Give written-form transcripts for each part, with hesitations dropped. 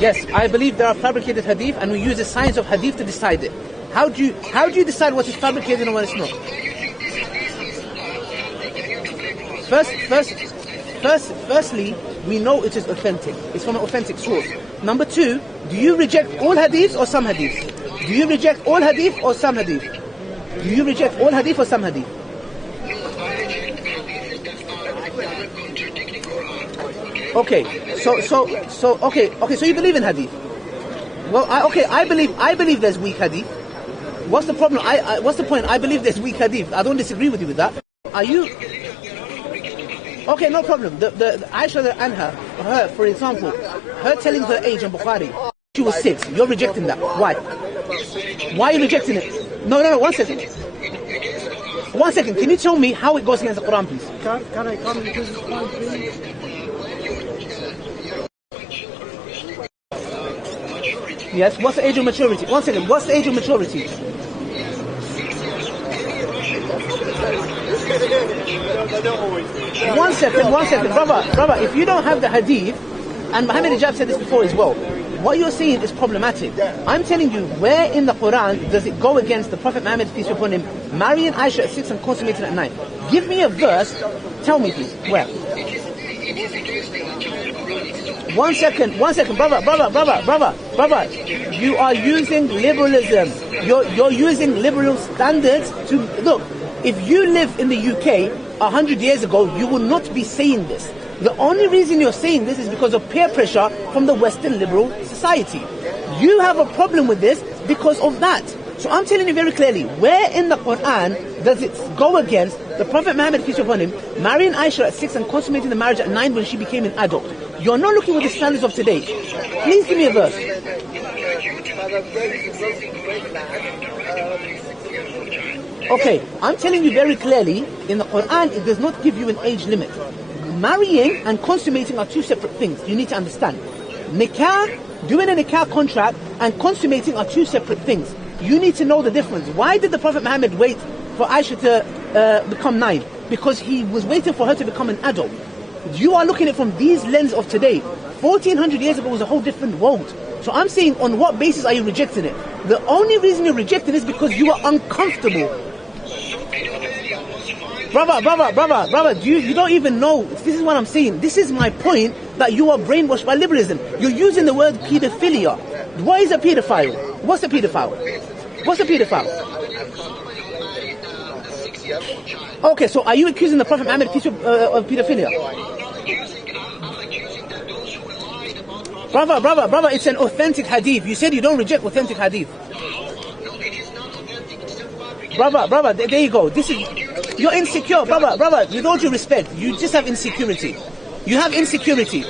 Yes, I believe there are fabricated hadith, and we use the science of hadith to decide it. How do you decide what is fabricated and what is not? Firstly, we know it is authentic. It's from an authentic source. Number two, do you reject all hadiths or some hadiths? Do you reject all hadith or some hadith? Do you reject all hadith or some hadith? Okay, so you believe in hadith. Well, I believe there's weak hadith. What's the problem? What's the point? I believe there's weak hadith. I don't disagree with you with that. Are you? Okay, no problem. The Aisha Anha, her, for example, her telling her age in Bukhari, she was 6. You're rejecting that. Why? Why are you rejecting it? No, 1 second. 1 second. Can you tell me how it goes against the Quran, please? Can I come to this point, please? Yes, what's the age of maturity? 1 second, what's the age of maturity? One second, brother, if you don't have the hadith, and Muhammad Hijab said this before as well, what you're saying is problematic. I'm telling you, where in the Quran does it go against the Prophet Muhammad, peace be upon him, marrying Aisha at 6 and consummating at 9? Give me a verse, tell me please, where? 1 second, brother, you are using liberalism. You're using liberal standards to, look, if you live in the UK 100 years ago, you would not be saying this. The only reason you're saying this is because of peer pressure from the Western liberal society. You have a problem with this because of that. So I'm telling you very clearly, where in the Quran does it go against the Prophet Muhammad, peace be upon him, marrying Aisha at 6 and consummating the marriage at 9 when she became an adult? You're not looking with the standards of today. Please give me a verse. Okay, I'm telling you very clearly, in the Quran, it does not give you an age limit. Marrying and consummating are two separate things. You need to understand. Nikah, doing a nikah contract, and consummating are two separate things. You need to know the difference. Why did the Prophet Muhammad wait for Aisha to become 9? Because he was waiting for her to become an adult. You are looking at it from these lens of today. 1400 years ago was a whole different world. So I'm saying, on what basis are you rejecting it? The only reason you're rejecting it is because you are uncomfortable. Brother, you don't even know. This is what I'm saying. This is my point, that you are brainwashed by liberalism. You're using the word paedophilia. What is a paedophile? What's a paedophile? What's a paedophile? Okay, so are you accusing the Prophet Muhammad of paedophilia? Brother, it's an authentic hadith. You said you don't reject authentic hadith. Brother, there you go. You're insecure, brother. With all due respect, you just have insecurity. You have insecurity,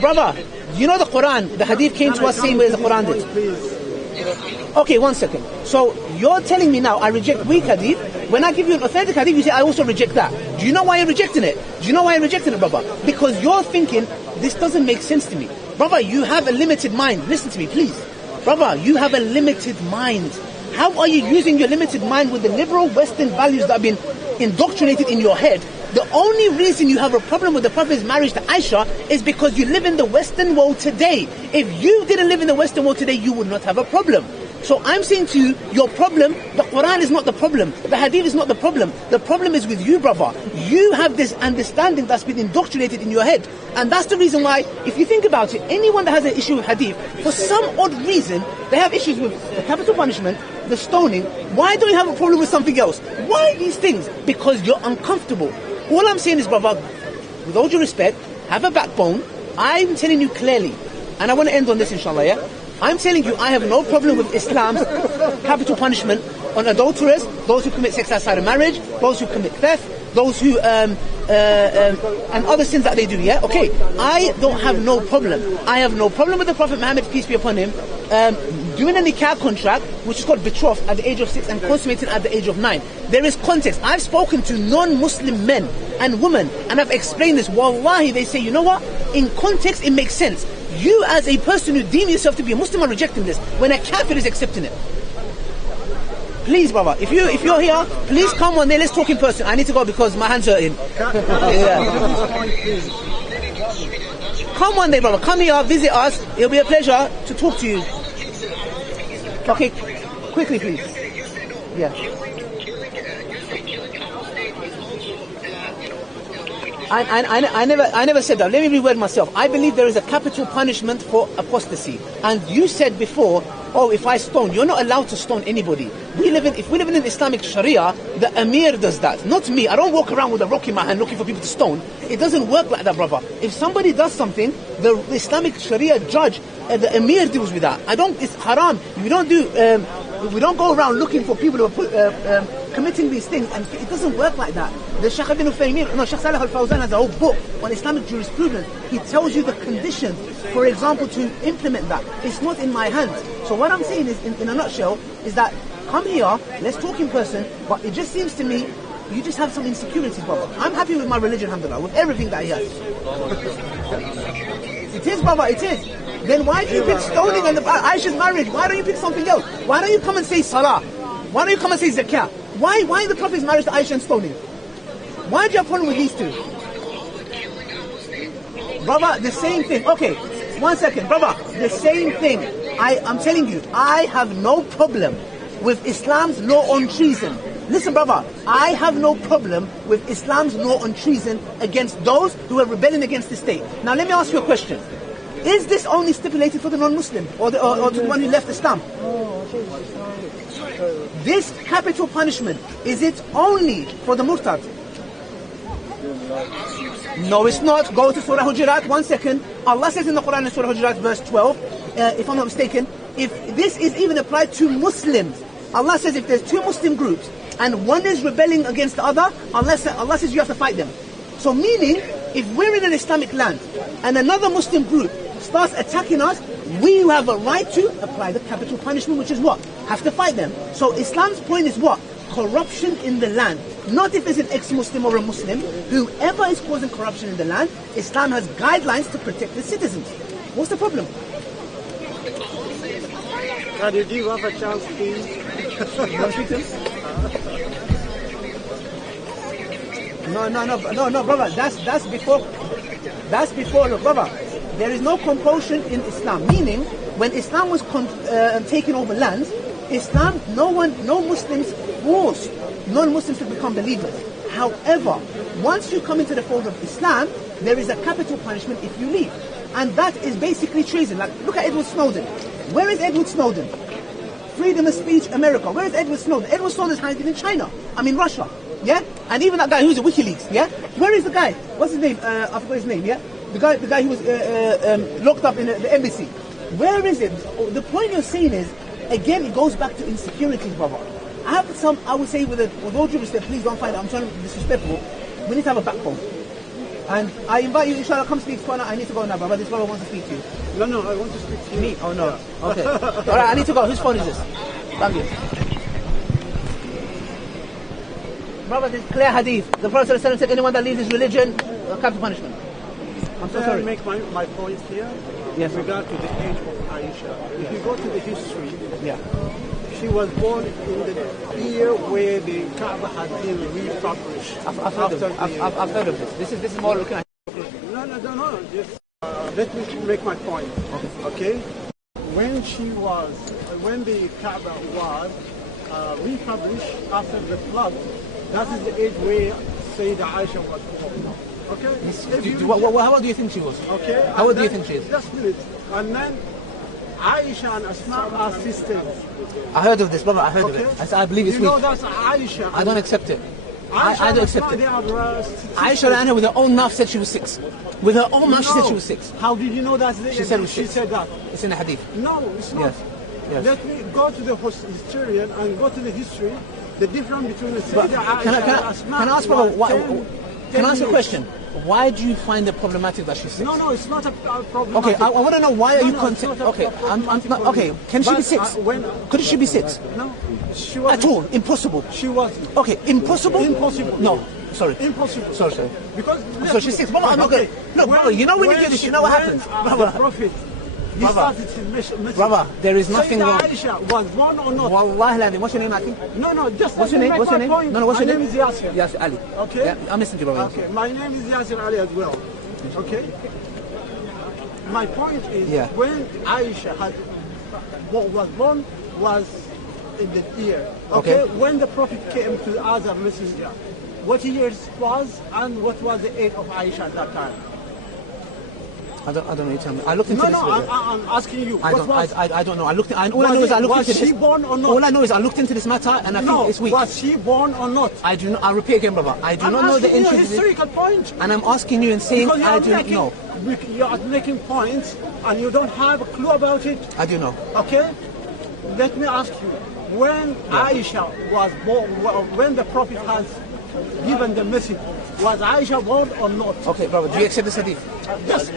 brother. You know the Quran, the hadith came to us same way as the Quran did. Okay, 1 second. So you're telling me now I reject weak hadith. When I give you an authentic hadith, you say I also reject that. Do you know why you're rejecting it? Do you know why you're rejecting it, brother? Because you're thinking this doesn't make sense to me. Brother, you have a limited mind. Listen to me, please. Brother, you have a limited mind. How are you using your limited mind with the liberal Western values that have been indoctrinated in your head? The only reason you have a problem with the Prophet's marriage to Aisha is because you live in the Western world today. If you didn't live in the Western world today, you would not have a problem. So I'm saying to you, your problem, the Quran is not the problem. The Hadith is not the problem. The problem is with you, brother. You have this understanding that's been indoctrinated in your head. And that's the reason why, if you think about it, anyone that has an issue with Hadith, for some odd reason, they have issues with the capital punishment, the stoning. Why don't you have a problem with something else? Why these things? Because you're uncomfortable. All I'm saying is, brother, with all due respect, have a backbone. I'm telling you clearly, and I want to end on this, inshallah, yeah? I'm telling you, I have no problem with Islam's capital punishment on adulterers, those who commit sex outside of marriage, those who commit theft, those who, and other sins that they do, yeah? Okay, I don't have no problem. I have no problem with the Prophet Muhammad, peace be upon him, doing a nikah contract, which is called betrothed at the age of 6 and consummated at the age of 9. There is context. I've spoken to non-Muslim men and women and I've explained this. Wallahi, they say, you know what? In context, it makes sense. You as a person who deem yourself to be a Muslim are rejecting this when a kafir is accepting it. Please, brother, if you're here, please come one day, let's talk in person. I need to go because my hands are in. Come one day, brother. Come here, visit us. It'll be a pleasure to talk to you. Okay, quickly, please. Yeah. I never said that. Let me reword myself. I believe there is a capital punishment for apostasy. And you said before, oh, if I stone, you're not allowed to stone anybody. If we live in Islamic Sharia, the Amir does that, not me. I don't walk around with a rock in my hand looking for people to stone. It doesn't work like that, brother. If somebody does something, the Islamic Sharia judge, the Amir deals with that. It's haram. We don't go around looking for people who are committing these things, and it doesn't work like that. The Shaykh ibn Uthaymeen, Shaykh Salih al-Fawzan has a whole book on Islamic jurisprudence. He tells you the conditions, for example, to implement that. It's not in my hands. So what I'm saying is, in a nutshell, is that come here, let's talk in person, but it just seems to me you just have some insecurities, brother. I'm happy with my religion, alhamdulillah, with everything that he has. It is, brother, it is. Then why do you pick stoning and Aisha's marriage? Why don't you pick something else? Why don't you come and say salah? Why don't you come and say zakah? Why the Prophet's marriage to Aisha and stoning? Why do you have a problem with these two? Brother, the same thing. Okay, 1 second. Brother, the same thing. I'm telling you, I have no problem with Islam's law on treason. Listen, brother, I have no problem with Islam's law on treason against those who are rebelling against the state. Now, let me ask you a question. Is this only stipulated for the non-Muslim or to the one who left Islam? This capital punishment, is it only for the murtad? No, it's not. Go to Surah Hujurat, 1 second. Allah says in the Quran in Surah Hujurat verse 12, if I'm not mistaken, if this is even applied to Muslims, Allah says if there's two Muslim groups and one is rebelling against the other, Allah says you have to fight them. So meaning, if we're in an Islamic land and another Muslim group starts attacking us, we have a right to apply the capital punishment, which is what? Have to fight them. So Islam's point is what? Corruption in the land. Not if it's an ex-Muslim or a Muslim. Whoever is causing corruption in the land, Islam has guidelines to protect the citizens. What's the problem? Did you have a chance, please? You want to speak to him? No, brother. That's before, look, brother. There is no compulsion in Islam. Meaning, when Islam was taking over lands, Islam, no Muslims forced non-Muslims to become believers. However, once you come into the fold of Islam, there is a capital punishment if you leave. And that is basically treason. Like, look at Edward Snowden. Where is Edward Snowden? Freedom of speech, America. Where is Edward Snowden? Edward Snowden is hiding in China. Russia. Yeah? And even that guy who's at WikiLeaks, yeah? Where is the guy? What's his name? I forgot his name, yeah? The guy who was locked up in the embassy. Where is it? The point you're saying is, again, it goes back to insecurities, brother. I would say with all due respect, please don't find it, I'm trying to be disrespectful. We need to have a backbone. And I invite you, inshallah, come speak to I need to go now, brother. This brother wants to speak to you. No, I want to speak to you. Me? Oh, no. Yeah. Okay. Alright, I need to go. Whose phone is this? Thank you. Brother, this is clear hadith. The Prophet ﷺ said, anyone that leaves his religion, capital punishment. I'm so sorry. I make my point here. Yes. With regard to the age of Aisha. If you go to the history, yeah. She was born in the year where the Kaaba had been refurbished. I've heard of this. This is more looking at. No. Just let me make my point. Okay. When the Kaaba was refurbished after the flood, that is the age where Sayyidah Aisha was born. Okay. How old do you think she was? Okay. How old do you think she is? Just a minute. And then Aisha and Asma are sisters. I heard of this, brother. I heard of it. I believe it's weak. You know that's Aisha. I don't accept it. I don't accept it. Aisha Anha with her own mouth said she was 6. With her own mouth she said she was 6. How did you know that? She said that. It's in the hadith. No, it's not. Yes. Let me go to the historian and go to the history. The difference between the Sayyidah Aisha and Asma. Can I ask, brother, Can I ask a question? Why do you find it problematic that she's 6? No, it's not a problem. Okay, I want to know why are you Okay, okay, can she be 6? Could she be 6? No, she was at all. Impossible. She was. Okay, impossible. Impossible. No, sorry. Impossible. Sorry. Because so she's 6. Brother, I'm not going. No, brother. You know when you do this, you know what happens. The Prophet. Brother, there is nothing wrong. Aisha was born or not? Wallahi, what's your name, Aki? No, just what's your name? What's your name? No, what's your name? My name is Yasir. Yasir Ali. Okay. Yeah, I'm listening to you, brother. Okay, my name is Yasir Ali as well. Okay. My point is, when Aisha was born was in the year. Okay. When the Prophet came to as a messenger, what years was and what was the age of Aisha at that time? I don't know. You tell me. I looked into this. I'm asking you. I don't know. All I know is I looked into this. Was she born or not? All I know is I looked into this matter and I think it's weak. Was she born or not? I do not. I repeat again, brother. I do not know the entry. Historical point. And I'm asking you and saying I do not know. You are making points and you don't have a clue about it. I do know. Okay. Let me ask you. When Aisha was born, when the Prophet has given the message, was Aisha born or not? Okay, brother, do you accept this hadith? Yes.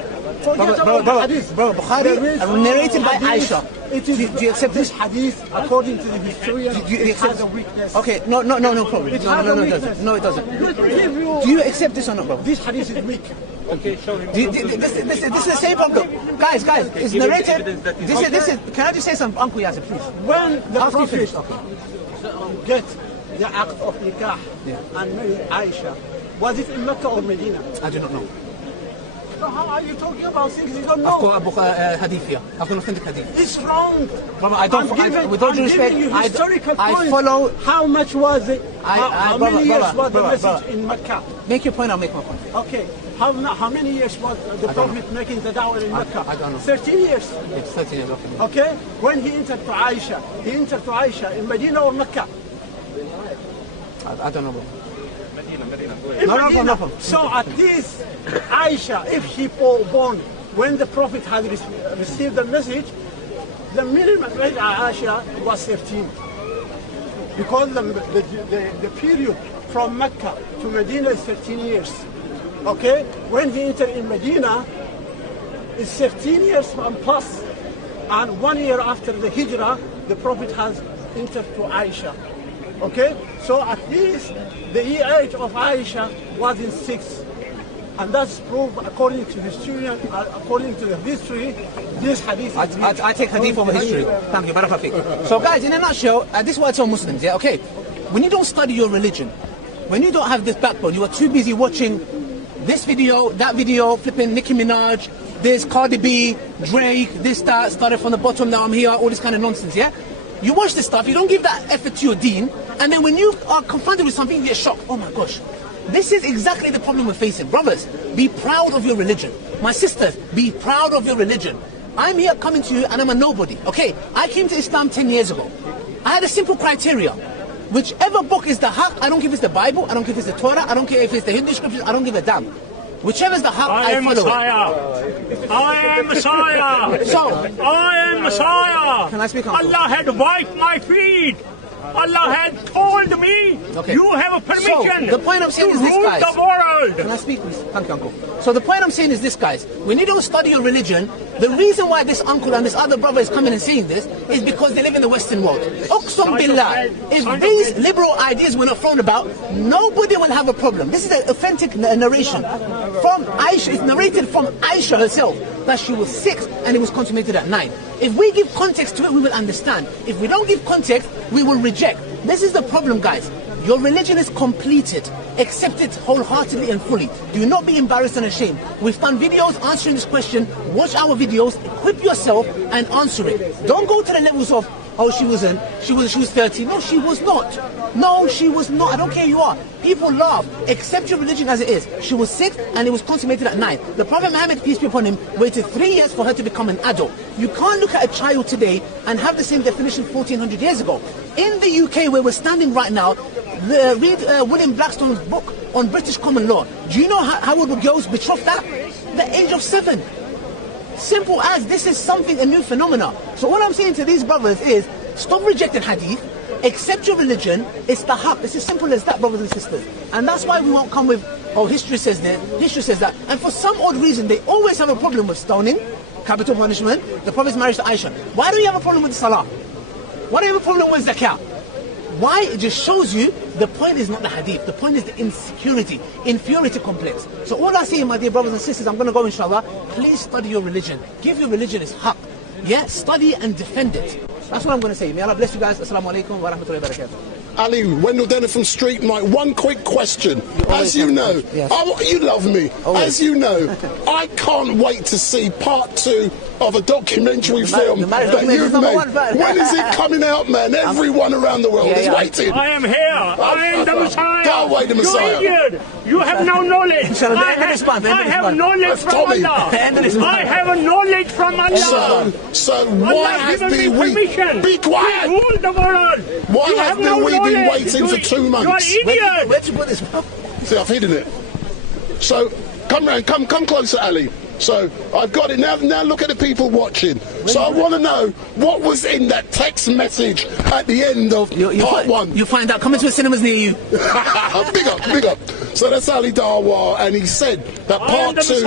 Brother, Bukhari narrated by Aisha. Do you accept this hadith? According to the historian, it has a weakness. Okay, no problem. No, it doesn't. Do you accept this or not, brother? This hadith is weak. Okay, show him. This is the same problem. Guys, it's narrated. This is. Can I just say something, Uncle Yasir, please? When the Prophet get the act of nikah and married Aisha, was it in Mecca or Medina? I do not know. So how are you talking about things you don't know? I've got a book, hadith here. I've got an authentic hadith. It's wrong. Brother, with all due respect, I follow. How much was it? How many years was the message in Mecca? Make your point, I'll make my point. Okay. How many years was the Prophet making the da'wah in Mecca? I don't know. 13 years. It's 13 years, okay. Okay. When he entered to Aisha, in Medina or Mecca? I don't know. No. So at least Aisha, if she born when the Prophet had received the message, the minimum age of Aisha was 13. Because the period from Mecca to Medina is 13 years. Okay? When he entered in Medina, it's 15 years and plus. And 1 year after the Hijrah, the Prophet has entered to Aisha. Okay? So at least the age of Aisha was in 6. And that's proved according to historian, according to the history, this hadith is I take hadith over history. Thank you, Barakallahu. So guys, in a nutshell, this is what I tell Muslims, yeah, okay? When you don't study your religion, when you don't have this backbone, you are too busy watching this video, that video, flipping Nicki Minaj, this Cardi B, Drake, this, that, started from the bottom, now I'm here, all this kind of nonsense, yeah? You watch this stuff, you don't give that effort to your deen, and then when you are confronted with something, you get shocked. Oh my gosh. This is exactly the problem we're facing. Brothers, be proud of your religion. My sisters, be proud of your religion. I'm here coming to you and I'm a nobody, okay? I came to Islam 10 years ago. I had a simple criteria. Whichever book is the haqq, I don't care if it's the Bible, I don't care if it's the Torah, I don't care if it's the Hindu scriptures, I don't give a damn. Whichever is the haqq, I follow it. I am Messiah. So, I am Messiah. Can I speak on Allah had wiped my feet. Allah had told me, you have a permission so, the point I'm saying to is this, rule guys. the world. Can I speak, please? Thank you, Uncle. So the point I'm saying is this, guys. When you don't study your religion, the reason why this uncle and this other brother is coming and saying this is because they live in the Western world. Uqsam billah. If these liberal ideas were not thrown about, nobody will have a problem. This is an authentic narration from Aisha. It's narrated from Aisha herself that she was 6 and it was consummated at 9. If we give context to it, we will understand. If we don't give context, we will reject. This is the problem, guys. Your religion is completed. Accept it wholeheartedly and fully. Do not be embarrassed and ashamed. We've done videos answering this question. Watch our videos, equip yourself and answer it. Don't go to the levels of, oh, she was 30. No, she was not. No, she was not. I don't care who you are. People laugh. Accept your religion as it is. She was 6 and it was consummated at 9. The Prophet Muhammad, peace be upon him, waited 3 years for her to become an adult. You can't look at a child today and have the same definition 1400 years ago. In the UK where we're standing right now, read William Blackstone's book on British common law. Do you know how would girls betrothed at? The age of 7. Simple as this is something, a new phenomena. So what I'm saying to these brothers is, stop rejecting hadith, Accept your religion. It's the haqq. It's as simple as that, brothers and sisters. And that's why we won't come with, oh, history says this, history says that. And for some odd reason, they always have a problem with stoning, capital punishment, the Prophet's marriage to Aisha. Why do you have a problem with salah? Why do you have a problem with zakah? Why? It just shows you the point is not the hadith. The point is the insecurity, inferiority complex. So all I say, my dear brothers and sisters, I'm going to go inshallah. Please study your religion. Give your religion its haqq. Yeah, study and defend it. That's what I'm going to say. May Allah bless you guys. Assalamu alaikum wa rahmatullahi wa barakatuh. Ali, Wendell Denner from StreetMic. One quick question. As you know, yes. You love me. Always. As you know, I can't wait to see part 2 of a documentary film that you've made. When is it coming out, man? Everyone around the world is waiting. I am here. I am the Messiah. Go away, the Messiah. You idiot. You have no knowledge. I have knowledge from Allah. I have a knowledge from Allah. So why have we be quiet? Rule the world. Why have we been waiting for 2 months? You are idiot. Where'd you put this? See, I've hidden it. So come round, come closer, Ali. So I've got it now. Now look at the people watching. So I want to know what was in that text message at the end of part 1. You find out. Come into a cinemas near you. Big up. So that's Ali Darwar, and he said that part 2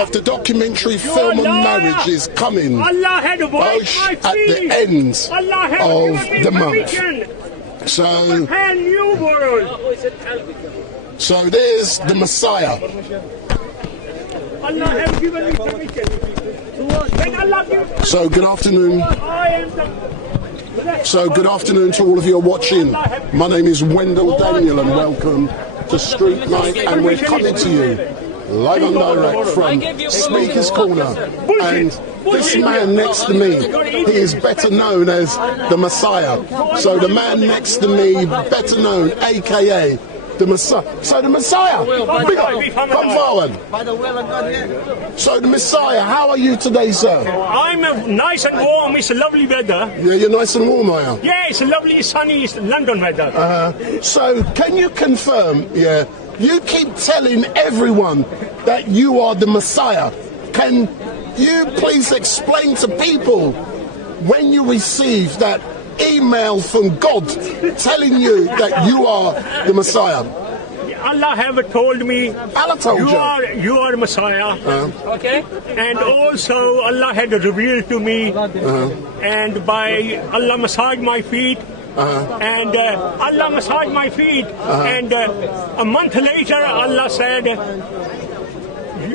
of the documentary film on marriage is coming Allah had a voice at the end of the month. So there's the Messiah. Allah has given me permission. So good afternoon. So good afternoon to all of you watching. My name is Wendell Daniel and welcome to StreetMic, and we're coming to you live and direct from Speaker's Corner. And this man next to me, he is better known as the Messiah. So the man next to me, better known, aka the Messiah. So the Messiah, big up, come forward. So the Messiah, how are you today, sir? I'm nice and warm. It's a lovely weather. Yeah, you're nice and warm, are you? Yeah, it's a lovely sunny London weather. So can you confirm, yeah, you keep telling everyone that you are the Messiah. Can you please explain to people when you receive that email from God telling you that you are the Messiah? Allah have told me Allah told you are Messiah. Okay. And also Allah had revealed to me, and by Allah massaged my feet. And Allah massaged my feet, and a month later Allah said,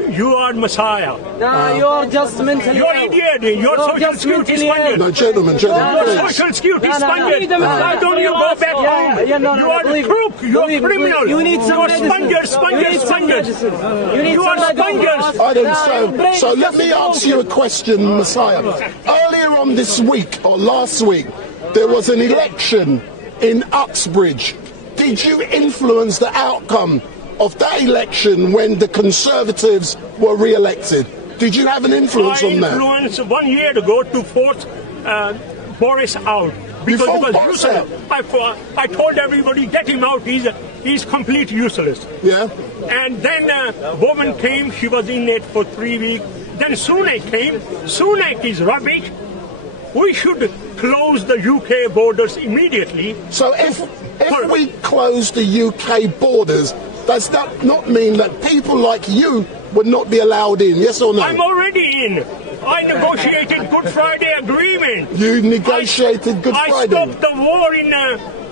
you are Messiah. No, you're just mentally You're idiot. Your social security is funded. No, gentlemen, Your social security is funded. Why don't you go back home? You are a crook. You are a criminal. You need some spongers. You are spongers. So let me ask you a question, Messiah. Earlier on this week, or last week, there was an election in Uxbridge. Did you influence the outcome of that election when the Conservatives were re-elected? Did you have an influence on that? I influenced 1 year ago to force Boris out. Because he was useless. I told everybody, get him out, he's completely useless. Yeah. And then a woman came, she was in it for 3 weeks. Then Sunak came. Sunak is rubbish. We should close the UK borders immediately. So if we close the UK borders, does that not mean that people like you would not be allowed in, yes or no? I'm already in. I negotiated Good Friday Agreement. You negotiated Good Friday? I stopped the war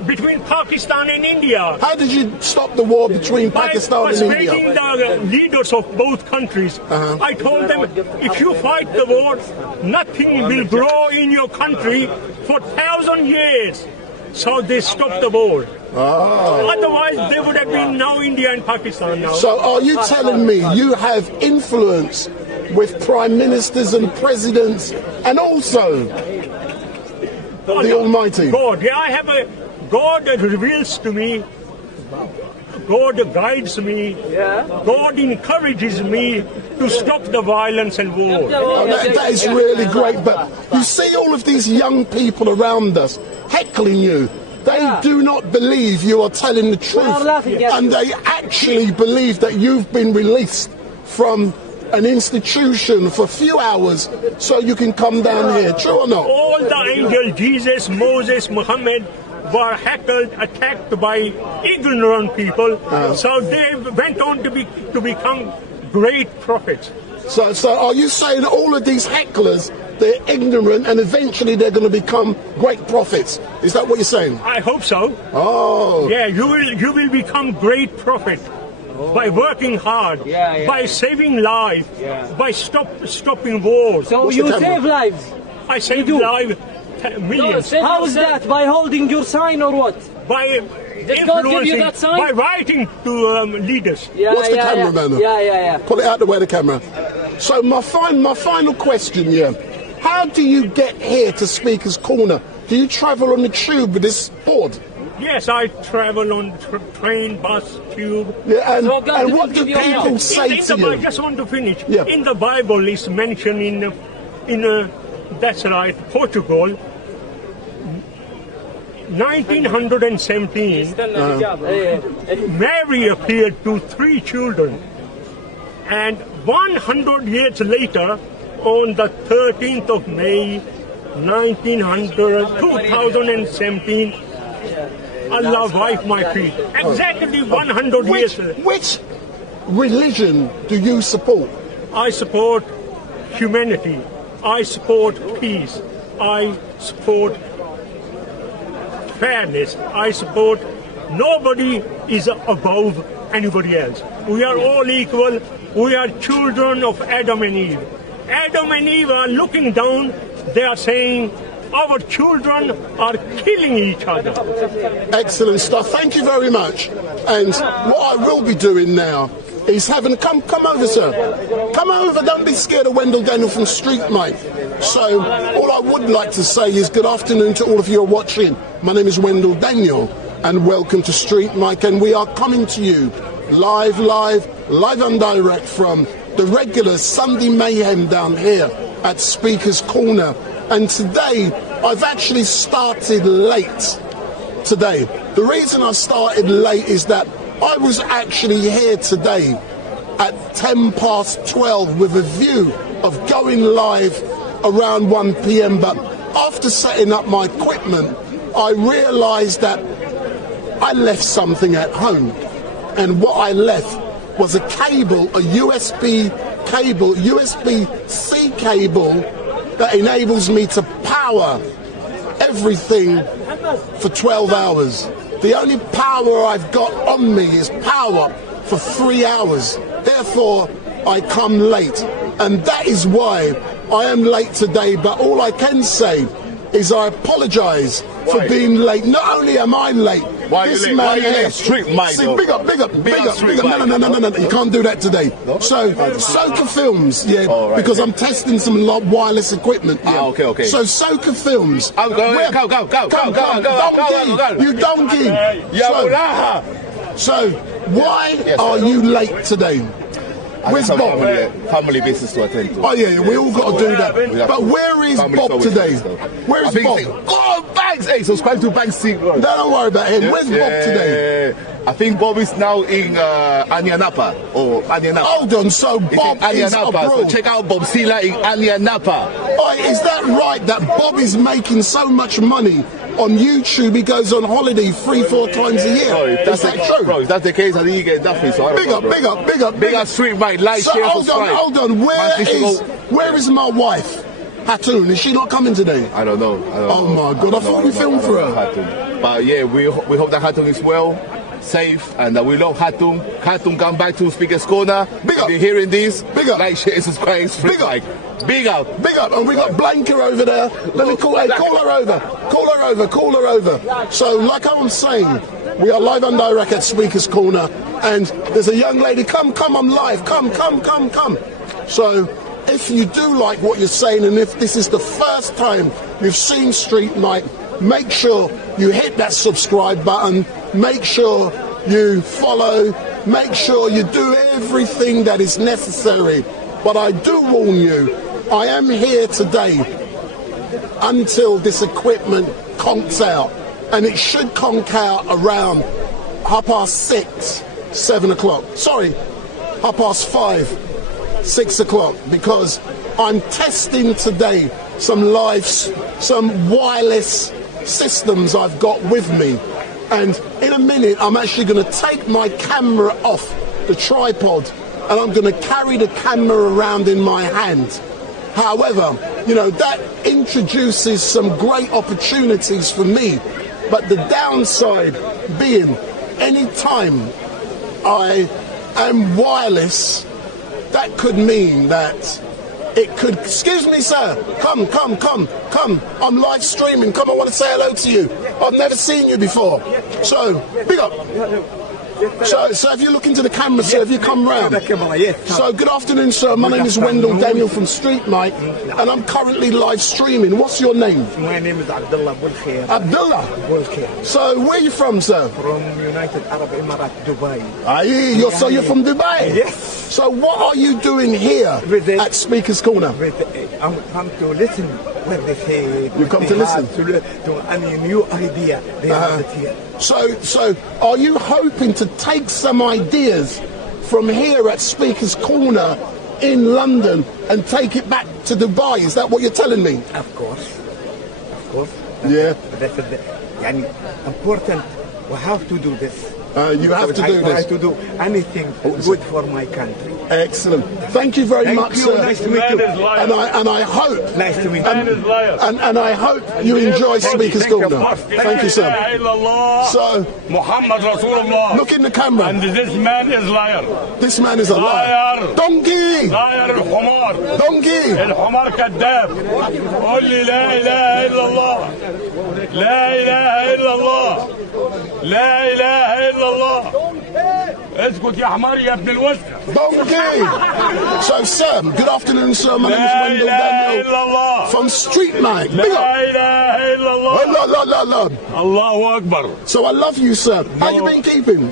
between Pakistan and India. How did you stop the war between Pakistan and India? By persuading the leaders of both countries. I told them, if you fight the war, nothing will grow in your country for 1,000 years. So they stopped the war. Otherwise, they would have been now India and Pakistan now. So are you telling me you have influence with prime ministers and presidents and also the Almighty? God, yeah, I have a God that reveals to me. God guides me. God encourages me to stop the violence and war. That is really great, but you see all of these young people around us heckling you. They do not believe you are telling the truth, and they actually believe that you've been released from an institution for a few hours so you can come down here. True or not? All the angels, Jesus, Moses, Muhammad, were heckled, attacked by ignorant people. So they went on to become great prophets. So are you saying that all of these hecklers, they're ignorant and eventually they're going to become great prophets? Is that what you're saying? I hope so. Oh. Yeah, you will become great prophet by working hard, by saving lives, by stopping wars. So What's you the camera? save lives. I saved lives, millions. How is that? By holding your sign or what? By Did God give you that sign? by writing to leaders. What's the cameraman? Yeah. Pull it out the way, the camera. So my final question, how do you get here to Speaker's Corner? Do you travel on the tube with this board? Yes, I travel on train, bus, tube. Yeah, and, So God and didn't what do give you a people help. say to I you? just want to finish. Yeah. In the Bible, it's mentioned in that's right, Portugal, 1917. Mary appeared to 3 children, and 100 years later, on the 13th of May, 2017, Allah wiped my feet. Exactly 100 years later. Which religion do you support? I support humanity. I support peace. I support fairness. I support nobody is above anybody else. We are all equal. We are children of Adam and Eve. Adam and Eve are looking down. They are saying our children are killing each other. Excellent stuff. Thank you very much. And what I will be doing now is having come over, sir. Come over. Don't be scared of Wendell Daniel from StreetMic. So all I would like to say is good afternoon to all of you who are watching. My name is Wendell Daniel, and welcome to StreetMic. And we are coming to you live and direct from the regular Sunday mayhem down here at Speaker's Corner. And today I've actually started late. Today, the reason I started late is that I was actually here today at 12:10 with a view of going live around 1 p.m. But after setting up my equipment, I realized that I left something at home. And what I left was a cable, a USB cable, USB-C cable that enables me to power everything for 12 hours. The only power I've got on me is power for 3 hours. Therefore, I come late. And that is why I am late today. But all I can say is I apologize for being late. Not only am I late, Why you late? Why you late? StreetMic. See, big up. No, you can't do that today. So, Soka Films, because I'm testing some wireless equipment. Okay. So, Soka Films. Go. You donkey. So, why are you late today? Where's Bob? Family business to attend to. Oh yeah, we all got to do that. But where is Bob today? Where is Bob? Oh, Banks! Hey, subscribe to Banks TV. Don't worry about him. Where's Bob today? I think Bob is now in Anyanapa. Hold on, so Bob is abroad. So check out Bob Sila in Anyanapa. Oh, is that right that Bob is making so much money on YouTube? He goes on holiday 3-4 times a year. Is that true? Bro, if that's the case, I think you get nothing. So Big up. StreetMic, like, So share, subscribe. hold on. Where is my wife? Hatun, is she not coming today? I don't know. Oh my God, I thought we filmed for her. Hatun. But yeah, we hope that Hatun is well, safe, and that we love Hatun. Hatun, come back to Speaker's Corner. Big up. If you're hearing this, Big up. like, share, subscribe. Big up. And we got Blanca over there. Let me call her over. So, like I'm saying, we are live and direct at Speaker's Corner, and there's a young lady. Come, I'm live. Come. So, if you do like what you're saying, and if this is the first time you've seen StreetMic, make sure you hit that subscribe button. Make sure you follow. Make sure you do everything that is necessary. But I do warn you, I am here today until this equipment conks out. And it should conk out around 6:30, 7 o'clock. Sorry, 5:30, 6 o'clock. Because I'm testing today some wireless systems I've got with me. And in a minute, I'm actually going to take my camera off the tripod and I'm going to carry the camera around in my hand. However, you know, that introduces some great opportunities for me. But the downside being, any time I am wireless, that could mean that it could, excuse me sir, come, I'm live streaming, come, I want to say hello to you. I've never seen you before. So, big up. So if you look into the camera, sir, if you come round. So good afternoon, sir. My name is Wendell Daniel from StreetMic, and I'm currently live streaming. What's your name? My name is Abdullah Bulkhair. Abdullah? Bulkhair. So where are you from, sir? From United Arab Emirates, Dubai. So you're from Dubai? Yes. So what are you doing here at Speaker's Corner? I'm come to listen what they say. You come to listen? To any new idea they have here. So are you hoping to take some ideas from here at Speaker's Corner in London and take it back to Dubai? Is that what you're telling me? Of course. Yeah. That's important. We have to do this. You have to do this. I try to do anything good for my country. Excellent. Thank you very much, sir. Nice to meet you. And I hope. Nice to meet you. And I hope you enjoy Speaker's Corner. Thank you, sir. So, Muhammad Rasulullah. look in the camera. And this man is liar. This man is a liar. Liar. Donkey. Liar الحمار. Donkey. الحمار كذاب. قول لي لا إله إلا الله. لا إله إلا الله. لا إله إلا الله. اسكت يا حمار يا ابن الوسخ. Donkey. So, sir, good afternoon, sir. My name is Wendell Daniel from StreetMic. Big up. لا إله إلا الله. الله أكبر. So I love you, sir. How you been keeping?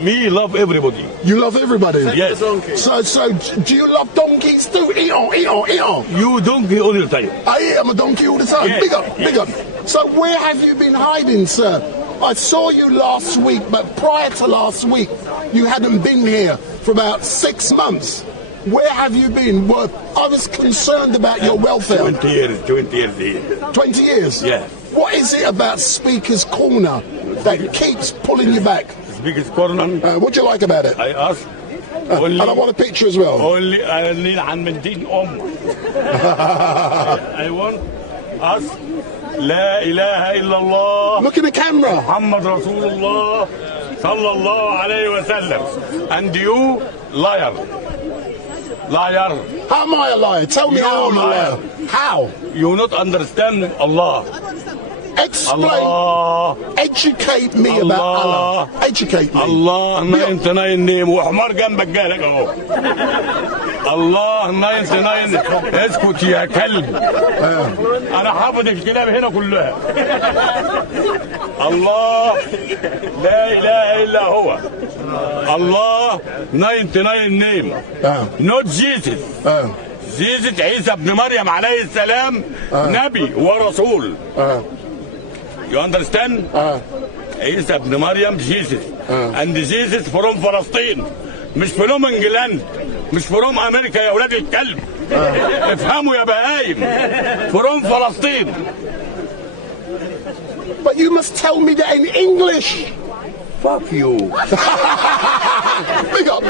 Me love everybody. You love everybody? Yes. So do you love donkeys too? Eat on. You donkey all the time. I am a donkey all the time. Yes. Big up. So where have you been hiding, sir? I saw you last week, but prior to last week, you hadn't been here for about 6 months. Where have you been? Well, I was concerned about your welfare. 20 years here. 20 years? Yeah. What is it about Speaker's Corner that keeps pulling you back? Speaker's Corner. What do you like about it? I ask. And I want a picture as well. Only عن من دين I want us. لا إله إلا الله. Look in the camera. محمد رسول الله صلى الله عليه وسلم. And you liar. How am I a liar? Tell me how I'm a liar. How? You not understand Allah. Explain. Allah. Educate me about Allah. Educate me. Allah 99 name وحمار جنبك جالك اهو. الله 99 اسكت يا كلب. انا حافظ الكلاب هنا كلها. الله لا اله الا هو. الله 99 name. Not Jesus. Jesus عيسى ابن مريم عليه السلام نبي ورسول. You understand? عيسى ابن مريم Jesus. And Jesus from فلسطين. مش فروم انجلاند. مش فروم امريكا يا ولاد الكلب. افهموا يا بهايم. فروم فلسطين. But you must tell me that in English. Fuck you. Big up.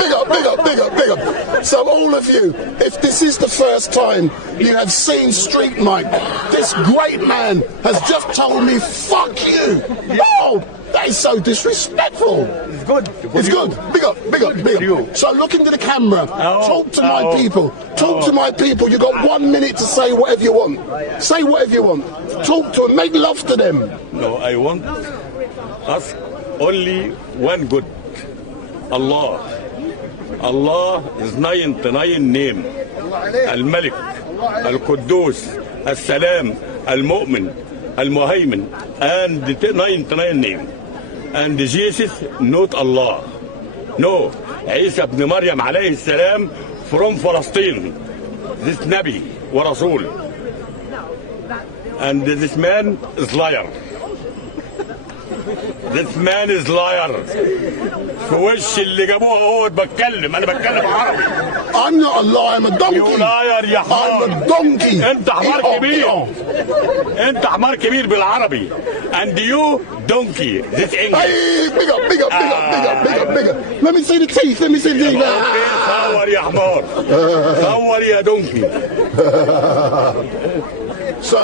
So all of you, if this is the first time you have seen StreetMic, this great man has just told me, fuck you. Oh, that is so disrespectful. It's good. It's good. Big up. So look into the camera. Talk to my people. Talk to my people. You got 1 minute to say whatever you want. Say whatever you want. Talk to them. Make love to them. No, I want us only one good. Allah. Allah is 99 name. الملك القدوس السلام المؤمن المهيمن and 99 name. And Jesus not Allah. No. عيسى ابن مريم عليه السلام from فلسطين. This نبي ورسول. And this man is liar. This man is liar. في وش اللي جابوها هو بتكلم، أنا بتكلم عربي. I'm not a liar, I'm a donkey. You liar يا حمار. I'm a donkey. أنت حمار كبير. أنت حمار كبير بالعربي. And you donkey. This English. Hey, big up, big up, big up, big up, big up, big up. Let me see the teeth, let me see the teeth. صور يا حمار. صور يا donkey. So,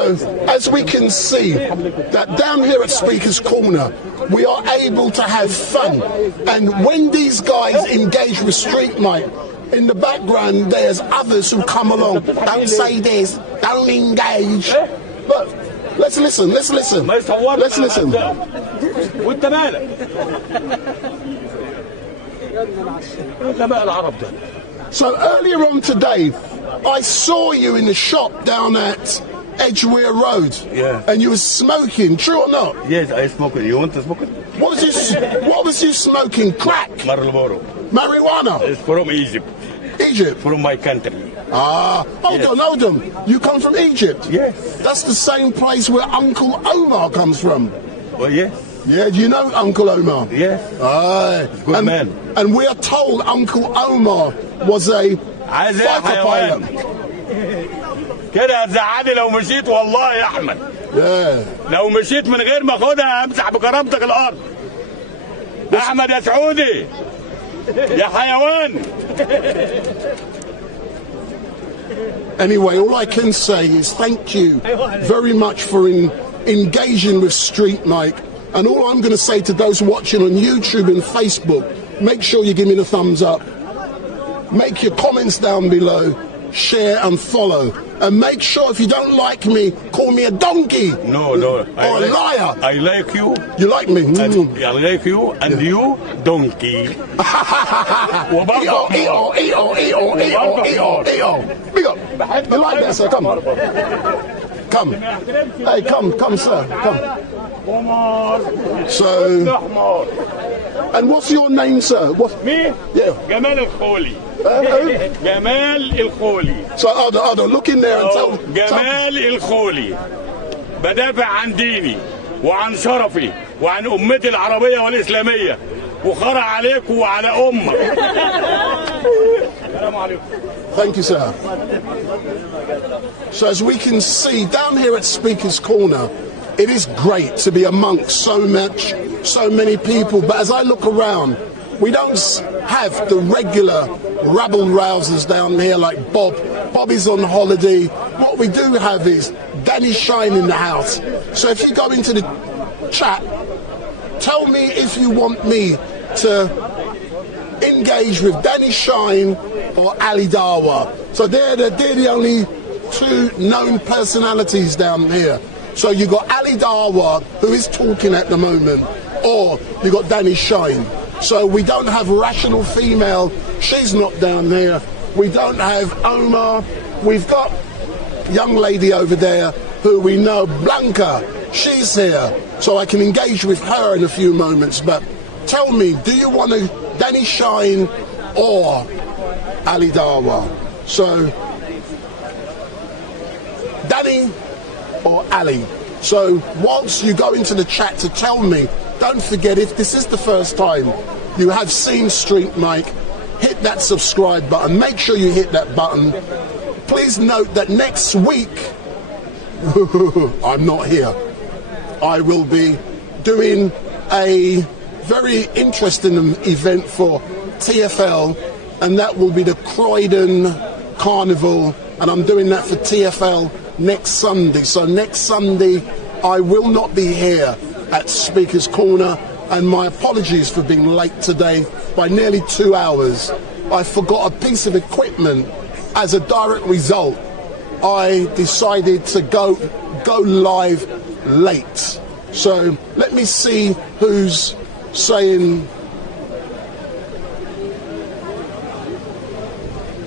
as we can see, that down here at Speaker's Corner, we are able to have fun. And when these guys engage with StreetMic, in the background, there's others who come along. Don't say this, don't engage. But let's listen, let's listen. Let's listen. وانت مالك؟ انت بقى العرب ده. So earlier on today, I saw you in the shop down at Edgware Road. Yeah. And you were smoking, true or not? Yes, I smoke it. You want to smoke it? What was you smoking? Crack? Marlboro. Marijuana? It's from Egypt. Egypt? From my country. Hold on. You come from Egypt? Yes. That's the same place where Uncle Omar comes from. Well, yes. Yeah, do you know Uncle Omar? Yes. Good man. And we are told Uncle Omar was a fighter pilot. كده هتزعلني لو مشيت والله يا احمد. لو مشيت من غير ما اخدها همسح بكرامتك الارض. احمد يا سعودي يا حيوان. Anyway, all I can say is thank you very much for engaging with StreetMic. And all I'm going to say to those watching on YouTube and Facebook, make sure you give me the thumbs up. Make your comments down below. Share and follow. And make sure if you don't like me, call me a donkey. No. Or a liar. I like you. You like me? I like you and you donkey. Big up. You like that, sir? Come. Come. Hey, come, sir. Come. So, and what's your name, sir? Me? Yeah. Gamal al-Kholi. Gamal al-Kholi. So, Aldo, look in there and tell. Gamal al-Kholi. بدافع عن ديني وعن شرفي وعن أمتي العربية والإسلامية وخرع عليك وعلى أمك. السلام عليكم. Thank you, sir. So as we can see down here at Speaker's Corner, it is great to be amongst so many people. But as I look around, we don't have the regular rabble-rousers down here like Bob. Bob is on holiday. What we do have is Danny Shine in the house. So if you go into the chat, tell me if you want me to engage with Danny Shine or Ali Dawa. So they're the only two known personalities down here. So you got Ali Dawa, who is talking at the moment, or you got Danny Shine. So we don't have Rational Female, she's not down there. We don't have Omar. We've got young lady over there who we know, Blanca, she's here. So I can engage with her in a few moments. But tell me, do you want to Danny Shine or Ali Dawa? So, Danny or Ali? So, whilst you go into the chat to tell me, don't forget, if this is the first time you have seen StreetMic, hit that subscribe button. Make sure you hit that button. Please note that next week, I'm not here. I will be doing a very interesting event for TFL, and that will be the Croydon Carnival, and I'm doing that for TFL next Sunday. So next Sunday I will not be here at Speaker's Corner, and my apologies for being late today by nearly 2 hours. I forgot a piece of equipment. As a direct result, I decided to go live late. So let me see who's saying.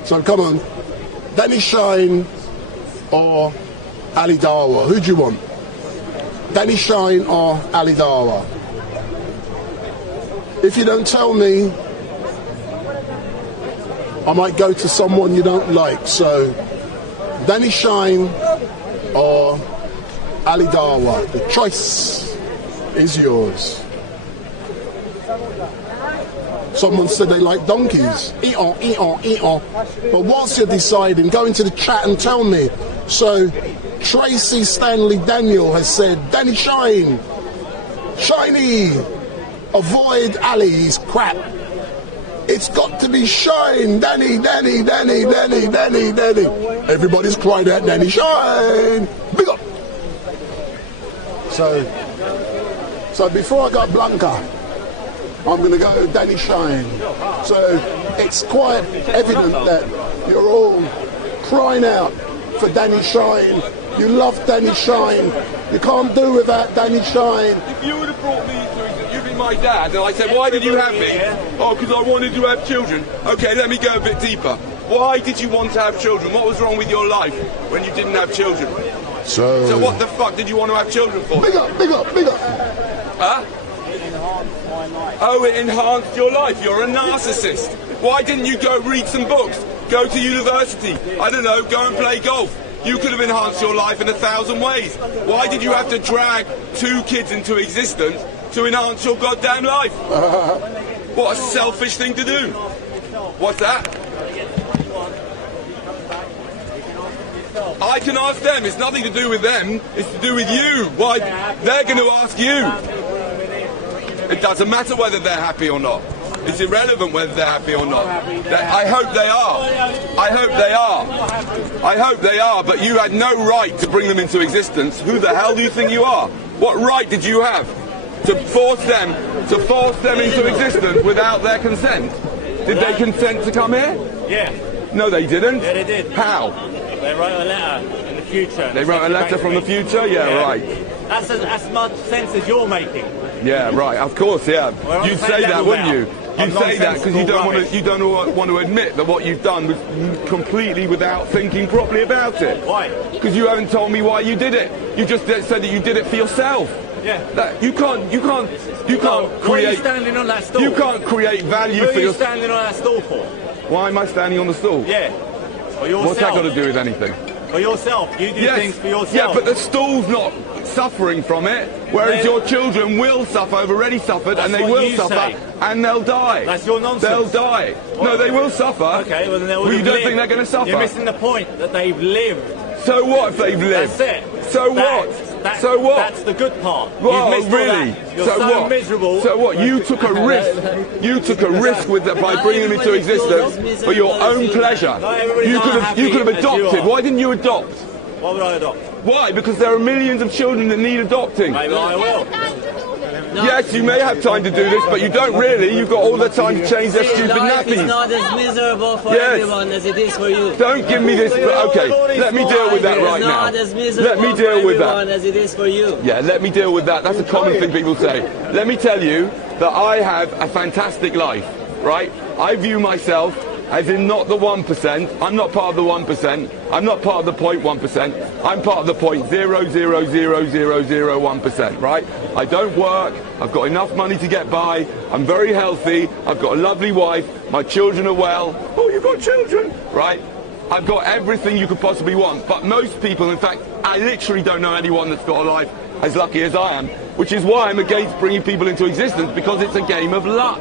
So come on, Danny Shine or Ali Dawa? Who do you want? Danny Shine or Ali Dawa? If you don't tell me, I might go to someone you don't like. So Danny Shine or Ali Dawa, the choice is yours. Someone said they like donkeys. Eat-on, eat-on, eat-on. But whilst you're deciding, go into the chat and tell me. So, Tracy Stanley Daniel has said, Danny Shine, Shiny, avoid Ali, he's crap. It's got to be Shine, Danny, Danny, Danny, Danny, Danny, Danny. Everybody's crying out Danny Shine. Big up. So before I got Blanca, I'm going to go Danny Shine. So it's quite evident that you're all crying out for Danny Shine. You love Danny Shine. You can't do without Danny Shine. If you would have brought me to, you'd be my dad, and I said, why did you have me? Oh, because I wanted to have children. Okay, let me go a bit deeper. Why did you want to have children? What was wrong with your life when you didn't have children? So what the fuck did you want to have children for? Big up, big up, big up. Huh? Oh, it enhanced your life. You're a narcissist. Why didn't you go read some books? Go to university. I don't know, go and play golf. You could have enhanced your life in 1,000 ways. Why did you have to drag 2 kids into existence to enhance your goddamn life? What a selfish thing to do. What's that? I can ask them. It's nothing to do with them. It's to do with you. Why? They're going to ask you. It doesn't matter whether they're happy or not. It's irrelevant whether they're happy or not. I hope they are. I hope they are. I hope they are, but you had no right to bring them into existence. Who the hell do you think you are? What right did you have to force them into existence without their consent? Did they consent to come here? Yeah. No, they didn't. Yeah, they did. How? They wrote a letter in the future. They wrote a letter from the future? Yeah, right. That's as much sense as you're making. Yeah, right. Of course, yeah. You'd say that, wouldn't you? You'd say that because you don't want to admit that what you've done was completely without thinking properly about it. Why? Because you haven't told me why you did it. You just said that you did it for yourself. Yeah. That you can't create. Why are you standing on that stool? You can't create value for yourself. Who are you standing on that stool for? Why am I standing on the stool? Yeah. For yourself. What's that got to do with anything? For yourself. You do things for yourself. Yeah, but the stool's not suffering from it, whereas your children will suffer, have already suffered, and they will suffer, and they'll die. That's your nonsense. They'll die. No, they will suffer. Okay, well then they will you don't think they're going to suffer? You're missing the point that they've lived. So what if they've lived? That's it. So what? So what? That's the good part. Well, You've missed really? You're so miserable. So what? You took a risk. You took a risk with that by bringing them into existence for your own pleasure. You could have adopted. Why didn't you adopt? Why would I adopt? Why? Because there are millions of children that need adopting. Maybe I will. Yes, you may have time to do this, but you don't really. You've got all the time to change their stupid nappies. Life is not as miserable for everyone as it is for you. Don't give me this. Okay, let me deal with that right now. Let me deal with that. As it is for you. Yeah, let me deal with that. That's a common thing people say. Let me tell you that I have a fantastic life, right? I view myself as in not the 1%. I'm not part of the 1%. I'm not part of the 0.1%. I'm part of the 0.0000001%, right? I don't work. I've got enough money to get by. I'm very healthy. I've got a lovely wife. My children are well. Oh, you've got children, right? I've got everything you could possibly want. But most people, in fact, I literally don't know anyone that's got a life as lucky as I am, which is why I'm against bringing people into existence, because it's a game of luck.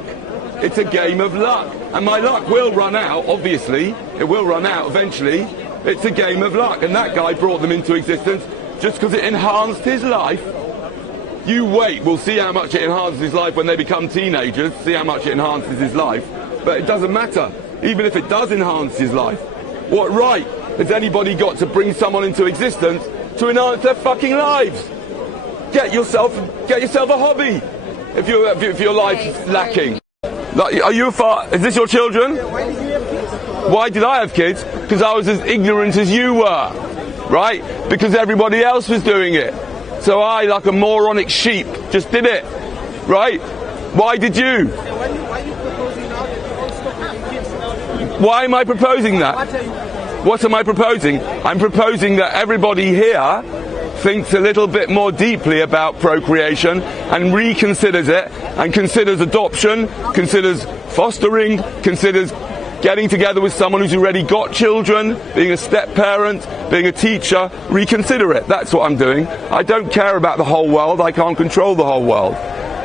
It's a game of luck. And my luck will run out, obviously. It will run out eventually. It's a game of luck. And that guy brought them into existence just because it enhanced his life. You wait, we'll see how much it enhances his life when they become teenagers, see how much it enhances his life. But it doesn't matter, even if it does enhance his life. What right has anybody got to bring someone into existence to enhance their fucking lives? Get yourself a hobby if your life's lacking. Are you is this your children? Why did I have kids? Because I was as ignorant as you were, right? Because everybody else was doing it. So I, like a moronic sheep, just did it, right? Why did you? Why am I proposing that? What am I proposing? I'm proposing that everybody here thinks a little bit more deeply about procreation and reconsiders it and considers adoption, considers fostering, considers getting together with someone who's already got children, being a step-parent, being a teacher, reconsider it. That's what I'm doing. I don't care about the whole world. I can't control the whole world.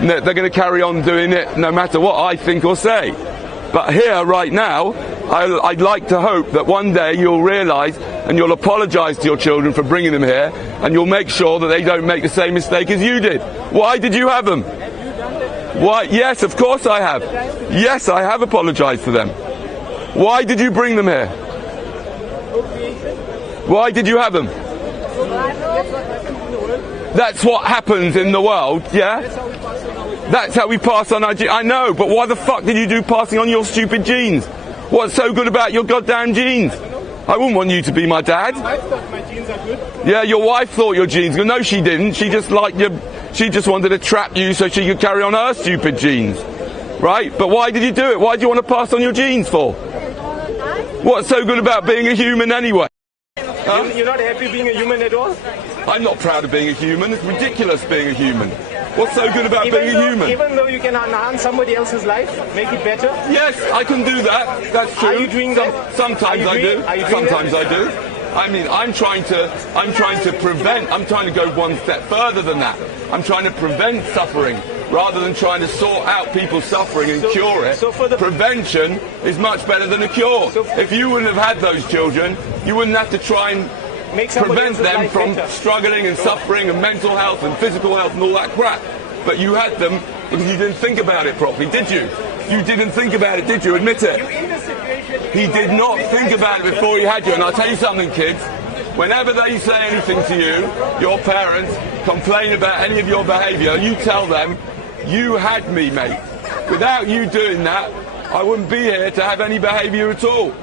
They're going to carry on doing it no matter what I think or say. But here, right now, I'd like to hope that one day you'll realise and you'll apologise to your children for bringing them here, and you'll make sure that they don't make the same mistake as you did. Why did you have them? Why? Yes, of course I have. Yes, I have apologised to them. Why did you bring them here? Why did you have them? That's what happens in the world, yeah? That's how we pass on our genes. I know, but why the fuck did you do passing on your stupid genes? What's so good about your goddamn genes? I wouldn't want you to be my dad. I thought my genes are good. Yeah, your wife thought your genes. No, she didn't. She just liked you. She just wanted to trap you so she could carry on her stupid genes, right? But why did you do it? Why do you want to pass on your genes for? What's so good about being a human anyway? Huh? You're not happy being a human at all? I'm not proud of being a human. It's ridiculous being a human. What's so good about being a human? Even though you can enhance somebody else's life, make it better? Yes, I can do that. That's true. Are you doing that? Sometimes I do. Sometimes I do. I mean, I'm trying to prevent. I'm trying to go one step further than that. I'm trying to prevent suffering rather than trying to sort out people's suffering and cure it. Prevention is much better than a cure. If you wouldn't have had those children, you wouldn't have to try and prevent them from struggling and suffering and mental health and physical health and all that crap. But you had them because you didn't think about it properly, did you? You didn't think about it, did you? Admit it. He did not think about it before he had you. And I'll tell you something, kids. Whenever they say anything to you, your parents complain about any of your behaviour, you tell them, you had me, mate. Without you doing that, I wouldn't be here to have any behaviour at all.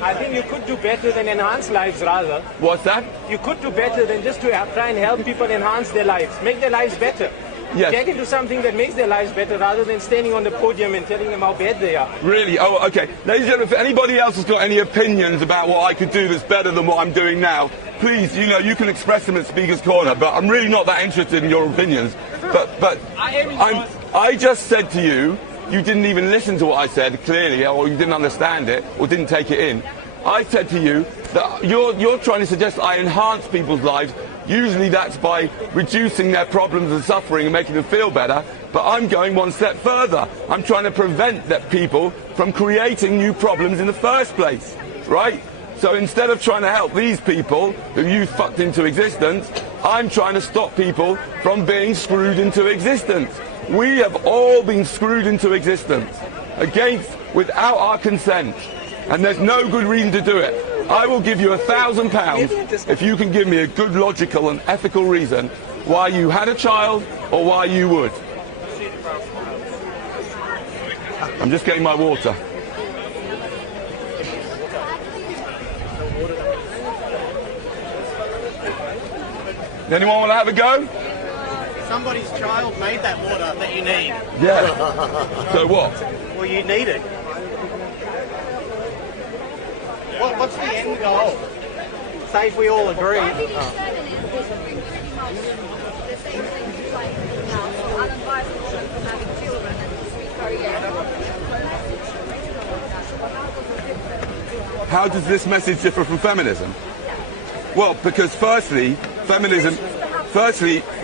I think you could do better than enhance lives, rather. What's that? You could do better than just to try and help people enhance their lives, make their lives better. Yes. Get into something that makes their lives better rather than standing on the podium and telling them how bad they are. Really? Oh, okay. Ladies and gentlemen, if anybody else has got any opinions about what I could do that's better than what I'm doing now, please, you can express them at Speaker's Corner, but I'm really not that interested in your opinions. But I just said to you, you didn't even listen to what I said clearly, or you didn't understand it, or didn't take it in. I said to you that you're trying to suggest I enhance people's lives. Usually that's by reducing their problems and suffering and making them feel better. But I'm going one step further. I'm trying to prevent that people from creating new problems in the first place, right? So instead of trying to help these people who you fucked into existence, I'm trying to stop people from being screwed into existence. We have all been screwed into existence without our consent. And there's no good reason to do it. I will give you £1,000 if you can give me a good logical and ethical reason why you had a child or why you would. I'm just getting my water. Anyone want to have a go? Somebody's child made that water that you need. Yeah. So what? Well, you need it. What's the end goal? Say if we all agree. How does this message differ from feminism? Well, because firstly,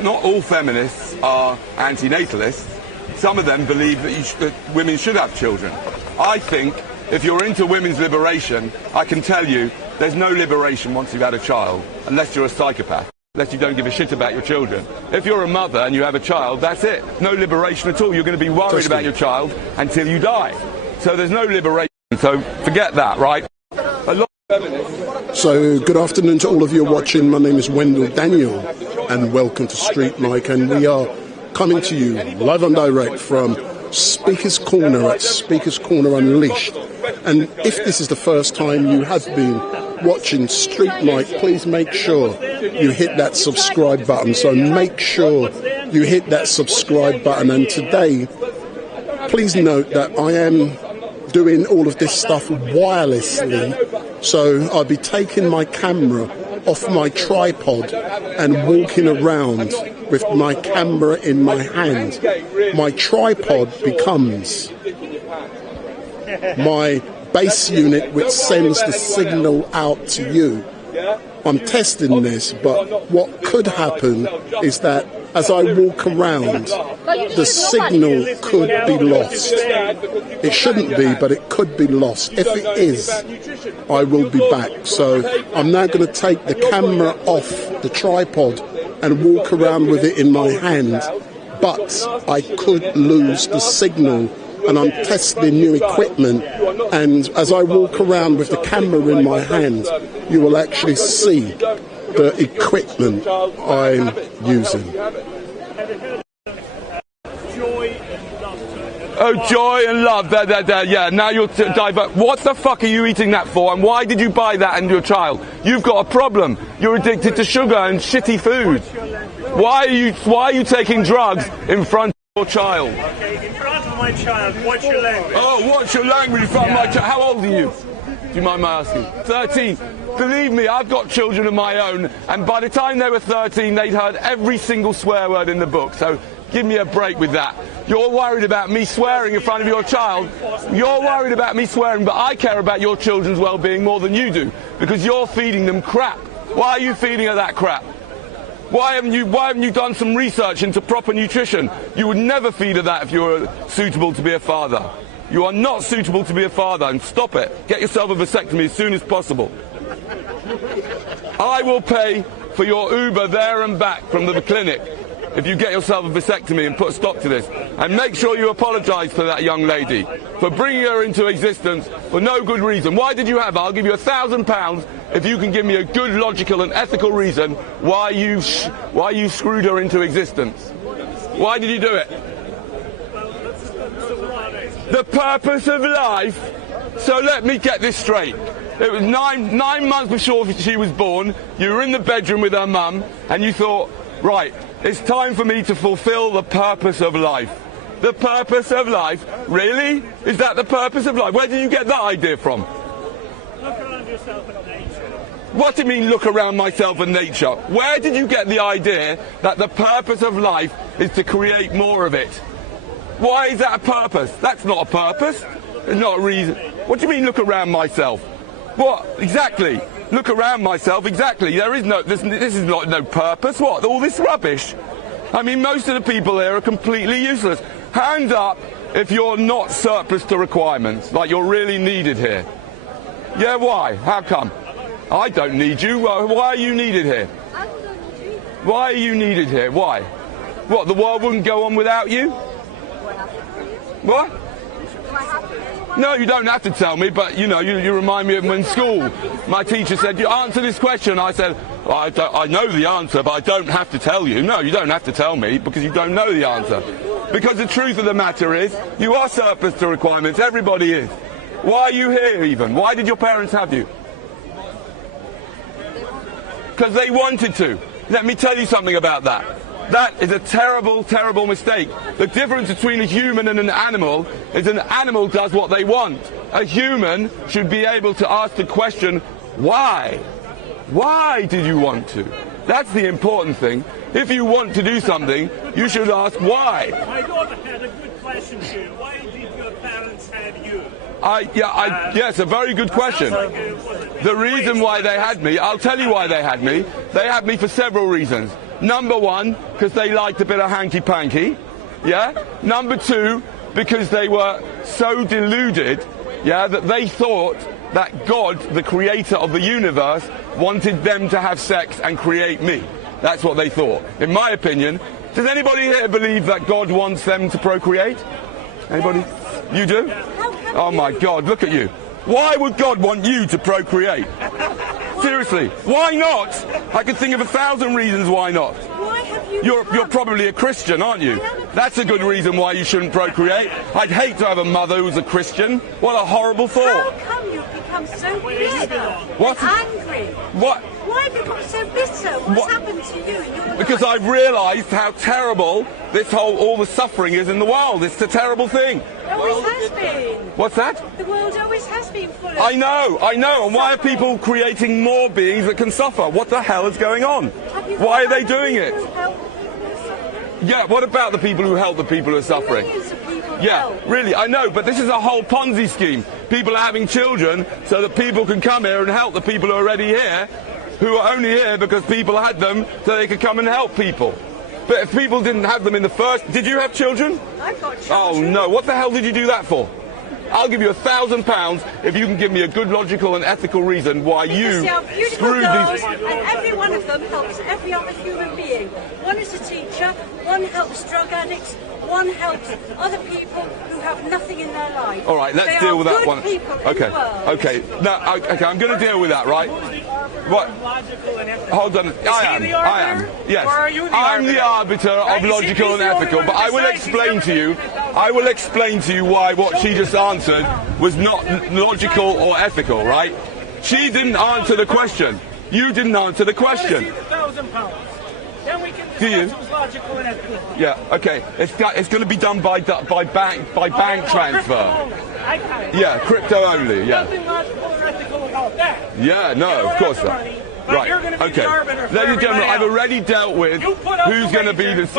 not all feminists are anti-natalists. Some of them believe that women should have children. I think if you're into women's liberation, I can tell you there's no liberation once you've had a child, unless you're a psychopath, unless you don't give a shit about your children. If you're a mother and you have a child, that's it. No liberation at all. You're going to be worried about your child until you die. So there's no liberation. So forget that, right? A lot of feminists. So good afternoon to all of you watching. My name is Wendell Daniel and welcome to StreetMic, and we are coming to you live and direct from Speaker's Corner at Speaker's Corner Unleashed. And if this is the first time you have been watching StreetMic, please make sure you hit that subscribe button. So make sure you hit that subscribe button. And today, please note that I am doing all of this stuff wirelessly. So I'll be taking my camera off my tripod and walking around with my camera in my hand. My tripod becomes my base unit which sends the signal out to you. I'm testing this, but what could happen is that as I walk around, the signal could be lost. It shouldn't be, but it could be lost. If it is, I will be back. So I'm now going to take the camera off the tripod and walk around with it in my hand, but I could lose the signal. And I'm testing new equipment, and as I walk around with the camera in my hand, you will actually see the equipment I'm using. Oh, joy and love. Yeah, now you're divert. What the fuck are you eating that for? And why did you buy that and your child? You've got a problem. You're addicted to sugar and shitty food. Why are you taking drugs in front of your child? Okay, in front of my child, watch your language. Oh, watch your language in front of my child. How old are you? Do you mind my asking? 13. Believe me, I've got children of my own, and by the time they were 13, they'd heard every single swear word in the book. So give me a break with that. You're worried about me swearing in front of your child. You're worried about me swearing, but I care about your children's well-being more than you do, because you're feeding them crap. Why are you feeding her that crap? Why haven't you done some research into proper nutrition? You would never feed her that if you were suitable to be a father. You are not suitable to be a father, and stop it. Get yourself a vasectomy as soon as possible. I will pay for your Uber there and back from the clinic if you get yourself a vasectomy and put a stop to this. And make sure you apologise to that young lady for bringing her into existence for no good reason. Why did you have her? I'll give you £1,000 if you can give me a good, logical and ethical reason why you screwed her into existence. Why did you do it? The purpose of life. So let me get this straight. It was nine months before she was born. You were in the bedroom with her mum, and you thought, right, it's time for me to fulfill the purpose of life. The purpose of life? Really? Is that the purpose of life? Where did you get that idea from? Look around yourself and nature. What do you mean, look around myself and nature? Where did you get the idea that the purpose of life is to create more of it? Why is that a purpose? That's not a purpose. It's not a reason. What do you mean, look around myself? What? Exactly. Look around myself. Exactly. There is no. This is not no purpose. What? All this rubbish. I mean, most of the people here are completely useless. Hands up if you're not surplus to requirements, like you're really needed here. Yeah. Why? How come? I don't need you. Why are you needed here? Why are you needed here? Why? What? The world wouldn't go on without you? What? No, you don't have to tell me, but you know, you remind me of when in school my teacher said, you answer this question. I said, well, I know the answer, but I don't have to tell you. No, you don't have to tell me because you don't know the answer. Because the truth of the matter is, you are surplus to requirements. Everybody is. Why are you here even? Why did your parents have you? Because they wanted to. Let me tell you something about that. That is a terrible, terrible mistake. The difference between a human and an animal is an animal does what they want. A human should be able to ask the question, why? Why did you want to? That's the important thing. If you want to do something, you should ask why. My daughter had a good question to you. Why did your parents have you? Yes, a very good question. The reason why they had me, I'll tell you why they had me. They had me for several reasons. Number one, because they liked a bit of hanky-panky, yeah? Number two, because they were so deluded, yeah, that they thought that God, the creator of the universe, wanted them to have sex and create me. That's what they thought. In my opinion, does anybody here believe that God wants them to procreate? Anybody? You do? Oh my God, look at you. Why would God want you to procreate? Seriously, why not? I can think of 1,000 reasons why not. You're probably a Christian, aren't you? That's a good reason why you shouldn't procreate. I'd hate to have a mother who's a Christian. What a horrible thought. How come you've become so bitter What? and angry? What? Why have you become so bitter? What's happened to you in your life? Because I've realised how terrible all the suffering is in the world. It's a terrible thing. It always has been. What's that? The world always has been full of... I know. And why are people creating more beings that can suffer? What the hell is going on? Why are they doing it? Yeah, what about the people who help the people who are suffering? Millions of people Yeah, help. really, I know, but this is a whole Ponzi scheme. People are having children so that people can come here and help the people who are already here, who are only here because people had them so they could come and help people. But if people didn't have them in the first... Did you have children? I've got children. Oh, no. What the hell did you do that for? I'll give you £1,000 if you can give me a good, logical and ethical reason why you screwed these... And every one of them helps every other human being. One is a teacher, one helps drug addicts, one helps other people who have nothing in their life. All right, let's deal with that one. Okay, okay. No, okay, I'm going to deal with that, right? What? Hold on. I am. Yes. I'm the arbiter of logical and ethical, but I will explain to you. I will explain to you why what she just answered was not logical or ethical, right? She didn't answer the question. You didn't answer the question. Then we can do you? Who's logical and ethical. Yeah. Okay. It's going to be done by bank transfer. Yeah, crypto only. Yeah. Nothing logical or ethical about that. Yeah. No, of course not. Right. Okay. Ladies and gentlemen, I've already dealt with who's going to be this.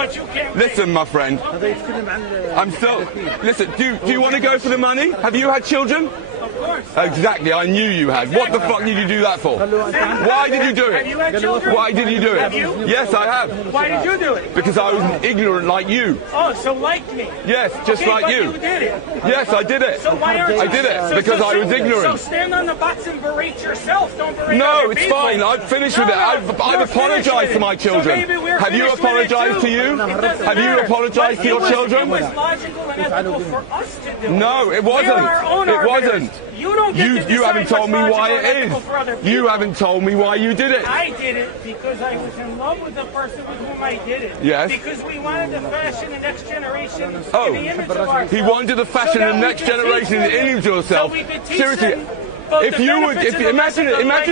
Listen, my friend. I'm still. Listen. Do you want to go for the money? Have you had children? Of course. Exactly. I knew you had. What the fuck did you do that for? Why did you do it? Have you had children? Why did you do it? Have you? Yes, I have. Why did you do it? Because I was ignorant like you. Oh, so like me? Yes, just like but you. You did it. Yes, I did it. So why aren't you? I did it because I was ignorant. So stand on the box and berate yourself. Don't berate No, other it's people. fine. I've finished with it. I've apologized to my children. Have you apologized to you? Have you apologized to your children? It was logical and ethical for us to do. No, it wasn't. It wasn't. You don't get to You haven't told me why it is. You haven't told me why you did it. I did it because I was in love with the person with whom I did it. Yes. Because we wanted to fashion the next generation in Oh, the image of ourselves. he wanted to fashion the next generation in the image of yourself. Seriously. If you would, imagine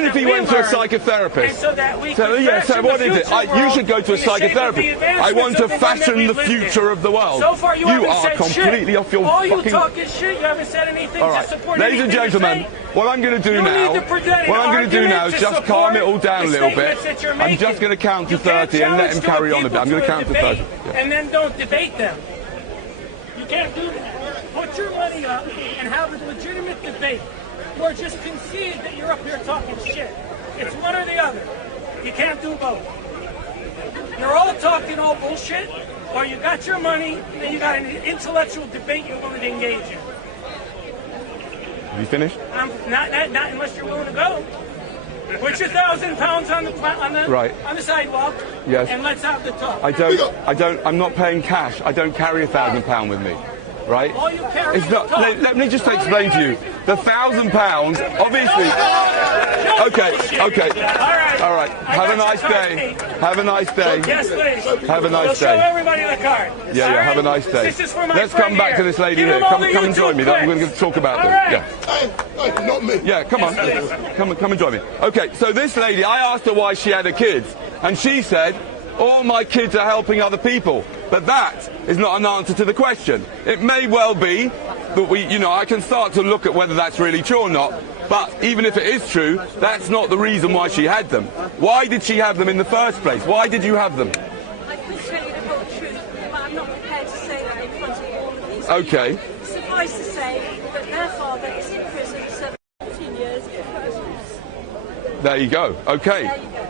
if he went to a psychotherapist. So what is it? You should go to a psychotherapist. I want to fashion the future of the world. So far, you are completely off your All fucking. You talk is shit. You haven't said anything. All right, ladies and gentlemen, what I'm going to do now, is just calm it all down a little bit. I'm just going to count to 30 and let him carry on a bit. I'm going to count to 30. And then don't debate them. You can't do that. Put your money up and have a legitimate debate. Or just concede that you're up here talking shit. It's one or the other. You can't do both. You're all talking all bullshit, or you got your money and you got an intellectual debate you're willing to engage in. Have you finished? Not unless you're willing to go. Put your £1,000 on the sidewalk. Yes. And let's have the talk. I'm not paying cash. I don't carry £1,000 with me. Right? It's not. Let me just explain to you. The £1,000, obviously. Okay. All right. Have a nice day. Have a nice day. Yes, please. Have a nice day. Show everybody the card. Yeah. Have a nice day. Let's come back to this lady here. Come and join me. I'm going to talk about this. Yeah. Not me. Yeah. Come on. Come and join me. Okay. So this lady, I asked her why she had her kids, and she said, all my kids are helping other people. But that is not an answer to the question. It may well be that I can start to look at whether that's really true or not. But even if it is true, that's not the reason why she had them. Why did she have them in the first place? Why did you have them? I could tell you the whole truth, but I'm not prepared to say that in front of all of these people. Okay. Suffice to say that their father is in prison for 17 years for abuse. There you go. Okay.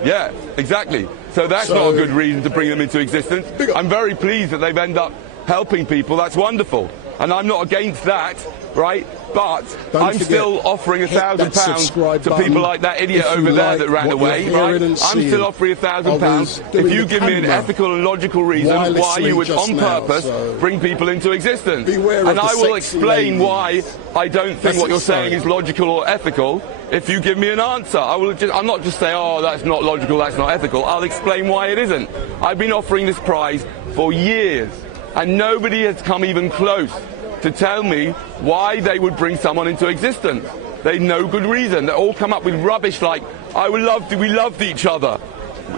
Yeah, exactly. So that's not a good reason to bring them into existence. I'm very pleased that they've ended up helping people. That's wonderful. And I'm not against that, right? But I'm still offering £1,000 to people like that idiot over there that ran away, right? I'm still offering £1,000 if you give me an ethical and logical reason why you would, on purpose, bring people into existence. And I will explain why I don't think what you're saying is logical or ethical. If you give me an answer, I'll not just say, oh, that's not logical, that's not ethical. I'll explain why it isn't. I've been offering this prize for years, and nobody has come even close to tell me why they would bring someone into existence. They no good reason. They all come up with rubbish like, we loved each other.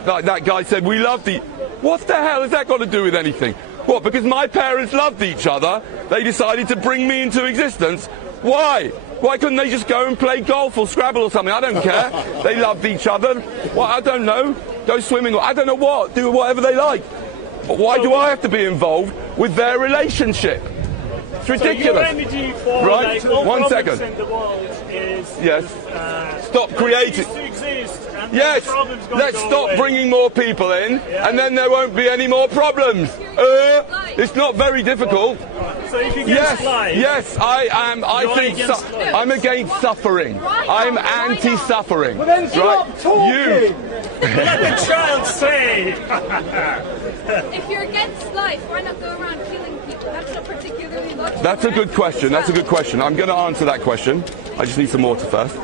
Like that guy said, we loved each. What the hell has that got to do with anything? What, because my parents loved each other, they decided to bring me into existence? Why? Why couldn't they just go and play golf or Scrabble or something? I don't care. They loved each other. Well, I don't know. Go swimming or I don't know what. Do whatever they like. But why do I have to be involved with their relationship? ridiculous. So your energy for right? like, all 1 second. problems in the world is stop creating. Yes, let's stop bringing more people in, and then there won't be any more problems. It's not very difficult. So if you get yes, I am. I'm against suffering. I'm anti-suffering. Well, then stop talking. Let the child say. If you're against life, why not go around killing people? That's not particularly logical. That's a good question. That's a good question. I'm going to answer that question. I just need some water first.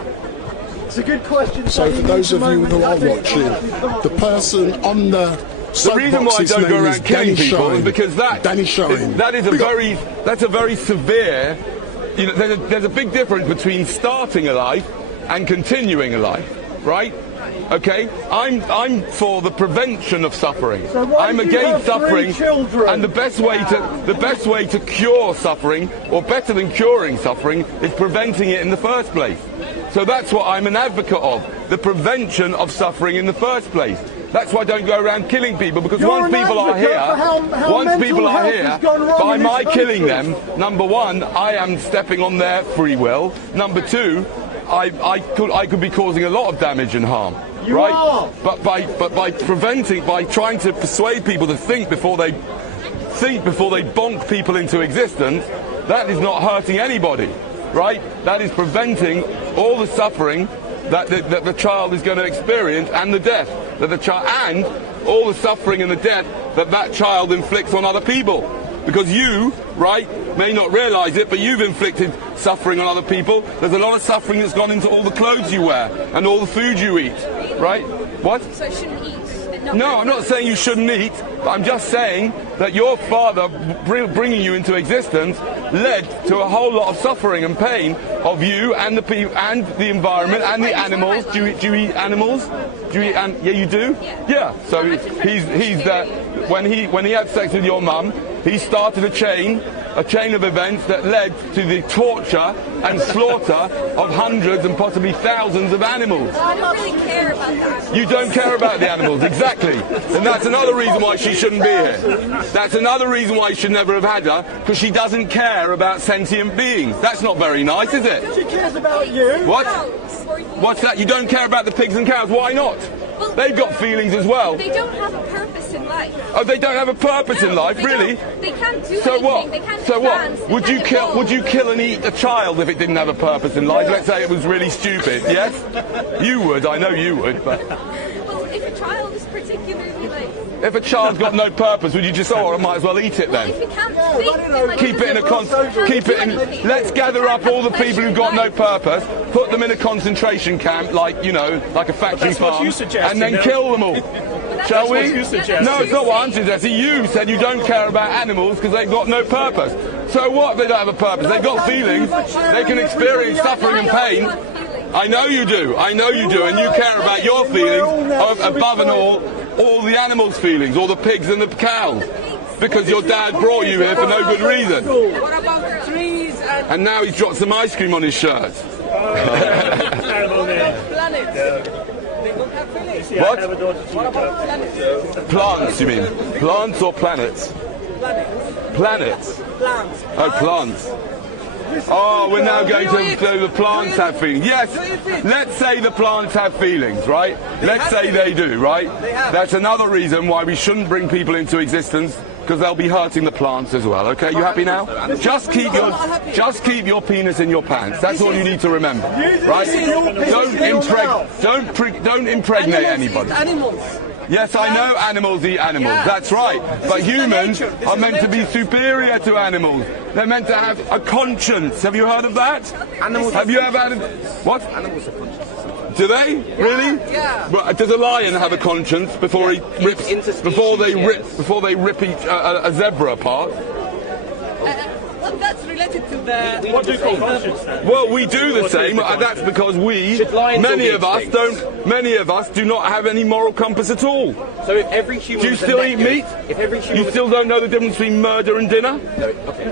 It's a good question. So for those of you who are watching, the person on the reason why I don't go around killing people is because that's a very severe. You know, there's a big difference between starting a life and continuing a life, right? Okay, I'm for the prevention of suffering. So I'm against suffering, and the best way to cure suffering, or better than curing suffering, is preventing it in the first place. So that's what I'm an advocate of: the prevention of suffering in the first place. That's why I don't go around killing people, because once people are here, by my killing them, number one, I am stepping on their free will. Number two, I could be causing a lot of damage and harm. Right? But by trying to persuade people to think before they bonk people into existence, that is not hurting anybody, right? That is preventing all the suffering that the child is going to experience, and the death and all the suffering and the death that child inflicts on other people. Because you, right, may not realise it, but you've inflicted suffering on other people. There's a lot of suffering that's gone into all the clothes you wear and all the food you eat, right? What? So I shouldn't eat? No, I'm not saying you shouldn't eat, but I'm just saying that your father bringing you into existence led to a whole lot of suffering and pain of you and the people and the environment and the animals. Do you eat animals? Do you eat? Yeah, you do. Yeah. So he's that when he had sex with your mum, he started a chain of events that led to the torture and slaughter of hundreds and possibly thousands of animals. I don't really care about the animals. You don't care about the animals, exactly. And that's another reason why she shouldn't be here. That's another reason why you should never have had her, because she doesn't care about sentient beings. That's not very nice, is it? She cares about you. What? What's that? You don't care about the pigs and cows? Why not? They've got feelings as well. They don't have a purpose in life. Oh, they don't have a purpose in life, really? They can't do so anything. What? They can't so advance. What? Would you kill and eat a child if it didn't have a purpose in life? Let's say it was really stupid. Yes, you would. I know you would. But well, if a child is particularly like. If a child's got no purpose, would you just say, "Oh, I might as well eat it then"? If you can't think, keep it in. Let's gather up all the people who've got no purpose, put them in a concentration camp, like a factory farm, and then kill them all. Shall we? No, it's not what I'm suggesting. You said you don't care about animals because they've got no purpose. So what? They don't have a purpose. They've got feelings. They can experience suffering and pain. I know you do. I know you do, and you care about your feelings above and all the animals' feelings, all the pigs and the cows, because your dad brought you here for no good reason. What about trees and now he's dropped some ice cream on his shirt. planets? They don't have feelings. What? What about planets? Plants, you mean? Plants or planets? Planets. Plants. Oh, plants. Oh, we're now going to the plants have feelings. Yes, let's say the plants have feelings, right? Let's say they do, right? That's another reason why we shouldn't bring people into existence, because they'll be hurting the plants as well. Okay, you happy now? Just keep your penis in your pants. That's all you need to remember, right? Don't impregnate anybody. Yes, I know animals eat animals. That's right. But humans are meant to be superior to animals. They're meant to have a conscience. Have you heard of that? Have you ever had what? Animals have conscience. Do they? Really? Yeah. Well, does a lion have a conscience before he rips? Before they rip a zebra apart? Well, that's related to the. What do you call conscience then? Well, we do the same. That's because many of us do not have any moral compass at all. So if every human do you still eat meat? If every human you still don't know the difference between murder and dinner? No, okay.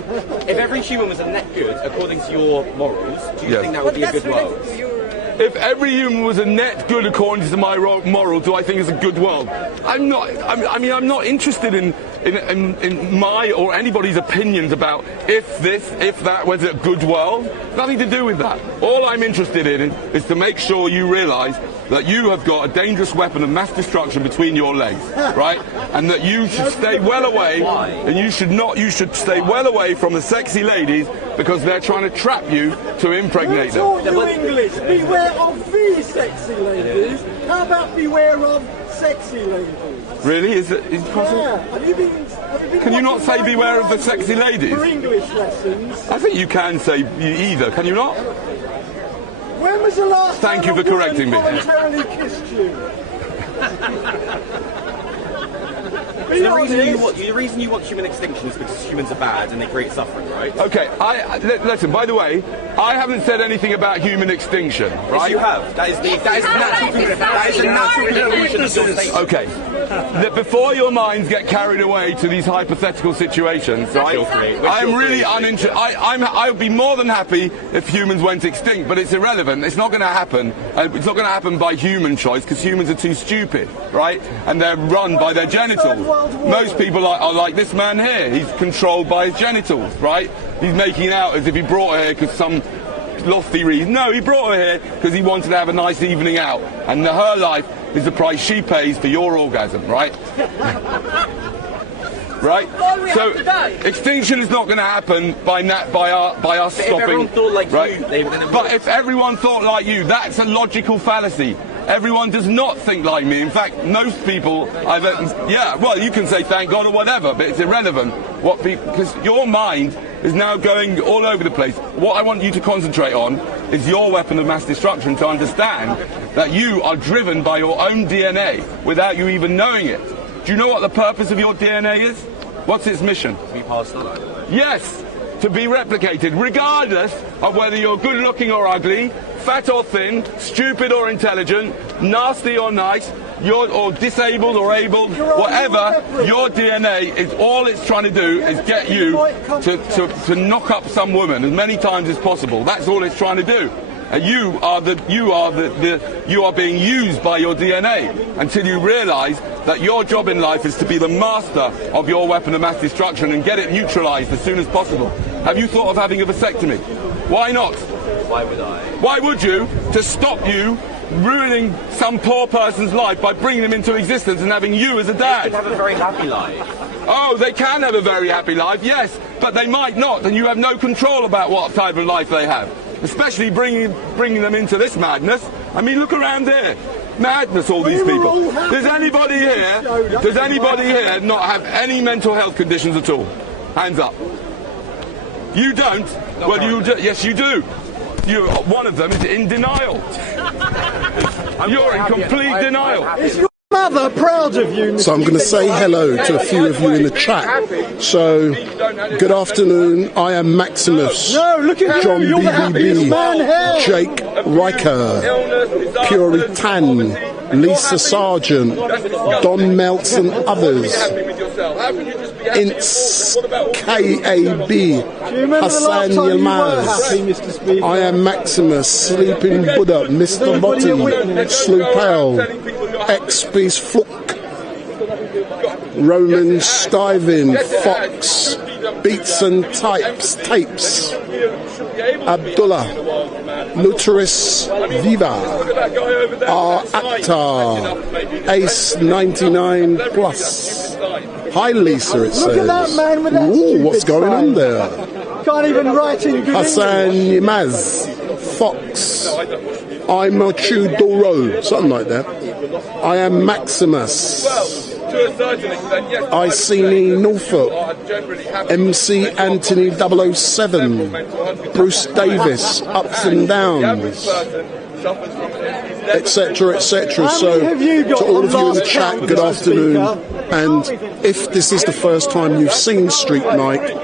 If every human was a net good, according to your morals, do you think that would be a good world? If every human was a net good according to my moral, do I think it's a good world? I'm not. I'm not interested in in my or anybody's opinions about if this, if that, whether it's a good world. Nothing to do with that. All I'm interested in is to make sure you realise that you have got a dangerous weapon of mass destruction between your legs, right? And that you should stay well away, and you should stay well away from the sexy ladies because they're trying to trap you to impregnate them. Taught you English. Beware of the sexy ladies. How about beware of sexy ladies? Really? Is possible? Yeah. Have you been Can you not say beware of the sexy ladies? For English lessons. I think you can say either, can you not? When was the last Thank time you for correcting me. voluntarily kissed you? The reason you want human extinction is because humans are bad and they create suffering, right? Okay, listen, by the way, I haven't said anything about human extinction, right? Yes, you have. That is the natural evolution of your state. Okay. Before your minds get carried away to these hypothetical situations, right? I'm really uninterested. I would be more than happy if humans went extinct, but it's irrelevant. It's not going to happen. It's not going to happen by human choice because humans are too stupid, right? And they're run by their genitals. Most people are like this man here. He's controlled by his genitals, right? He's making out as if he brought her here because some lofty reason. No, he brought her here because he wanted to have a nice evening out. And her life is the price she pays for your orgasm, right? Right? So extinction is not going to happen by us stopping. If everyone thought like right? you, but if everyone thought like you, that's a logical fallacy. Everyone does not think like me. In fact, most people, well, you can say thank God or whatever, but it's irrelevant. Because your mind is now going all over the place. What I want you to concentrate on is your weapon of mass destruction, to understand that you are driven by your own DNA without you even knowing it. Do you know what the purpose of your DNA is? What's its mission? To be passed on. Yes, to be replicated, regardless of whether you're good looking or ugly, fat or thin, stupid or intelligent, nasty or nice, or disabled or able, whatever, your DNA is all it's trying to do is get you to knock up some woman as many times as possible. That's all it's trying to do. And you are being used by your DNA until you realise that your job in life is to be the master of your weapon of mass destruction and get it neutralised as soon as possible. Have you thought of having a vasectomy? Why not? Why would I? Why would you? To stop you ruining some poor person's life by bringing them into existence and having you as a dad. They could have a very happy life. Oh, they can have a very happy life, yes, but they might not, and you have no control about what type of life they have. Especially bringing them into this madness. I mean, look around here. Madness, all these people. Does anybody here not have any mental health conditions at all? Hands up. You don't? Well, yes, you do. One of them is in denial. You're in complete denial. Is your mother proud of you? So I'm going to say hello to a few of you in the chat. So, good afternoon. I am Maximus. No, look at John you. You're the happiest man here. Jake Riker, Puritan, Lisa Sargent, Don Meltz and others. Ince KAB, Hassan Yilmaz, I am Maximus, Sleeping Buddha, Mr. Lotti, Sloopel, X-Piece Fluck, Roman Stivin, Fox, Beats and Tapes, Abdullah, Luteris Viva, R. Akhtar, Ace 99 Plus. Hi Lisa, it says. Look at that man with that. Ooh, what's going on there? Can't even write in good Hassan Yimaz, Fox, I'm a Chudoro, something like that. I am Maximus. Iceni Norfolk, MC Anthony 007, Bruce Davis, Ups and Downs, etc., etc. So, to all of you in the chat, good afternoon. And if this is the first time you've seen StreetMic,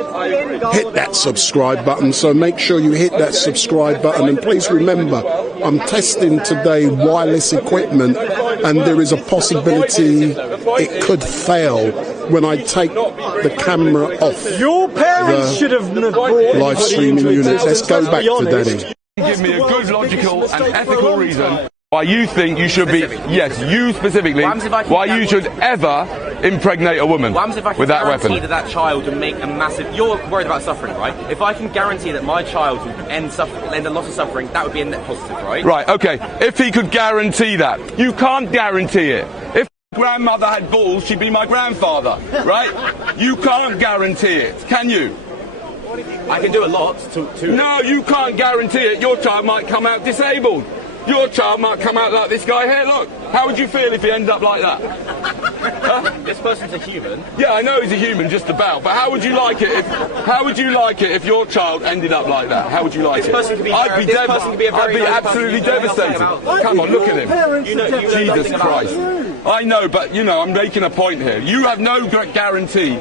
hit that subscribe button. So make sure you hit that subscribe button. And please remember, I'm testing today wireless equipment, and there is a possibility it could fail when I take the camera off. Your parents should have brought live streaming unit. Let's go back to Danny. Give me a good logical and ethical reason why you think you should be, yes, you specifically, why you should ever impregnate a woman What happens if I can with that guarantee weapon. that child will make a massive... You're worried about suffering, right? If I can guarantee that my child will end a lot of suffering, that would be a net positive, right? Right, okay. If he could guarantee that. You can't guarantee it. If my grandmother had balls, she'd be my grandfather, right? You can't guarantee it, can you? I can do a lot to... No, you can't guarantee it. Your child might come out disabled. Your child might come out like this guy here. Look, how would you feel if he ended up like that? This person's a human. Yeah, I know he's a human, just about. But how would you like it if your child ended up like that? How would you like it? I'd be absolutely devastated. Come on, look at him. Jesus Christ. I know, but you know, I'm making a point here. You have no guarantee.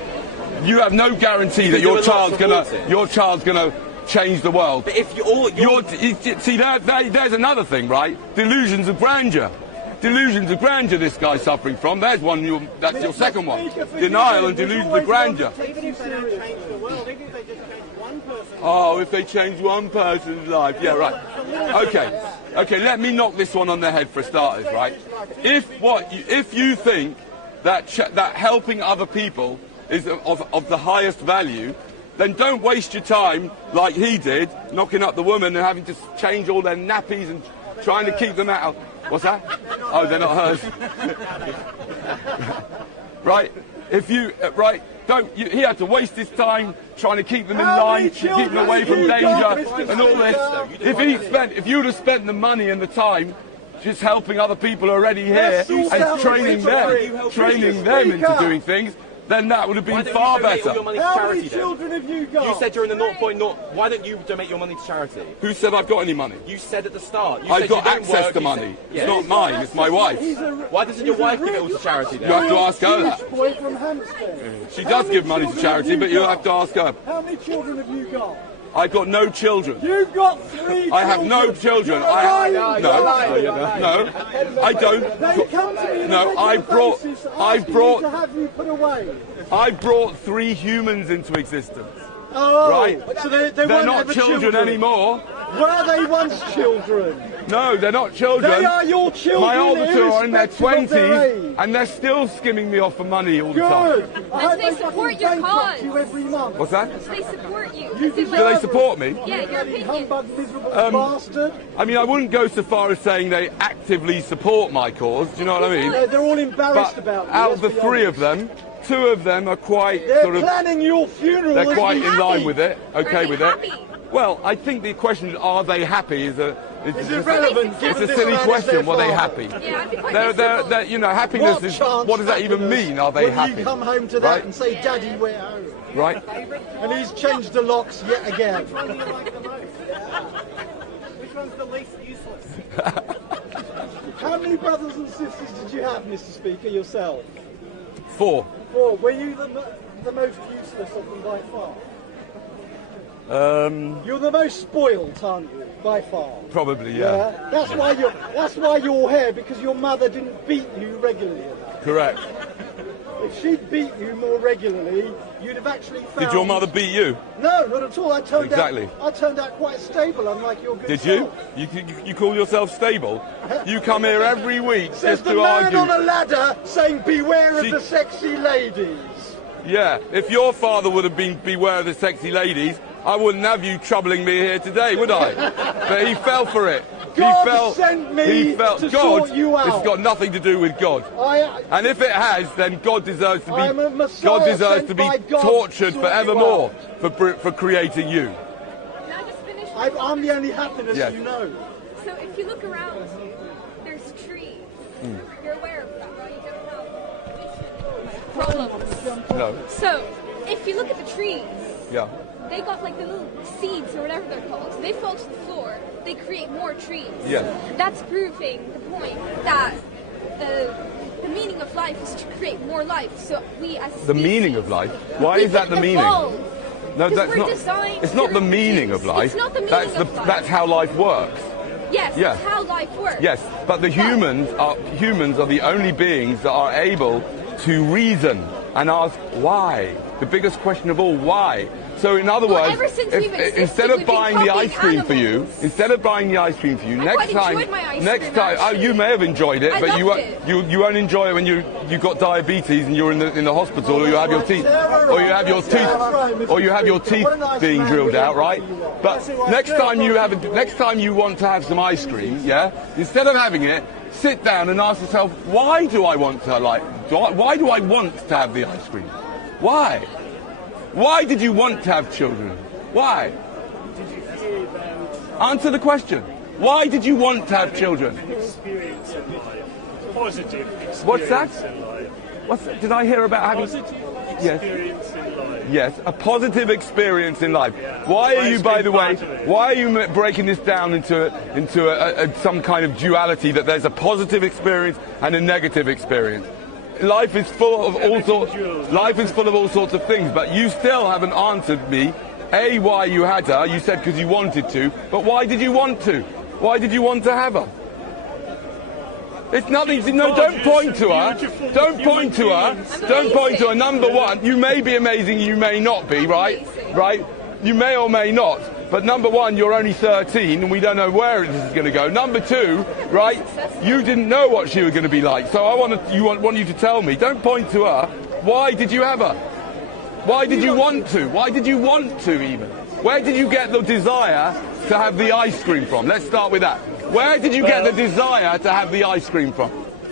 You have no guarantee that your child's gonna change the world. But if see, there's another thing, right? Delusions of grandeur. Delusions of grandeur this guy's suffering from. There's one, that's your second one. Denial and delusions of grandeur. Oh, if they change one person's life. Yeah, right. Okay, let me knock this one on the head for starters, right? If you think that helping other people is of the highest value, then don't waste your time like he did, knocking up the woman and having to change all their nappies and trying to keep them out. What's that? Oh, they're not hers. Right? He had to waste his time trying to keep them in line, keep them away from danger and all this. If you'd have spent the money and the time just helping other people already here and training them into doing things, then that would have been far better. How many children have you got? You said you're in the 0.0. Why don't you donate your money to charity? Who said I've got any money? You said at the start. I've got access to money. It's not mine, it's my wife. Why doesn't your wife give it all to charity then? You have to ask her that. Boy from Hampstead. She does give money to charity, but you have to ask her. How many children have you got? I've got no children. You've got 3 children. I have no children. No, I don't. They come to me No, I brought to have you put away. I brought 3 humans into existence. Oh, right? So they're not children anymore. Were they once children? No, they're not children. They are your children. My older 2 are in their 20s, age. and they're still skimming me off for money all the Good. time. I hope they support your cause. You every month. What's that? They support you. Do they support me? Yeah, your opinion. Humbug, miserable bastard. I mean, I wouldn't go so far as saying they actively support my cause. Do you know what I mean? They're all embarrassed But about me. out of the 3 of them, 2 of them are quite They're planning your funeral. They're quite in happy? line with it, okay with happy? it. Well, I think the question is, are they happy? Is irrelevant. It's a silly question. Were they happy? Yeah, I'd be quite They're, you know, happiness is. What does that even mean? Are they when happy? You come home to that and say, "Daddy, we're home." Right. And he's changed the locks yet again. Which one's the least useless? How many brothers and sisters did you have, Mr. Speaker, yourself? 4. 4. Were you the most useless of them by far? You're the most spoilt, aren't you? By far. Probably, yeah. That's why you're here, because your mother didn't beat you regularly enough. Correct. If she'd beat you more regularly, you'd have actually found... Did your mother beat you? No, not at all. I turned out quite stable, unlike your good Did self. you? You call yourself stable? You come here every week Says just the to man argue. on a ladder saying, "Beware of the sexy ladies." Yeah, if your father would have been beware of the sexy ladies, I wouldn't have you troubling me here today, would I? But he fell for it. God sent me to sort you out. It's got nothing to do with God. And if it has, then God deserves to be tortured forevermore for creating you. I'm the only happiness you know. So if you look around you, there's trees. You're aware of that, right? You don't have problems. No. So if you look at the trees, they got like the little seeds or whatever they're called. So they fall to the floor. They create more trees. Yeah. That's proving the point that the meaning of life is to create more life. So we as a the meaning of life? Why is that the meaning? No, that's not. It's not the meaning of life. It's not the meaning of life. That's how life works. Yes, Yeah. that's how life works. Yes, but the humans are the only beings that are able to reason and ask why. the biggest question of all, why? So in other words, ever since we've existed, instead of we've been buying the ice cream for you, animals. next time, oh, you may have enjoyed it, but you won't enjoy it when you got diabetes and you're in the hospital, or you have your teeth being drilled out, right? But next time you want to have some ice cream, yeah, instead of having it, sit down and ask yourself, why do I want to why do I want to have the ice cream? Why? Why did you want to have children? Why? Answer the question. Why did you want to have children? Experience in life. Positive experience. What's that? In life. Did I hear about having... Positive experience in life. Yes, a positive experience in life. Why are you, by the way, why are you breaking this down into some kind of duality that there's a positive experience and a negative experience? Life is full of all sorts. Life is full of all sorts of things, but you still haven't answered me. A, why you had her? You said because you wanted to, but why did you want to? Why did you want to have her? It's nothing. No, don't point to her. Don't point to her. Don't point to her. Number one, you may be amazing, you may not be, right? Right? You may or may not. But number one, you're only 13 and we don't know where this is going to go. Number two, right, you didn't know what she was going to be like. So I want you to tell me, don't point to her, why did you have her? Why did you want to? Why did you want to even? Where did you get the desire to have the ice cream from? Let's start with that. Where did you get the desire to have the ice cream from?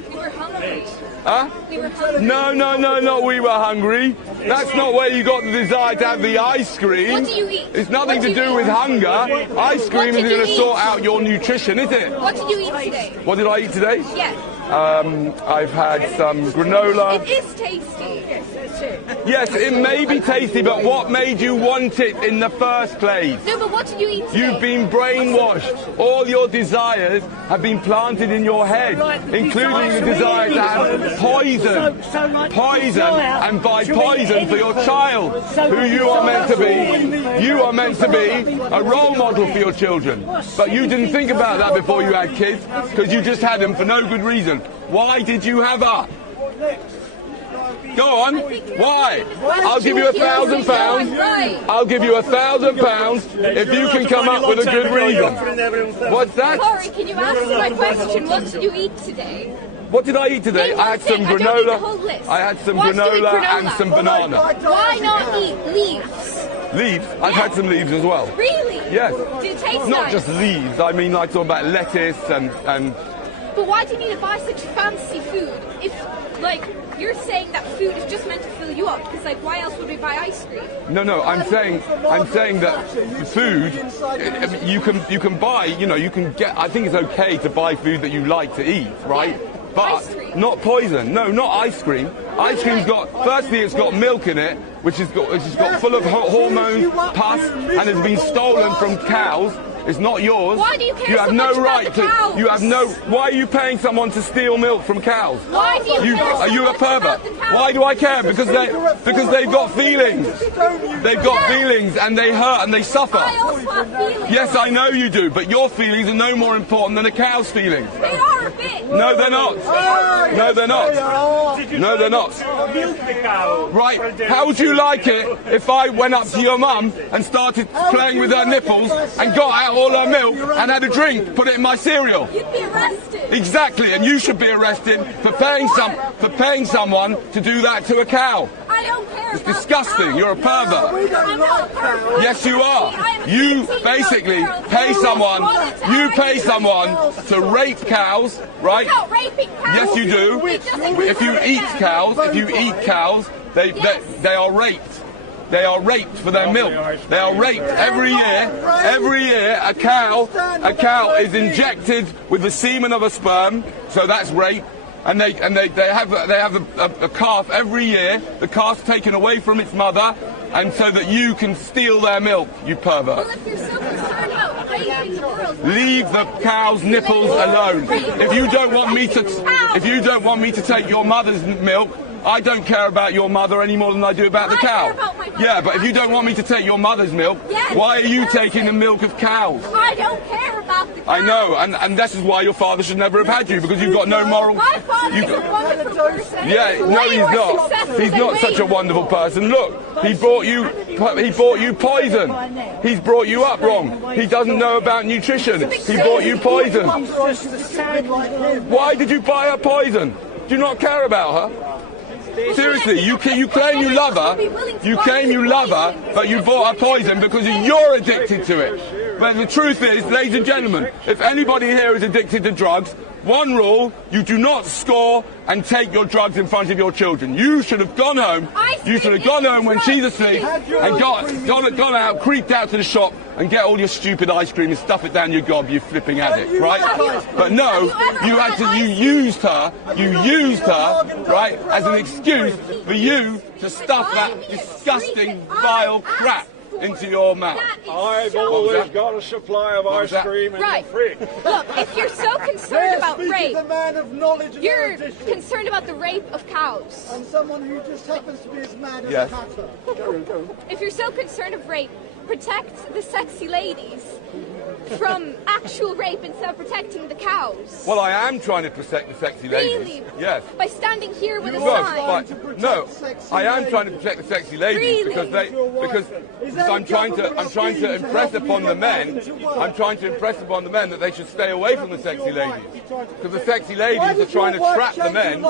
We were hungry. Huh? We were hungry. No, we were hungry. That's not where you got the desire to have the ice cream. What do you eat? It's nothing to do with hunger. Ice cream is going to sort out your nutrition, is it? What did you eat today? What did I eat today? Yes. I've had some granola. It is tasty. Yes, it may be tasty, but what made you want it in the first place? No, but what did you eat today? You've been brainwashed. All your desires have been planted in your head, including the desire to have poison. Poison, and by poison for your child, who you are meant to be. You are meant to be a role model for your children. But you didn't think about that before you had kids, because you just had them for no good reason. Why did you have her? Go on. Why? I'll give you £1,000. I'll give you £1,000 if you can come up with a good reason. What's that? Corey, can you answer my question? What did you eat today? What did I eat today? I had some granola. I had some granola and some banana. Why not eat leaves? Leaves? I've had some leaves as well. Really? Yes. Did it taste Not nice? just leaves. I mean, like talking about lettuce and. But why do you need to buy such fancy food if, like, you're saying that food is just meant to fill you up? Because, like, why else would we buy ice cream? No. I'm saying that food. You can buy. You can get. I think it's okay to buy food that you like to eat, right? Yeah. But not poison. No, not ice cream. Ice cream's got. Firstly, it's got milk in it, which is got full of hormones, pus, and has been stolen from cows. It's not yours. Why do you care You have so no much right about the to. cows? You have no. Why are you paying someone to steal milk from cows? Why do you care Are so you a much pervert? about the cows? Why do I care? Because they've got feelings. They've got feelings and they hurt and they suffer. I also have feelings. Yes, I know you do, but your feelings are no more important than a cow's feelings. They are a bit. No, they're not. No, they're not. No, they're not. Right, how would you like it if I went up to your mum and started playing with her nipples and got out all her milk and had a drink, put it in my cereal? You'd be arrested. Exactly, and you should be arrested for paying someone to do that to a cow. I don't care. It's disgusting. You're a pervert. I'm not a pervert. Yes, you are. You basically pay someone. You pay someone to rape cows, right? I'm not raping cows. Yes, you do. If you eat cows, they are raped. They are raped for their milk. They are raped every year. Every year, a cow is injected with the semen of a sperm. So that's rape. And they have a calf every year. The calf's taken away from its mother, and so that you can steal their milk. You pervert. Well, if you're so concerned about raping the world, Leave the cow's nipples alone. If you don't want me to take your mother's milk, I don't care about your mother any more than I do about the cow. Yeah, but if you don't want me to take your mother's milk, why are you taking the milk of cows? I don't care about have the cows. I know, and this is why your father should never have had you, because you've got no moral... My father is a wonderful person. Yeah, no, he's not. He's not such a wonderful person. Look, he bought you poison. He's brought you up wrong. He doesn't know about nutrition. He bought you poison. Why did you buy her poison? Do you not care about her? Seriously, you claim you love her. You claim you love her, but you bought her poison because you're addicted to it. But the truth is, ladies and gentlemen, if anybody here is addicted to drugs, one rule, you do not score and take your drugs in front of your children. You should have gone home. You should have gone home when she's asleep and gone out, creeped out to the shop and get all your stupid ice cream and stuff it down your gob, you flipping addict, right? But no, you used her, right, as an excuse for you to stuff that disgusting, vile crap into your mouth. I've always got a supply of ice cream in the fridge. Look, if you're so concerned about rape, a man of knowledge and you're erudition. concerned about the rape of cows. And someone who just happens to be as mad as Yes. a hatter. If you're so concerned of rape, protect the sexy ladies from actual rape instead of protecting the cows. Well, I am trying to protect the sexy ladies. Really? Yes. By standing here with a sign. No, I am trying to protect the sexy ladies because I'm trying to impress upon the men. I'm trying to impress upon the men that they should stay away from the sexy ladies, because the sexy ladies are trying to trap the men.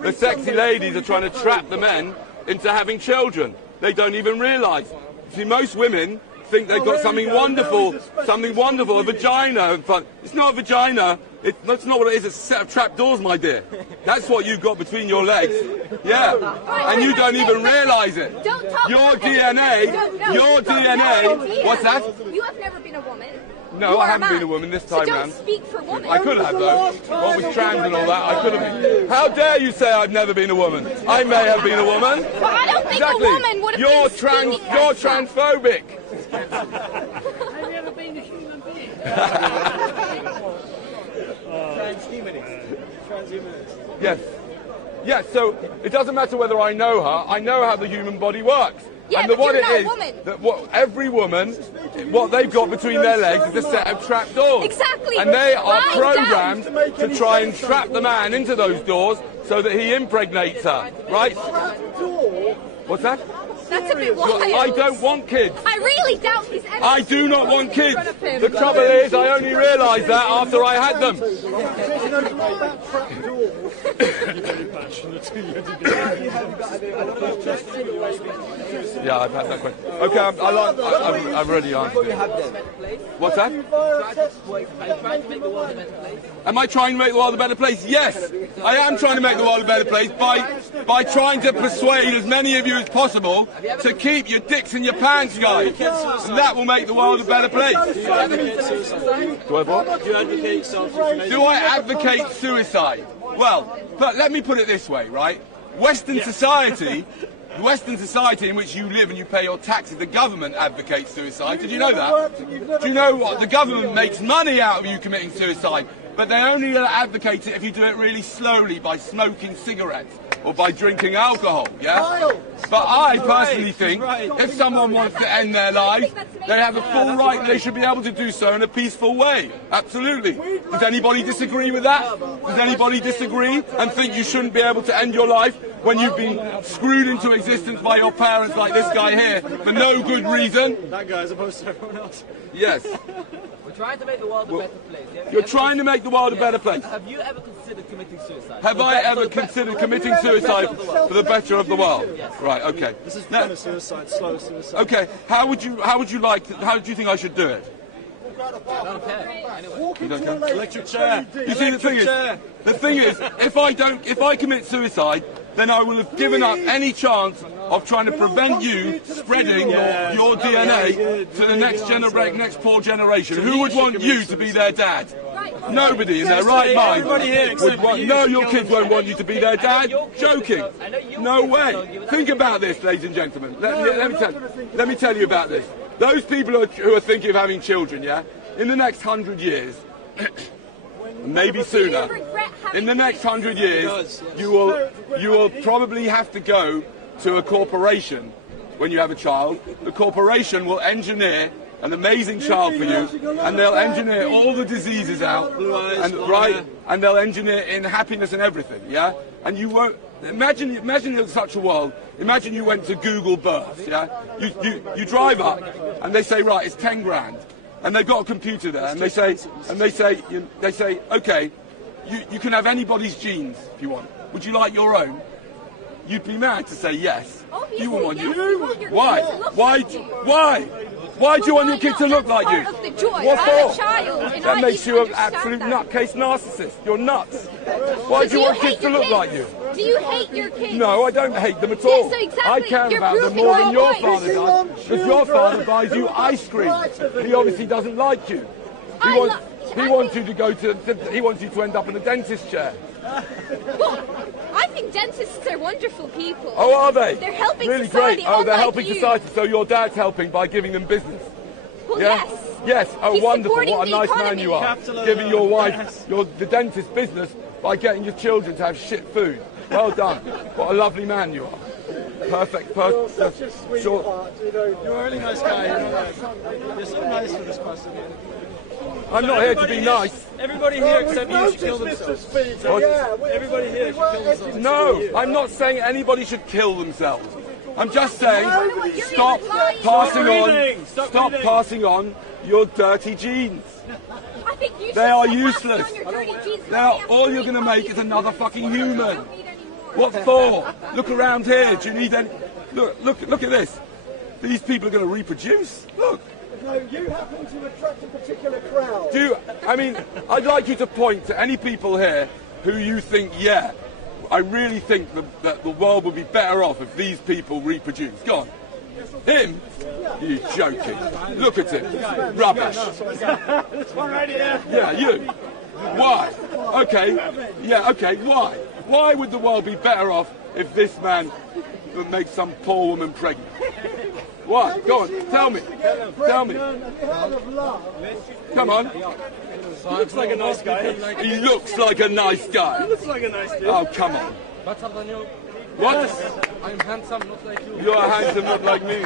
The sexy ladies are trying to trap the men into having children. They don't even realise. See, most women think they've got something wonderful, a vagina. It's not a vagina. That's not what it is. It's a set of trapdoors, my dear. That's what you've got between your legs. Yeah, and you don't even realise it. Your DNA. What's that? You have never been a woman. No, I haven't been a woman this time round. Don't speak for women. I could have, though. What with trans and all that, I could have been. How dare you say I've never been a woman? I may have been a woman. But I don't think a woman would have You're been You're transphobic. Have you ever been a human being? Transhumanist. Yes. Yes, so it doesn't matter whether I know her. I know how the human body works. Yeah, and but what you're it not a is, woman. that every woman, what they've got between their legs is a set of trapdoors. Exactly. And they are Lying programmed down. to try and trap the man into those doors so that he impregnates her, right? What's that? That's a bit wild. I don't want kids. I really doubt he's ever I do not want in kids. front of him. The trouble is, I only realised that after I had them. Yeah, I've had that question. Okay, I've already answered it. What's that? Am I trying to make the world a better place? Yes, I am trying to make the world a better place by trying to persuade as many of you as possible to keep your dicks in your pants, guys. And that will make the world a better place. Do you advocate suicide? Do I what? Do you advocate self-euthanasia? Do I advocate suicide? Well, but let me put it this way, right? Western society in which you live and you pay your taxes, the government advocates suicide. Did you know that? Do you know what? The government makes money out of you committing suicide, but they only advocate it if you do it really slowly by smoking cigarettes or by drinking alcohol, yeah? But I personally think if someone wants to end their lives, they have a full right, they should be able to do so in a peaceful way. Absolutely. Does anybody disagree with that? Does anybody disagree and think you shouldn't be able to end your life when you've been screwed into existence by your parents like this guy here for no good reason? That guy as opposed to everyone else. Yes. We're trying to make the world a better place. You're trying to make the world a better place. Have you ever considered committing suicide? Have I ever considered committing suicide for the better of the world? Right, okay. This is kind of suicide, slow suicide. Okay, how do you think I should do it? I don't care. Anyway. You don't care? Electric chair. You see, the thing is, if I commit suicide, then I will have given up any chance of trying to prevent you spreading your DNA to the next poor generation. Who would want you to be their dad? Nobody in their right mind would want. No, your kids won't want you to be their dad. Joking. No way. Think about this, ladies and gentlemen. Let me tell you about this. Those people who are thinking of having children, yeah, in the next 100 years, maybe sooner, in the next 100 years, you will probably have to go to a corporation when you have a child. The corporation will engineer an amazing child for you, and they'll engineer all the diseases out, and they'll engineer in happiness and everything, yeah? And you won't, imagine in such a world, imagine you went to Google births, yeah? You drive up, and they say, right, it's 10 grand, and they've got a computer there, and they say, okay, you can have anybody's genes if you want. Would you like your own? You'd be mad to say yes. You wouldn't want you. Why? Why do you want your kid to look like you? What for? That makes you an absolute nutcase narcissist. You're nuts. Why do you want kids to look like you? Do you hate your kids? No, I don't hate them at all. Yeah, so exactly. I care about them more than your father does. Because your father buys you ice cream. He obviously doesn't like you. He wants you to go to. He wants you to end up in a dentist chair. Well, I think dentists are wonderful people. Oh, are they? They're helping really society. Great. Oh, they're helping society. So your dad's helping by giving them business. Well, yeah? Yes. Oh, he's wonderful! What a nice economy. man you are. Giving your wife, the dentist business by getting your children to have shit food. Well done. What a lovely man you are. Perfect. You're such a sweetheart. You're a really nice guy. You're so nice for this person. I'm not here to be nice. Everybody here except you should kill themselves. Everybody here should kill themselves. No, I'm not saying anybody should kill themselves. I'm just saying stop passing on your dirty genes. They are useless. Now all you're going to make is another fucking human. What for? Look around here. Do you need any? Look at this. These people are going to reproduce. Look. No, you happen to attract a particular crowd. I'd like you to point to any people here who you think, yeah, I really think that the world would be better off if these people reproduce. Go on. Him? You're joking. Look at him. Rubbish. This one right here. Yeah, you. Why? Okay. Yeah, okay. Why? Why would the world be better off if this man would make some poor woman pregnant? What? Go on, tell me. Tell me. Come on. He looks like a nice guy. He looks like a nice guy. He looks like a nice dude. Oh, come on. Better than you. What? I'm handsome, not like you. You're handsome, not like me.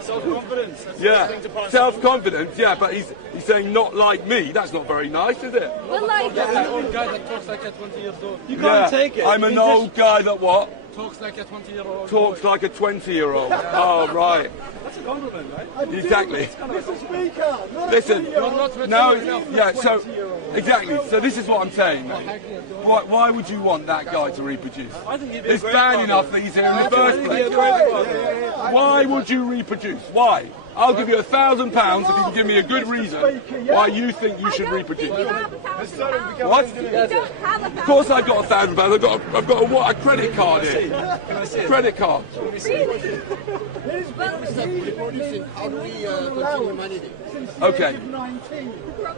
Self-confidence. Yeah, self-confidence, yeah, but he's saying not like me. That's not very nice, is it? Well, like... You're an old guy that talks like a 20-year-old. You can't take it. I'm an old guy that what? Talks like a 20-year-old. Talks like a 20-year-old. Oh, right. That's a compliment, right? Exactly. Mr. Speaker, listen, so exactly. So this is what I'm saying, mate. Why would you want that guy to reproduce? I think he'd be It's bad enough that he's here in the first place. Why would you reproduce? Why? I'll give you £1,000 if you can give me a good reason why you think you should reproduce. What? Of course I've got £1,000. I've got a credit card here. Credit card. Okay.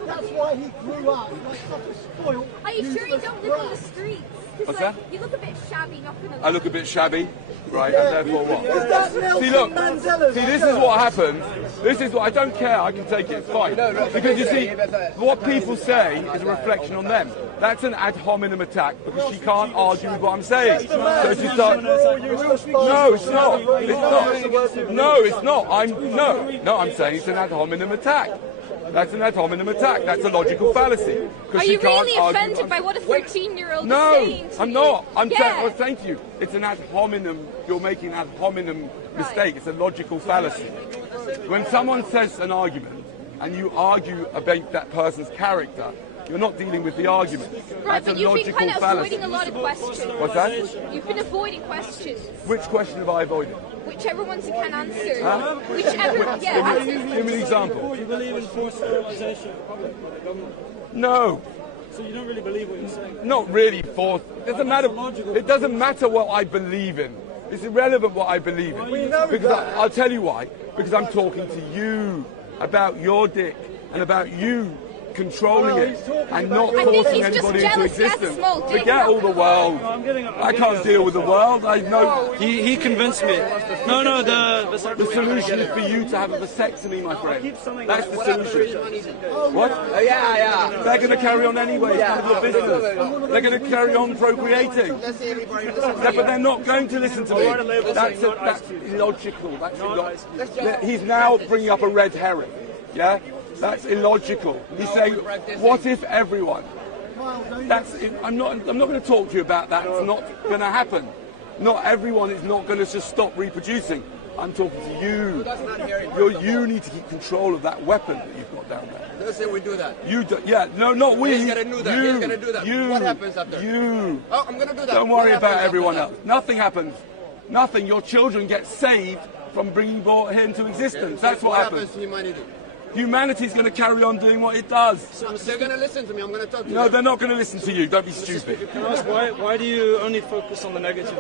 That's why he grew up like such a spoiled. Are you sure you don't live on the streets? What's that? You look a bit shabby, not gonna lie. I look a bit shabby, right? And therefore what? Is that Nelson Mandela's? See, this is what happens. This is what I don't care. I can take it. It's fine. Because you see, what people say is a reflection on them. That's an ad hominem attack because she can't argue with what I'm saying. So she starts. No, it's not. It's not. No, it's not. I'm saying it's an ad hominem attack. That's an ad hominem attack. That's a logical fallacy. Are you really offended by what a 13-year-old is saying? No, I'm not. I'm saying to you, it's an ad hominem. You're making an ad hominem mistake. It's a logical fallacy. When someone says an argument and you argue about that person's character, you're not dealing with the argument. Right, That's but you've been kind of fallacy. avoiding a lot of questions. What's that? You've been avoiding questions. Which question have I avoided? Whichever ones you can answer. Huh? Whichever, answer. Give me an example. Do you believe in forced sterilisation of the public by the government? No. So you don't really believe what you're saying? Not really forced. It doesn't matter. It doesn't matter what I believe in. It's irrelevant what I believe in. Because I'll tell you why. Because I'm talking to you about your dick and about you controlling it and not I think forcing he's just anybody into jealous he has a existence. small dick. Forget all the world. I can't deal with the world. I know. He convinced me. No, the solution is for you to have a vasectomy, my friend. That's the solution. What? Yeah. They're going to carry on anyway. It's none of your business. They're going to carry on procreating. Yeah, but they're not going to listen to me. That's illogical. That's illogical. He's now bringing up a red herring. Yeah? That's illogical. He's saying, what if everyone? I'm not going to talk to you about that. It's not going to happen. Not everyone is not going to just stop reproducing. I'm talking to you. You need to keep control of that weapon that you've got down there. Let's say we do that. You do, yeah, no, not we. He's gonna do that. He's gonna do that. What happens after? Oh, I'm gonna do that. Don't worry about everyone else. Nothing happens. Nothing. Your children get saved from bringing brought into existence. That's what happens. What happens to humanity? Humanity's going to carry on doing what it does. So they're going to listen to me. I'm going to talk to them. No, they're not going to listen to you. Don't be stupid. Can I ask why do you only focus on the negative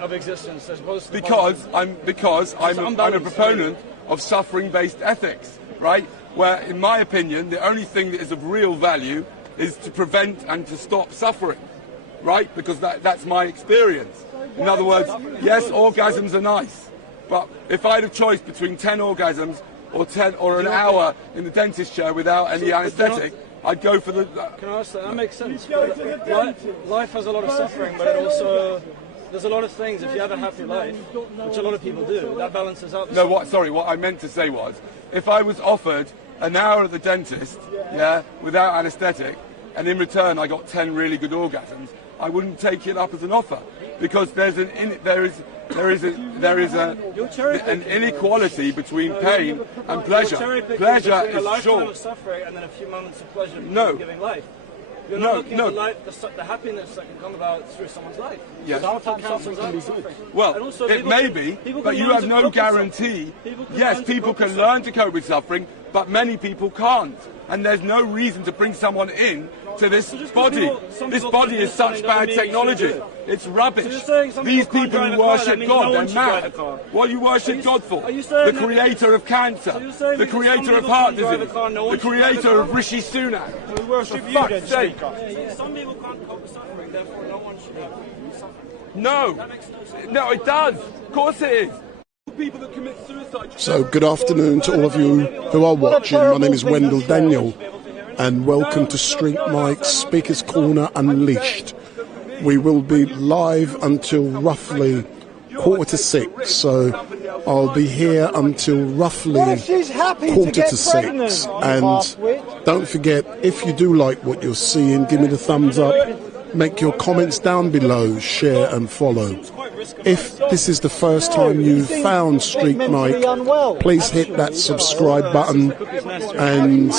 of existence as opposed to because I'm a proponent of suffering-based ethics, right? Where, in my opinion, the only thing that is of real value is to prevent and to stop suffering, right? Because that's my experience. In other words, yes, orgasms are nice, but if I had a choice between 10 orgasms or an hour in the dentist chair without any anaesthetic, I'd go for the... Can I ask that? That makes sense. Life has a lot of suffering, but it also... There's a lot of things, if you have a happy life, which a lot of people do, that balances out. No, what I meant to say was, if I was offered an hour at the dentist, yeah, without anaesthetic, and in return I got 10 really good orgasms, I wouldn't take it up as an offer, because there is an inequality between pain and pleasure. Pleasure is a lifetime short. of suffering and then a few moments of pleasure No. giving life. You're not looking at the happiness that can come about through someone's life. Yes. Suffering. Well, it may be, but you have no guarantee. Yes, people can learn to cope with suffering, but many people can't. And there's no reason to bring someone in to this body. This body is such bad technology. It's rubbish. These people who worship God, they're mad. What do you worship God for? The creator of cancer, the creator of heart disease, the creator of Rishi Sunak. We worship For you, fuck's sake. Some people can't cope with suffering, therefore no one should suffer. No, it does. Of course it is. People that commit suicide. So good afternoon to all of you who are watching. My name is Wendell Daniel and welcome to StreetMic Speaker's Corner Unleashed. We will be live until roughly 5:45, so I'll be here until roughly 5:45. And don't forget, if you do like what you're seeing, give me the thumbs up, make your comments down below, share and follow. If this is the first time you've found StreetMic, please hit that subscribe button, and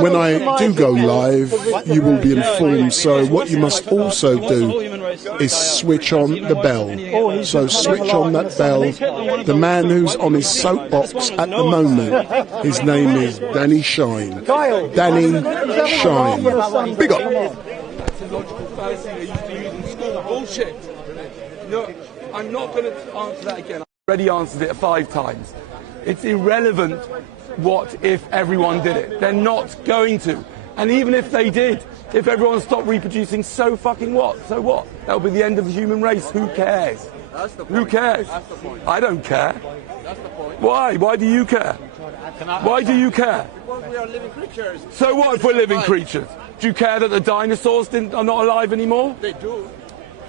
when I do go live, you will be informed. So what you must also do is switch on the bell. So switch on that bell. The man who's on his soapbox at the moment, his name is Danny Shine. Danny Shine. Big up. That's a logical fallacy they used to use in school. Bullshit. No, I'm not going to answer that again. I already answered it 5 times. It's irrelevant what if everyone did it. They're not going to. And even if they did, if everyone stopped reproducing, so fucking what? So what? That'll be the end of the human race. Who cares? That's the point. Who cares? That's the point. I don't care. That's the point. Why? Why do you care? Why do you care? Because we are living creatures. So what if we're living creatures? Do you care that the dinosaurs are not alive anymore? They do.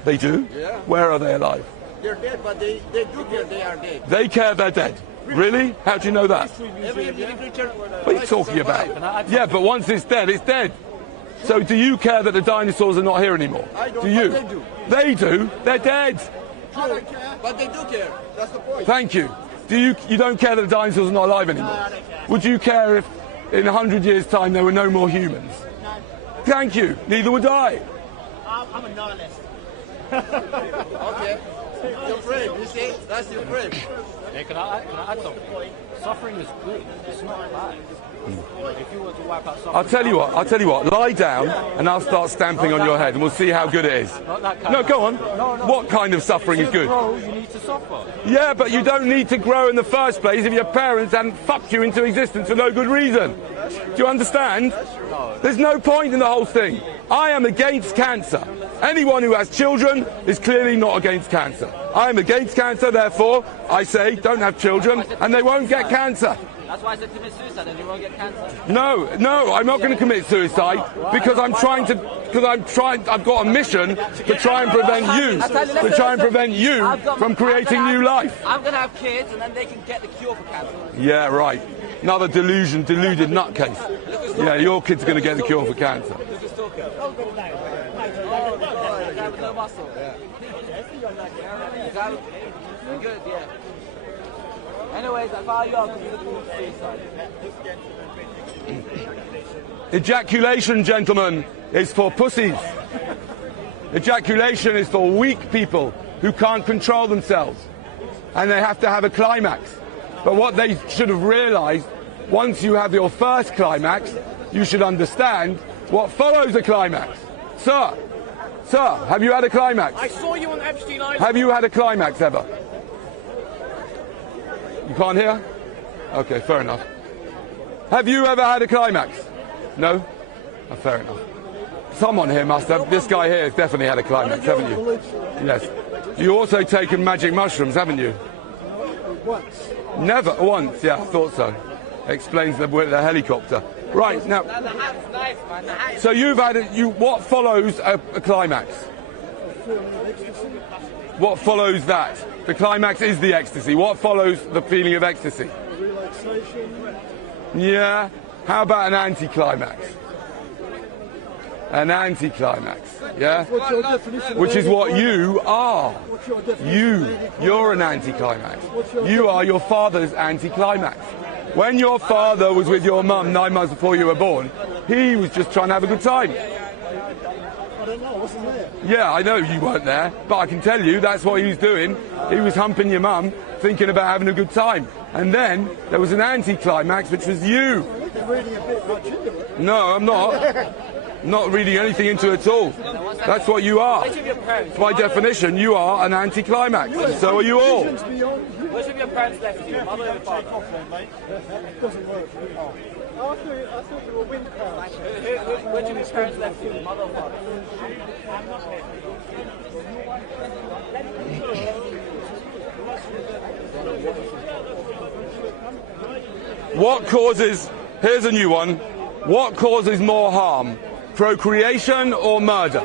They do? Yeah. Where are they alive? They're dead, but they do care they are dead. They care they're dead. Really? How do you know that? Every living creature. What are you talking about? Yeah, but once it's dead, it's dead. So do you care that the dinosaurs are not here anymore? I don't, do you? But they do. They do? They're dead. True, but they do care. That's the point. Thank you. You don't care that the dinosaurs are not alive anymore? Would you care if in 100 years' time there were no more humans? No. Thank you. Neither would I. I'm a nihilist. Okay. Your friend, you see? That's your friend. Hey, can I add something? Suffering is good. It's not bad. If you were to wipe out suffering... I'll tell you what, lie down and I'll start stamping on your head and we'll see how good it is. Not that kind No, of... go on. No. What kind of suffering is good? Grow, you need to suffer. Yeah, but you don't need to grow in the first place if your parents hadn't fucked you into existence for no good reason. Do you understand? There's no point in the whole thing. I am against cancer. Anyone who has children is clearly not against cancer. I am against cancer, therefore, I say don't have children and they won't get cancer. That's why I said commit suicide and you won't get cancer. No, I'm not going to commit suicide because I've got a mission to try and prevent you, from creating new life. I'm going to have kids and then they can get the cure for cancer. Yeah, right. Another deluded nutcase. Yeah, your kid's going to get the cure for cancer. No muscle. Good, yeah. Anyways, I follow you up because you're suicide. Ejaculation, gentlemen, is for pussies. Ejaculation is for weak people who can't control themselves. And they have to have a climax. But what they should have realised, once you have your first climax, you should understand what follows a climax. Sir, have you had a climax? I saw you on Epstein Island. Have you had a climax ever? You can't hear? Okay, fair enough. Have you ever had a climax? No? Oh, fair enough. Someone here must have. This guy here has definitely had a climax, haven't you? Yes. You also taken magic mushrooms, haven't you? Once. Never? Once, yeah, I thought so. Explains the helicopter. Right, now, so you've had what follows a climax? What follows that? The climax is the ecstasy. What follows the feeling of ecstasy? Relaxation. Yeah. How about an anticlimax? An anticlimax, yeah? What's your definition? Which is what you are. What's your definition? You're an anticlimax. You are your father's anticlimax. When your father was with your mum 9 months before you were born, he was just trying to have a good time. I don't know, I wasn't there. Yeah, I know you weren't there, but I can tell you that's what he was doing. He was humping your mum, thinking about having a good time. And then there was an anticlimax, which was you. You're reading a bit much into it. No, I'm not. Not reading anything into it at all. That's what you are. By definition, you are an anticlimax, and so are you all. Which of your parents left you? Mother or father? It doesn't work. I thought you were wind clouds. Which of your parents left you? Mother or father? What causes, here's a new one, what causes more harm? Procreation or murder?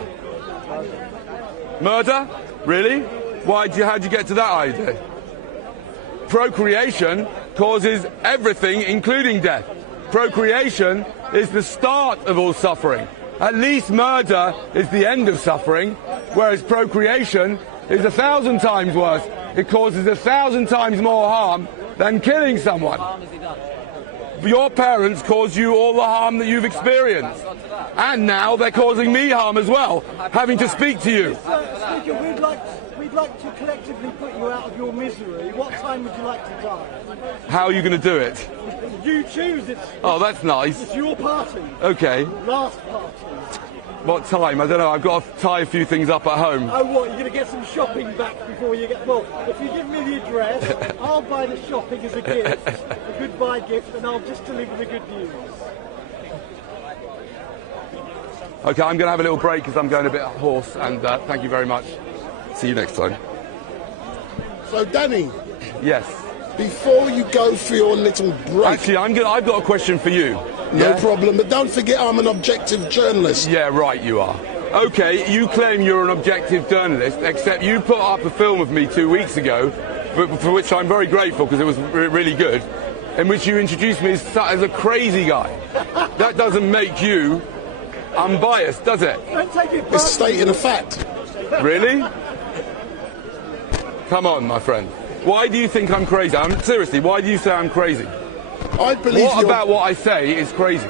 Murder? Really? How'd you get to that idea? Procreation causes everything, including death. Procreation is the start of all suffering. At least murder is the end of suffering, whereas procreation is 1,000 times worse. It causes 1,000 times more harm than killing someone. Your parents caused you all the harm that you've experienced. And now they're causing me harm as well, having to speak to you. Speaker, we'd like to collectively put you out of your misery. What time would you like to die? How are you going to do it? You choose. Oh, that's nice. It's your party. Okay. Last party. What time? I don't know. I've got to tie a few things up at home. Oh, what? You're going to get some shopping back before you get... Well, if you give me the address, I'll buy the shopping as a gift, a goodbye gift, and I'll just deliver the good news. Okay, I'm going to have a little break because I'm going a bit hoarse, and thank you very much. See you next time. So, Danny. Yes. Before you go for your little break... Actually, I've got a question for you. No problem, but don't forget I'm an objective journalist. Yeah, right, you are. Okay, you claim you're an objective journalist, except you put up a film of me 2 weeks ago, for which I'm very grateful because it was really good, in which you introduced me as a crazy guy. That doesn't make you unbiased, does it? Don't take it. It's stating a fact. Really? Come on, my friend. Why do you think I'm crazy? Seriously, why do you say I'm crazy? I believe what about what I say is crazy?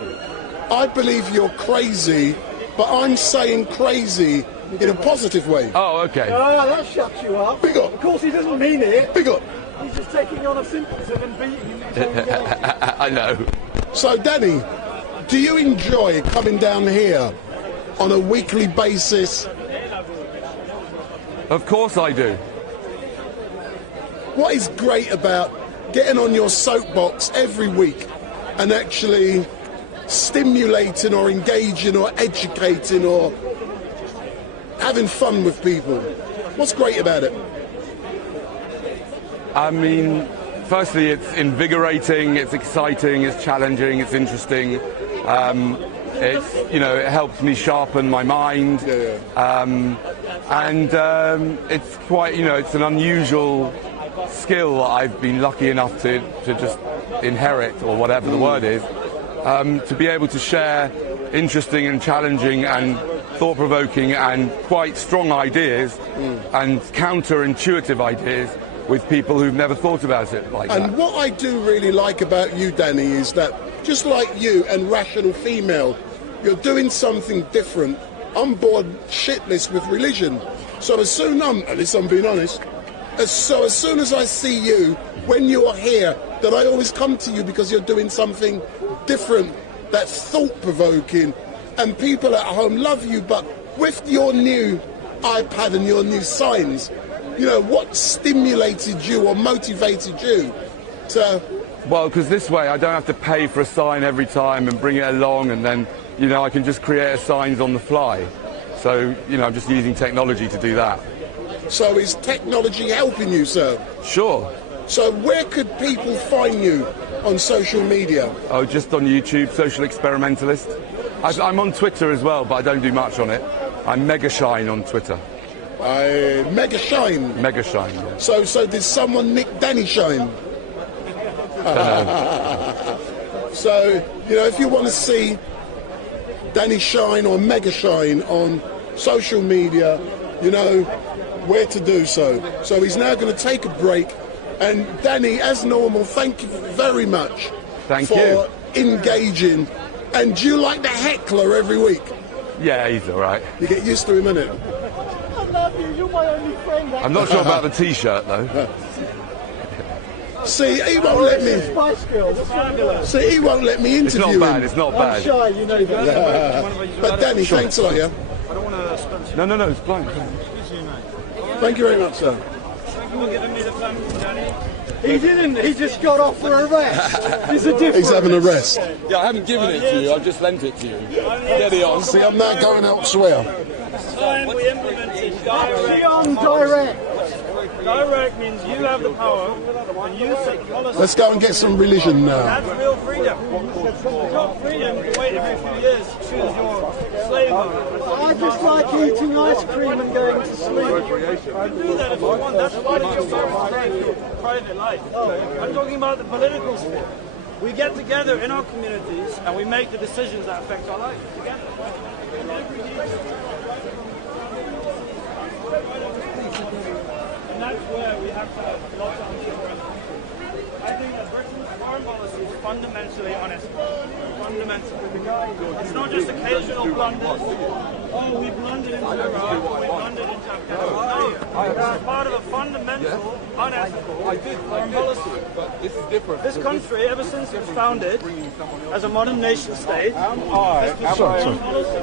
I believe you're crazy, but I'm saying crazy in a positive way. Oh, okay. That shuts you up. Big up. Of course, he doesn't mean it. Big up. He's just taking on a symptom and beating him. I know. So, Danny, do you enjoy coming down here on a weekly basis? Of course I do. What is great about getting on your soapbox every week and actually stimulating or engaging or educating or having fun with people? What's great about it? I mean, firstly, it's invigorating, it's exciting, it's challenging, it's interesting. It's, you know, it helps me sharpen my mind. It's quite, you know, it's an unusual skill I've been lucky enough to just inherit, or whatever the word is, to be able to share interesting and challenging and thought-provoking and quite strong ideas and counterintuitive ideas with people who've never thought about it like that. And what I do really like about you, Danny, is that just like you and Rational Female, you're doing something different. I'm bored shitless with religion. So as soon at least I'm being honest, as soon as I see you, when you're here, that I always come to you because you're doing something different, that's thought-provoking, and people at home love you. But with your new iPad and your new signs, you know, what stimulated you or motivated you to... Well, because this way I don't have to pay for a sign every time and bring it along, and then, you know, I can just create signs on the fly. So, you know, I'm just using technology to do that. So is technology helping you, sir? Sure. So where could people find you on social media? Oh, just on YouTube, Social Experimentalist. I'm on Twitter as well, but I don't do much on it. I'm Mega Shine on Twitter. Mega Shine? Mega Shine, yeah. So did someone nick Danny Shine? So, you know, if you want to see Danny Shine or Mega Shine on social media, you know where to do so. So he's now going to take a break. And Danny, as normal, thank you very much for engaging. And do you like the heckler every week? Yeah, he's all right. You get used to him, innit? I love you. You're my only friend. I'm not sure about the T-shirt, though. See, he won't let me. Spice Girls, it's fabulous. See, he won't let me interview him. It's not bad. It's not bad. I'm shy, you know that. But Danny, thanks a lot, yeah. I don't want to spend. No, it's fine. Thank you very much, sir. Thank you for giving me the phone, Danny. He didn't. He just got off for a rest. It's a difference. He's having a rest. Yeah, I haven't given it to you. I've just lent it to you. Get it on. See, I'm now going elsewhere. We implemented direct. Direct means you have the power and you set policy. Let's go and get some religion now. That's real freedom. It's not freedom to wait every few years to choose your slave owner. I just like eating ice cream and going to sleep. You can do that if you want. That's part of your private life. I'm talking about the political sphere. We get together in our communities and we make the decisions that affect our life together. And that's where we have to have lots of uncertainty. I think that Britain's foreign policy is fundamentally honest. Fundamentally. It's not just occasional blunders. Oh, we blundered into Iraq, we blundered into Afghanistan. No, it's part of a fundamental, unethical foreign policy. But this is different. This country, ever since it was founded as a modern nation state, has been foreign policy.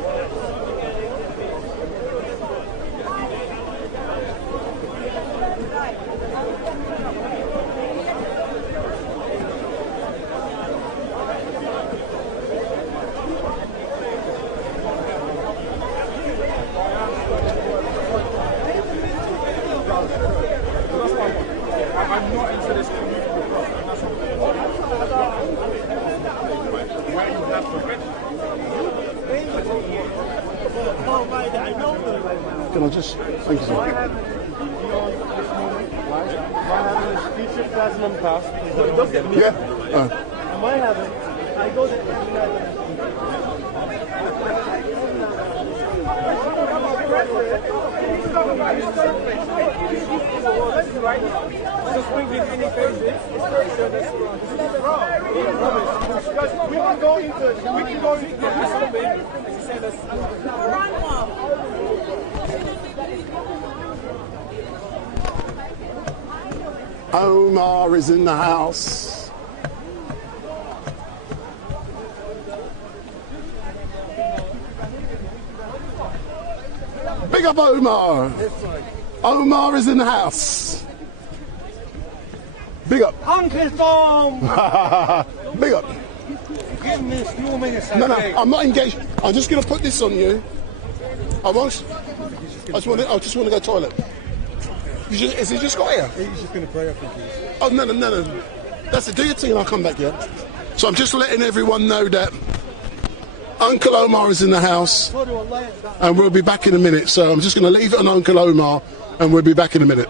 Can I just... Thank you, sir. Future President Pass. Yeah. Am I having? I go to Omar is in the house. Big up Omar. Omar is in the house. Big up. Uncle Tom! Big up. Give me a few minutes. No, I'm not engaged. I'm just going to put this on you. I just want to go toilet. Is he just got here? He's just going to pray, I think he is. Oh, no. That's it. Do your thing and I'll come back, yeah? So I'm just letting everyone know that Uncle Omar is in the house and we'll be back in a minute. So I'm just going to leave it on Uncle Omar and we'll be back in a minute.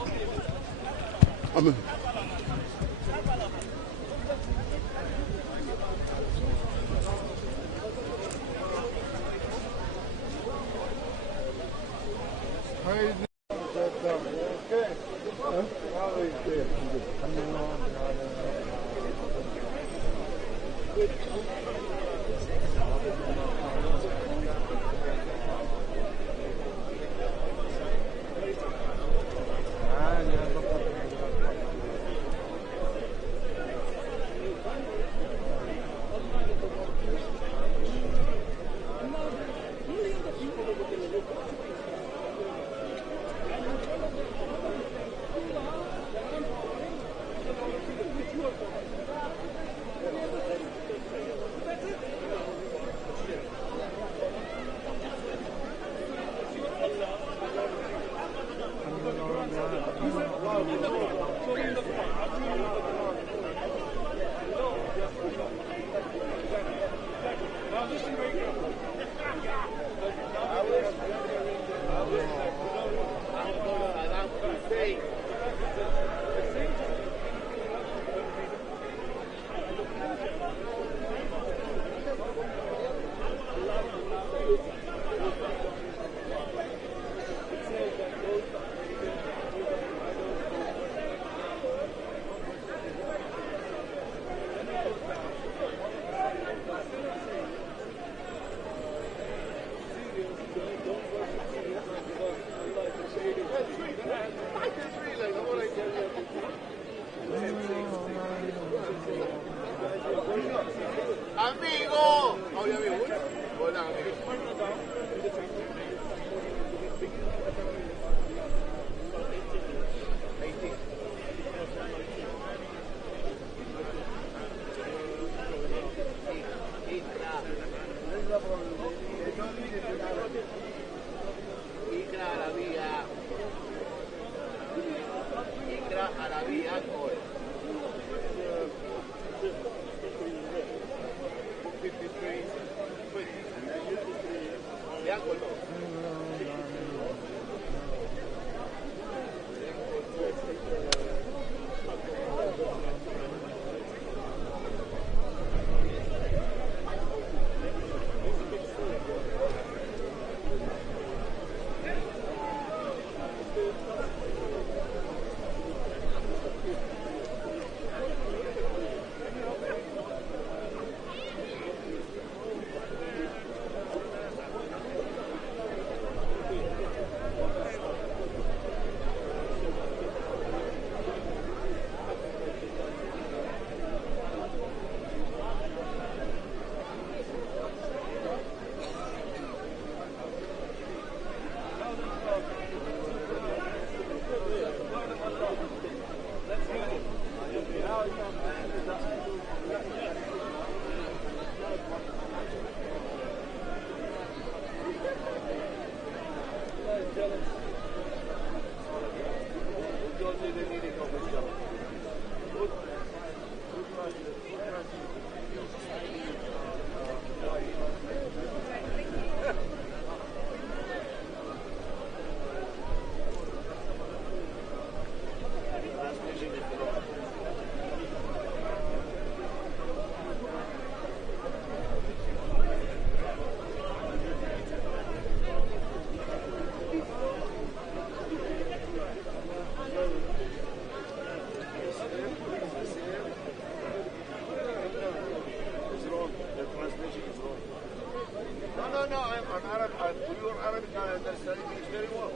It's very well.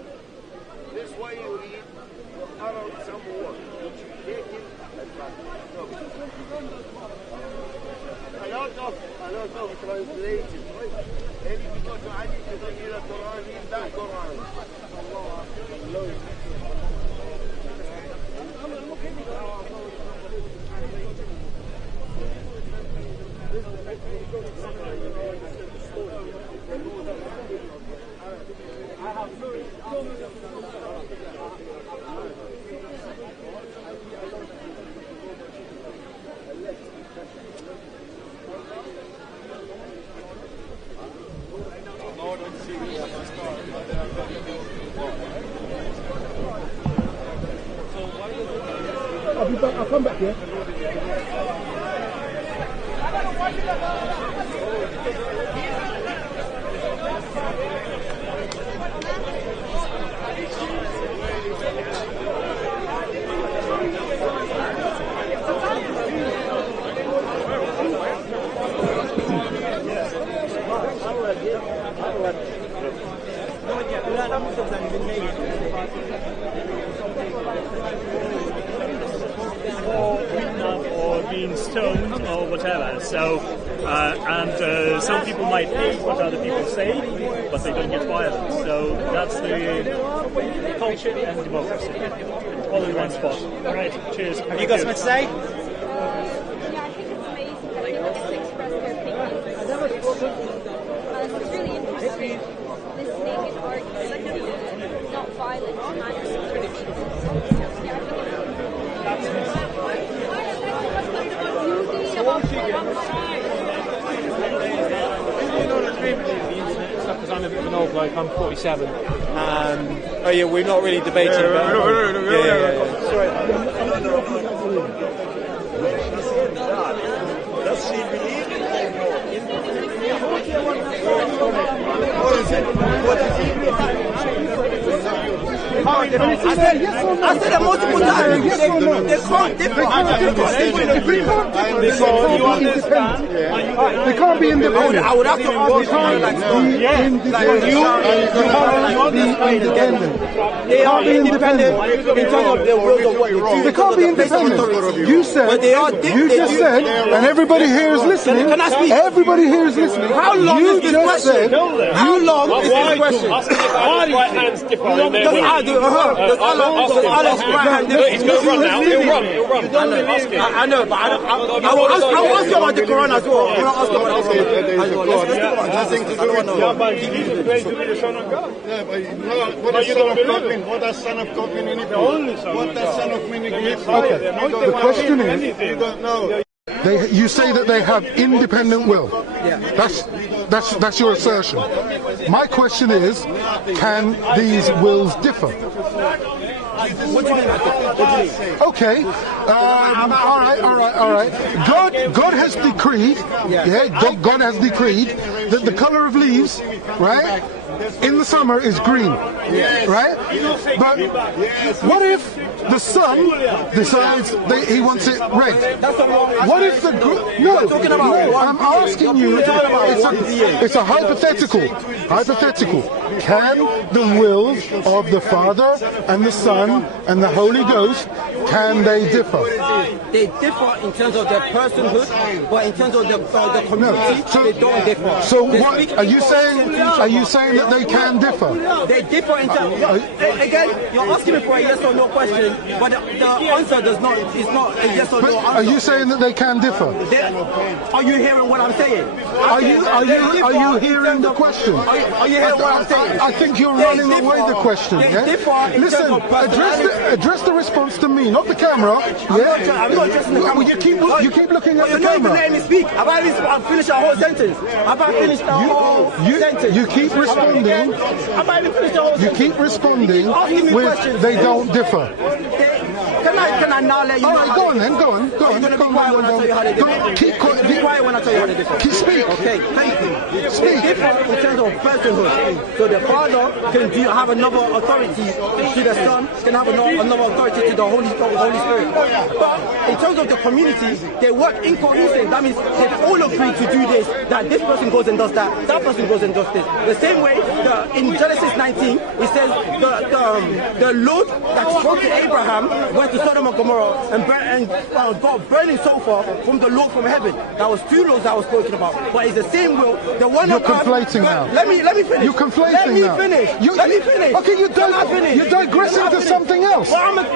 This way you read around some word, which you take it and back. A lot of translations, right? And if you go to Ali, you don't need a Quran, read that Quran. Allah. I'll come back here. Or being stoned or whatever. So, and some people might hate what other people say, but they don't get violent. So that's the culture and democracy, all in one spot. All right, cheers. Have you got something to say? Yeah, I think it's amazing that people get to express their opinions. It's really interesting listening and arguing in a not violent manner. Yeah, I think it's Because I'm a bit of an old bloke, I'm 47. Oh yeah, we're not really debating about Does she believe it or not? What is it? What is it? I said it multiple times. They can't differ. They can't be independent. I would have to ask They are independent in terms of their will of what you do. They can't be independent. You said, you just said, and everybody here is listening. Can I speak? Everybody here is listening. How long is this question? How long is this question? Right hands differ. Does Allah's right hand differ? He's going to run now. He'll run. I know, but I will ask you about the Quran as well. I will ask you about the Quran. Nothing to do with what does son of God mean? What does son of God mean in Hebrew? What does son of mean in Hebrew? Okay. The question is, You don't know. you say that they have independent will. Yeah. That's your assertion. My question is, can these wills differ? What do you mean by that? What do you mean? Okay. All right. God has decreed. God has decreed that the color of leaves, right, in the summer is green, right? But what if the sun decides that he wants it red? What if the I'm asking you. It's a hypothetical. Can the wills of the Father and the Son and the Holy Ghost, can they differ? They differ in terms of their personhood, but in terms of the community, they don't differ. So what are you saying? Are you saying that they can differ? They differ in terms. Again, you're asking me for a yes or no question, but the answer is not a yes or no answer. Are you saying that they can differ? Are you hearing what I'm saying? Are you hearing the question? Are you hearing what I'm saying? I think you're running away the question. Listen, address the response to me, not the camera. I'm not addressing the camera. You keep looking at the camera. You're not even letting me speak. Have I finished a whole sentence? Have I finished the whole sentence? You keep responding. Have I even finished the whole sentence? You keep responding with they don't differ. Can I now let you know? All right, go on then. Go on. You're going to be quiet when I tell you how they differ. Keep quiet. Be quiet when when I tell you how they differ. Speak. Okay, thank you. Speak. They differ in terms of personhood. So the father can have another authority to the son, can have another authority to the Holy Spirit. But in terms of the community, they work in cohesion. That means they all agree to do this, that this person goes and does that person goes and does this. The same way in Genesis 19, it says the Lord that spoke to Abraham went to Sodom and Gomorrah and got burning sulfur from the Lord from heaven. That was two laws that I was spoken about. But it's the same will. The one You're conflating now. Let me finish. You're conflating now. Let me finish. Okay, you're digressing to something else.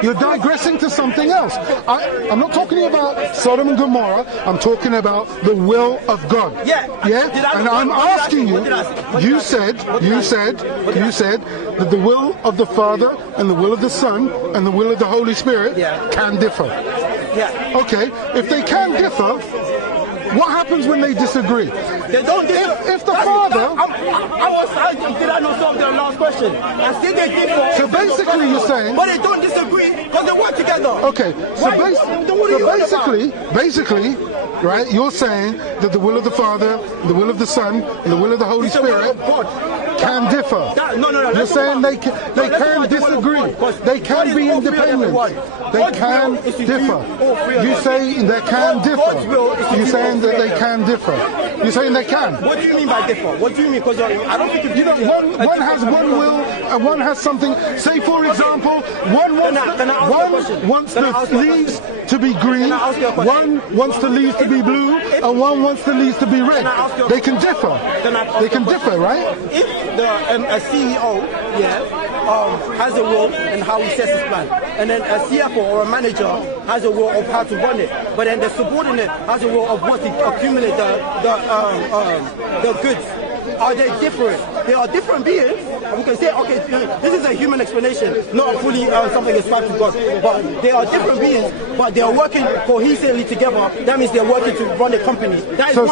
You're digressing to something else. I'm not talking about Sodom and Gomorrah. I'm talking about the will of God. Yeah. And I'm asking you. You said that the will of the Father and the will of the Son and the will of the Holy Spirit can differ. Yeah. Okay. If they can differ, what happens when they disagree? They don't differ. If the Father... Did I not solve the last question? I said they differ. So basically you're saying... But they don't disagree because they work together. Okay. So basically, right, you're saying that the will of the Father, the will of the Son, and the will of the Holy Spirit can differ. No. You're saying they can disagree. They can be independent. They can differ. You say they can differ. You're saying that they can differ. You're saying they can. What do you mean by differ? What do you mean? Because I don't think one has one will and one has something. Say for example, one wants the leaves to be green, one wants the leaves to be blue, and one wants the leaves to be red. They can differ. They can differ, right? If a CEO has a role in how he sets his plan, and then a CFO or a manager has a role of how to run it, but then the subordinate has a role of what to accumulate the goods. Are they different? They are different beings. We can say, okay, this is a human explanation, not fully something ascribed to God. But they are different beings, but they are working cohesively together. That means they are working to run a company. That is one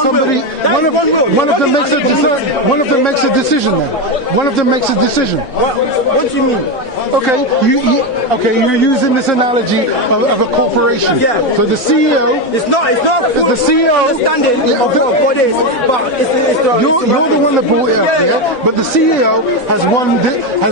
of them makes a decision. One of them makes a decision. Then one of them makes a decision. What do you mean? Okay, you're using this analogy of a corporation. Yeah. So the CEO. It's not the CEO understanding of what God is, but you're the one that brought it up, yeah? But the CEO has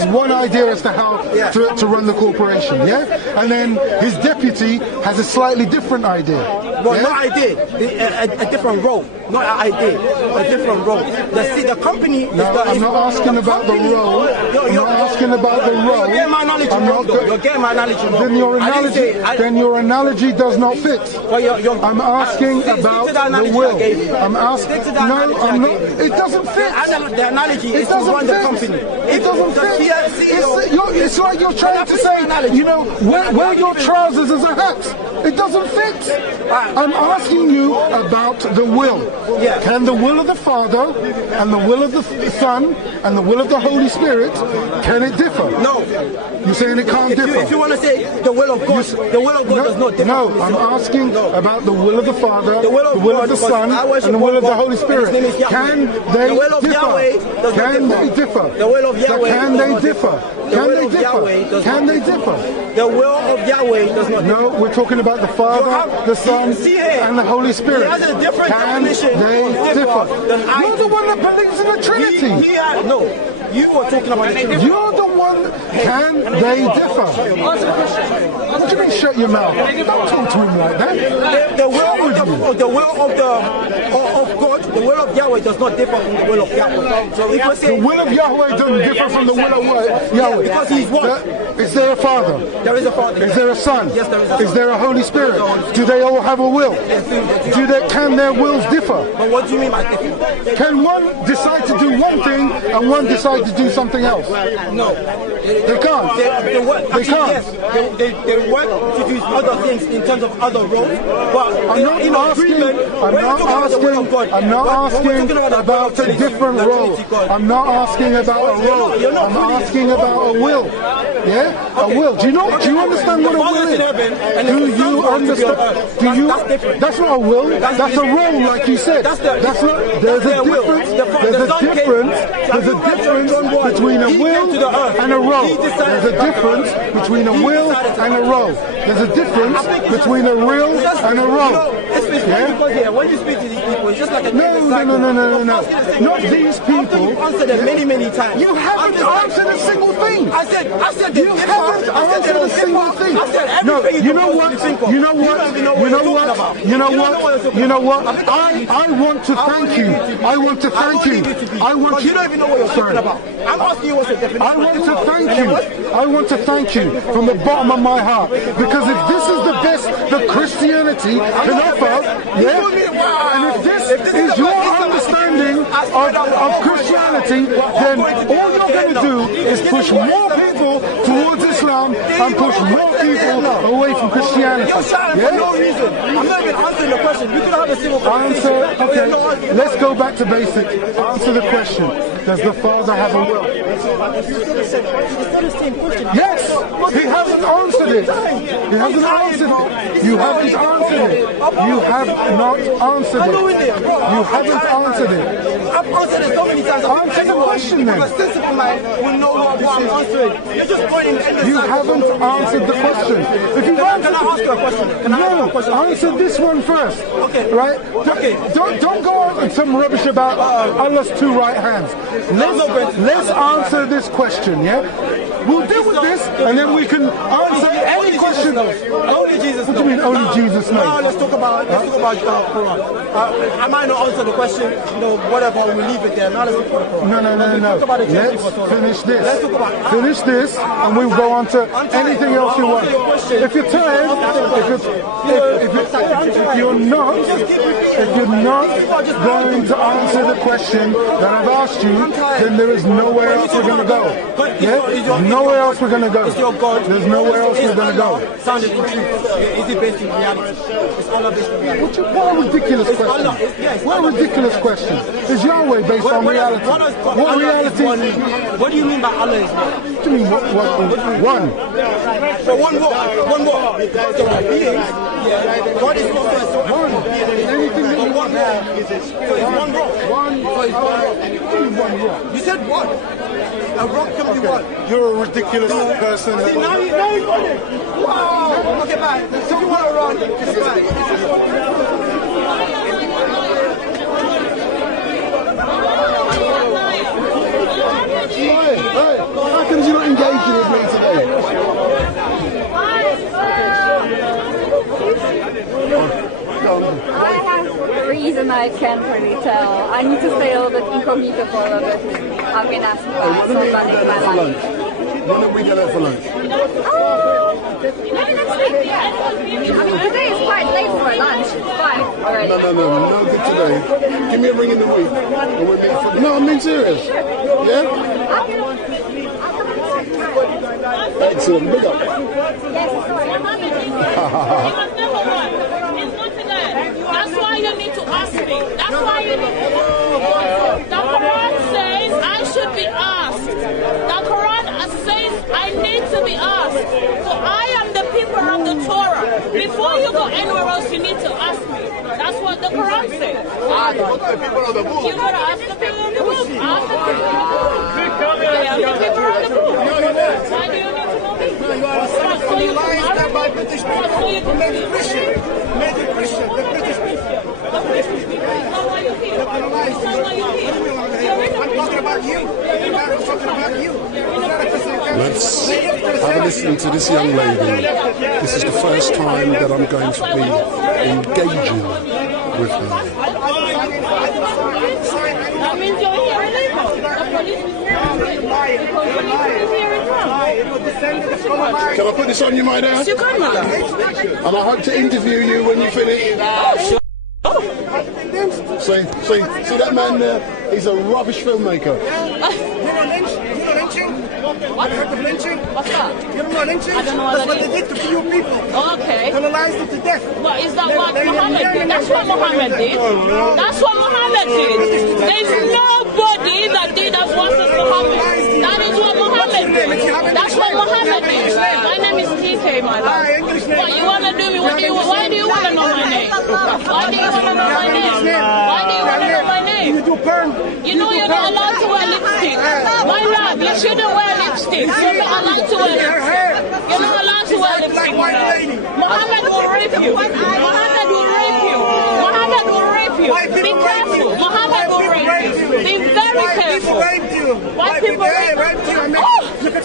one idea as to how to run the corporation, yeah? And then his deputy has a slightly different idea. Well, not idea, a different role. Not an idea, a different role. The company is I'm not asking about the role. I'm not asking about the role. You're getting my analogy wrong, though. You're getting my analogy wrong. Then your analogy does not fit. I'm asking about the will. I'm asking. No, I'm not. It doesn't fit. The analogy is to run the company. It doesn't fit. It's like you're trying to say, wear your trousers as a hat. It doesn't fit. I'm asking you about the will. Can the will of the Father and the will of the Son and the will of the Holy Spirit, can it differ? No. You're saying it can't differ? If you want to say the will of God, the will of God does not differ. No, I'm asking about the will of the Father, the will of the Son, and the will of the Holy Spirit. Can they differ? Can they differ? The will of Yahweh. Can they differ? Can they differ? Can they differ? The will of Yahweh does not differ. No, we're talking about the Father, the Son, and the Holy Spirit. He has a different definition. Can they differ? You're the one that believes in the Trinity. No, you are talking about the Trinity. You're the one. Can they differ? What do you mean shut your mouth? Don't talk to him like that. The will of God, the will of Yahweh does not differ from the will of Yahweh. So if I say the will of Yahweh doesn't differ from the will of Yahweh. Because he's what? Is there a Father? There is a Father. Is there a Son? Yes, there is a Son. Is there a Holy Spirit? Do they all have a will? Can their wills differ? But what do you mean by differ? Can one decide to do one thing and one decide to do something else? No. They can't. They can't. Yes, they work to do other things in terms of other roles. But I'm not asking about a different role. I'm not asking about a role. I'm asking about a will. Yeah? A will. Do you understand what a will is? Do you understand? That's not a will. That's a role, like you said. There's a difference between a will and a role. There's a difference between a will and a role. There's a difference between a will and a role. When you speak to these people, it's just Not these people. You've answered it many times. You haven't answered a single thing. I said you haven't answered a single thing. No, you know what? You know what? You know what? You know what? You know what? I want to thank you. I want to thank you. I want. You don't even know what you're talking about. I'm asking you what's the definition. I want to thank you. I want to thank you from the bottom of my heart, because if this is the best that Christianity can offer, and if this is your understanding of Christianity, then all you're going to do is push more people towards Islam and push more people away from Christianity. You're shouting for no reason. I'm not even answering the question. We could have a civil conversation. Okay, let's go back to basics. Answer the question. Does the Father have a will? Yes! He hasn't answered it. He hasn't answered it. You haven't answered it. You have not answered it. You haven't answered it. I've answered it so many times. Answer the question then. A sensible mind will know what I'm answering. You're just pointing endless. You haven't answered the question. If you can I ask you a question? Answer this one first. Okay. Right? Okay. Don't go on with some rubbish about Allah's two right hands. Let's answer this question, yeah? We'll deal with this, and then we can answer any question. Only Jesus. What do you mean only Jesus knows? No, let's talk about Quran. I might not answer the question, whatever, we'll leave it there. Now let's talk about Quran. No. Let's finish this. Finish this, and we'll go on to anything else you want. If you're tired, if you're not going to answer the question that I've asked you, then there is nowhere else we're going to go. Yeah? Nowhere else we're going to go. There's nowhere else we're going to go. Sounded in truth. Is it based in reality? Is Allah based in reality? What a ridiculous question. What a ridiculous question. Is Yahweh based on reality? What reality? What do you mean by Allah is one? What do you mean one? So one what? One what? Because there are beings. God is also one. Anything that you want there. So it's one rock. One rock. You said what? A rock can be what? You're a ridiculous person. See, now you got it. Wow. Okay, bye. So you want to run? Hey, how come you're not engaging with me today? I have a reason I can't really tell. I need to stay a little bit incognito for a little bit. I've been asked why, so that is my life. When are we going out for lunch? Maybe next week, yeah. I mean, today is quite late for lunch. It's 5 already. No, good today. Give me a ring in the week. And we'll meet for... No, I'm being serious. Yeah? Excellent, big up. Yes, sorry. That's why you need to ask me. That's why you need to ask me. The Quran says I should be asked. The Quran says I need to be asked. So I am the people of the Torah. Before you go anywhere else, you need to ask me. That's what the Quran says. You gotta ask the people of the book. Ask the people of the book. I am the people of the book. Why do you need to know me? So you can marry me? So you can make it Christian. Made it Christian. The British people. The British people. How are you here? How are you here? I'm talking about you. I'm talking about you. Let's have a listen to this young lady. This is the first time that I'm going to be engaging with her. That means you're here illegal. The police is here. Can I put this on you, my dear? Yes, you can, madam. And I hope to interview you when you finish. See that man there? He's a rubbish filmmaker. What? Lynching? What's that? You don't know lynching? I don't know what That's what they did to few people. Okay. Penalized them to death. But is that what Muhammad did? That's what Muhammad did. That's what Muhammad did. There's nobody that did as much as Muhammad. That is what Muhammad did. That's what Muhammad did. My name is TK, my love. What you want to do me? Why do you want to know my name? Why do you want to know my name? Why do you want to know my name? You know you're not allowed to wear lipstick. My love, you shouldn't wear lipstick. You're not allowed to wear lipstick. You're not allowed to wear lipstick. Muhammad will rape you. Muhammad will rape you. Muhammad will rape you. Be careful. Muhammad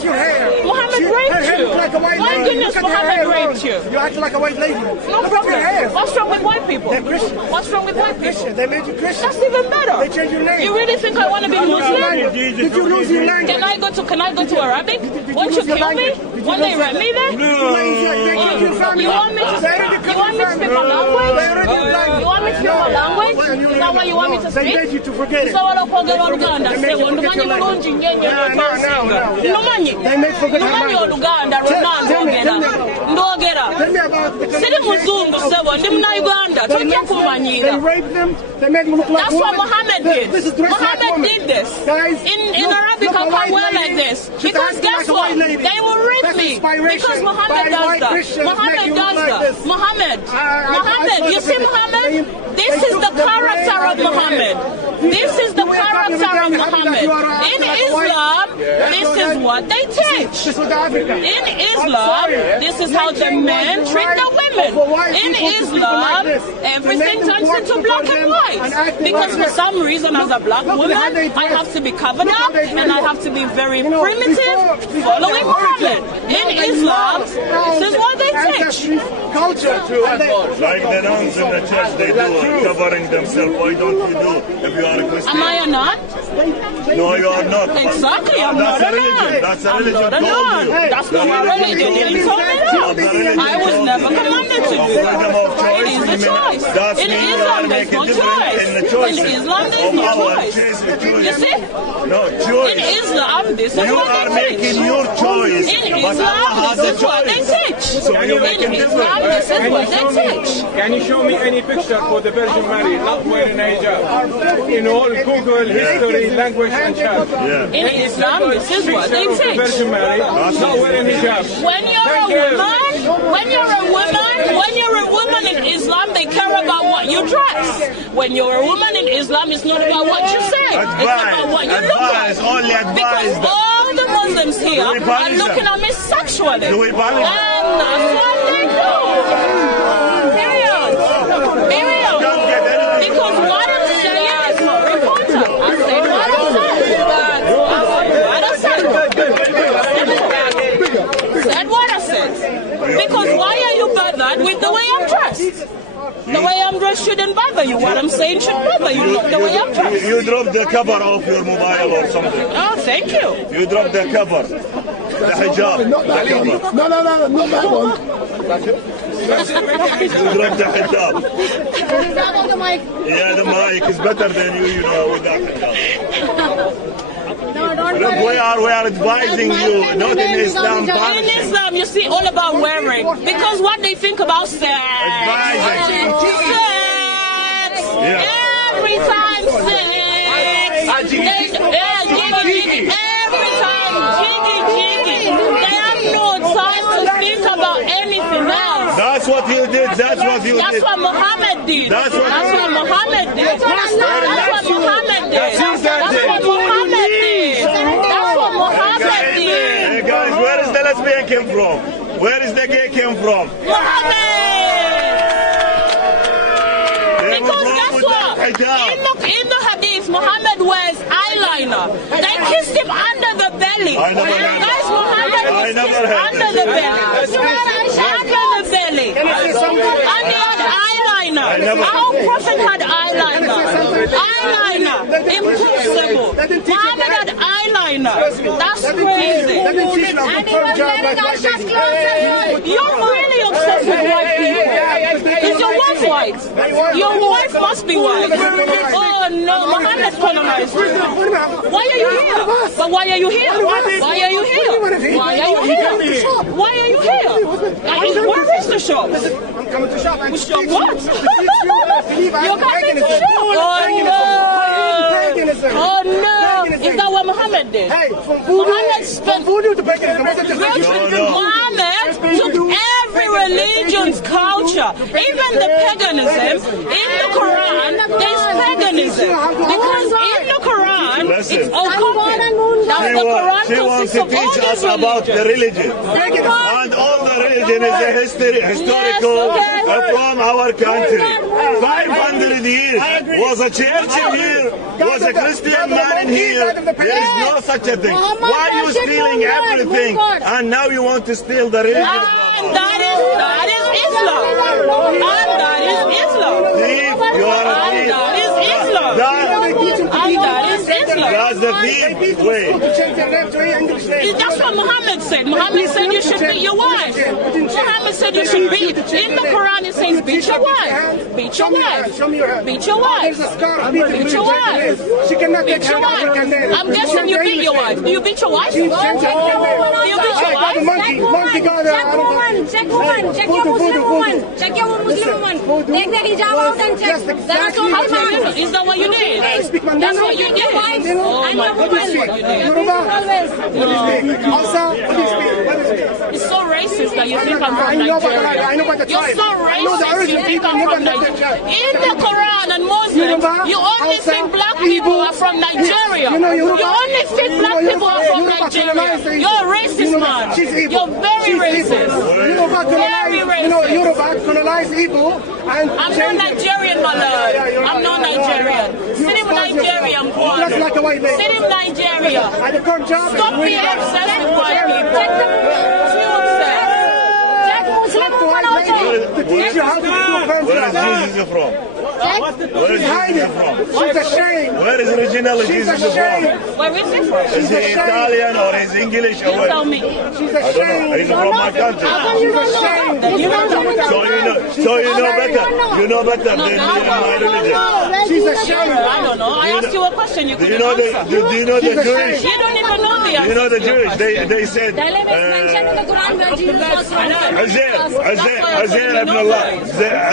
your hair. Muhammad raped you. Like a white My lady. goodness, Muhammad raped you. You acting like a white lady. No problem. What's wrong with white people? They're Christian. What's wrong with white people? They made you Christian. That's even better. They changed your name. You really think I want to be Muslim? Did you lose your language? Can I go to Arabic? Won't you kill me? Won't they rent me there? You want me to speak my language? You want me to speak my language? Is that what you want me to speak? They made you to forget it. So what up on Uganda? Say one man you don't No, they make forget no man you Uganda Ronaldo ndogera siri muzungu sebo ndi mna Uganda tojja kumanyira. They raped them. They made them look like That's what Muhammad did. Muhammad did this. In Arabic I can't wear like this. Because guess what? They will rape me. Because Muhammad does that. Muhammad does that. Muhammad, you see Muhammad? This is the character of Muhammad. This is the character of Muhammad. In Islam, this is what they teach. In Islam, this is how the men treat the women. In Islam, everything turns into black and white. Because for some reason, as a black woman, I have to be covered up and I have to be very primitive, following Muhammad. In Islam, this is what they teach. Culture. Like the nuns in the church, they do covering themselves. Why don't you do if you are a Christian? Am I a nun? No, you are not. Exactly, I'm not a nun. That's a religion. I'm not a nun. That's not my religion. You didn't tell me that. I was never commanded to do that. It is a choice. In Islam, there's no choice. In Islam, there's no choice. You see? No choice. In Islam, this is you what are they teach. making your choice. In Islam, this is what they teach. So you're making In Islam, this is what they teach. Can you show me any picture for the Virgin Mary not wearing a hijab? In all Google history, language, and chat. In Islam, this is what they teach. Virgin Mary not wearing hijab. When you're a woman in Islam, they care about what you dress. When you're a woman in Islam, it's not about what you say. It's about what you look like. Because all the Muslims here are looking at me sexually. And that's what they do. Period. Because what I'm saying is more important. I say what I said. What I said. Because why are you bothered with the way I'm dressed? The way I'm dressed shouldn't bother you. What I'm saying should bother you, not the way I'm dressed. You dropped the cover off your mobile or something. Oh, thank you. You dropped the cover. The hijab. Not that one. No, not that one. You dropped the hijab. Is that on the mic? Yeah, the mic is better than you know, without hijab. Look, we are advising you, not in Islam. In Islam, you see, all about wearing. Because what they think about sex. Every time sex. Jiggy. Every time jiggy. They have no time to think about anything else. That's what you did. That's what Muhammad did. That's what Muhammad did. Hey guys, where is the lesbian came from? Where is the gay came from? Because guess what? In the hadith, Muhammad wears eyeliner. They kissed him under the belly. Guys, Muhammad was kissed under the belly. Under the belly. And he had eyeliner. Our Prophet had eyeliner. Impossible. Muhammad had eyeliner. That's crazy. And he was wearing Aisha's clothes. You're really obsessed with white people. Is your wife white? Your wife must be white. Oh no, Muhammad colonized you. Why are you here? But why are you here? Why are you here? Why are you here? Why are you here? Where is the shop? I'm coming to shop. Shop what? You're coming to shop? Oh no! Oh no! Is that what Muhammad did? Hey, from voodoo to paganism. Muhammad took every religion's culture, even the paganism. In the Quran, there's paganism. Because in the Quran, it's all common. She wants to teach us about the religion. And all the religion is a historical from our country. 500 years. Jesus, was a Churchill here, was a Christian man in here. There is no such a thing. Why are you stealing everything? And now you want to steal the religion from us? That is Islam. And that is Islam. Thief, you are a thief. That is Islam. That is Islam. That's the thief way. That's what Muhammad said. Muhammad said you should beat your wife. Muhammad said you should beat. In the Quran it says beat your wife. Beat your wife. Beat your wife. Beat your wife. Beat your wife. I'm guessing you beat your wife. Do you beat your wife? Do you beat your wife? Monkey got check woman. Check your Muslim woman. Check your Muslim woman. Take the hijab out and check. Is that what you did? That's what you did. Oh my goodness, what you did. It's so racist that you think I'm from Nigeria. You're so racist you think I'm from Nigeria. In the Quran and Muslims, you only think black people are from Nigeria. You only think black people are from Nigeria. You're a racist man. You're very racist. Very racist. Yoruba colonized Igbo and I'm not Nigerian, my lord. I'm not Nigerian. Sit in Nigeria, boy. Sit in Nigeria. Stop being obsessed with white people. Too obsessed. Where is Jesus from? Where is Jesus from? She's ashamed. Where is original Jesus from? Where is he from? Is he Italian or is he English or what? Tell me. She's I don't know. He's from my country. So you know better. You know better than my religion. She's ashamed. I don't know. I asked you a question. You couldn't answer. Do you know the Jewish? You don't even know the answer. You know the Jewish? They said. Uzair ibn Allah.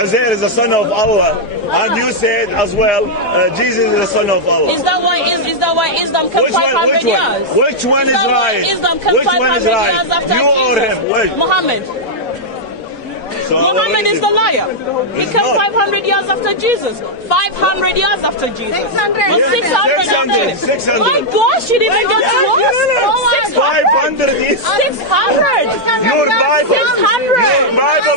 Uzair is the son of Allah, and you said as well, Jesus is the son of Allah. Is that why Islam comes 500 years? Which one is right? Which one is right? You or him? Which? Muhammad. So Muhammad is the liar. He came 500 years after Jesus. 500 years after Jesus. 600. 600. My gosh, you didn't get to us. 500 is 600. Your Bible.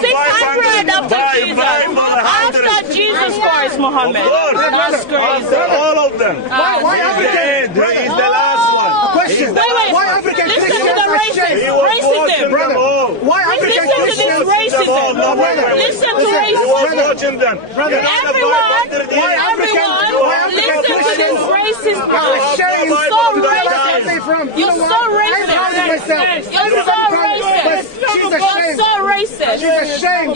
600 after Jesus. After Jesus Christ, Muhammad. That's crazy. After all of them. He's the last one. Question. Why African Listen to the racism. Why African Listen to this racism. Listen to racism. Everyone, listen to this racist man. You're so racist. You're so racist. You're so racist.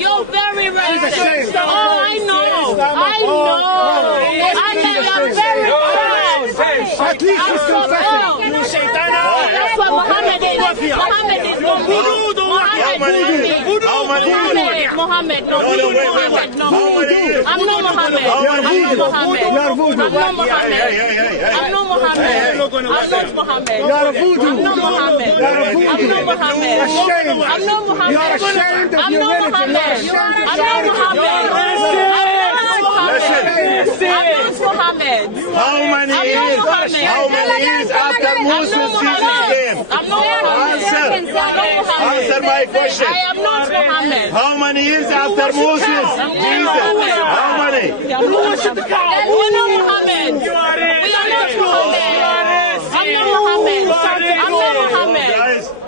You're very racist. Oh, I know. And I'm very proud. At least she's confessing. That's what Muhammad is. Muhammad is Muhammad. No, Muhammad. No, I'm not Muhammad. I'm not Muhammad. I'm not Muhammad. I'm not Muhammad. I'm not Muhammad. You're a voodoo. I'm not Muhammad. I'm not Muhammad. I'm not Muhammad. You're ashamed of I'm your not religion. Muhammad. I'm not Muhammad. I'm not Muhammad. How many years after Moses Jesus came? I'm not Muhammad. Answer my question. I am not Muhammad. How many years after Moses Jesus? How many? You worship the cow. We're not Muhammad. We are not Muhammad. I'm not Muhammad. I'm not Muhammad.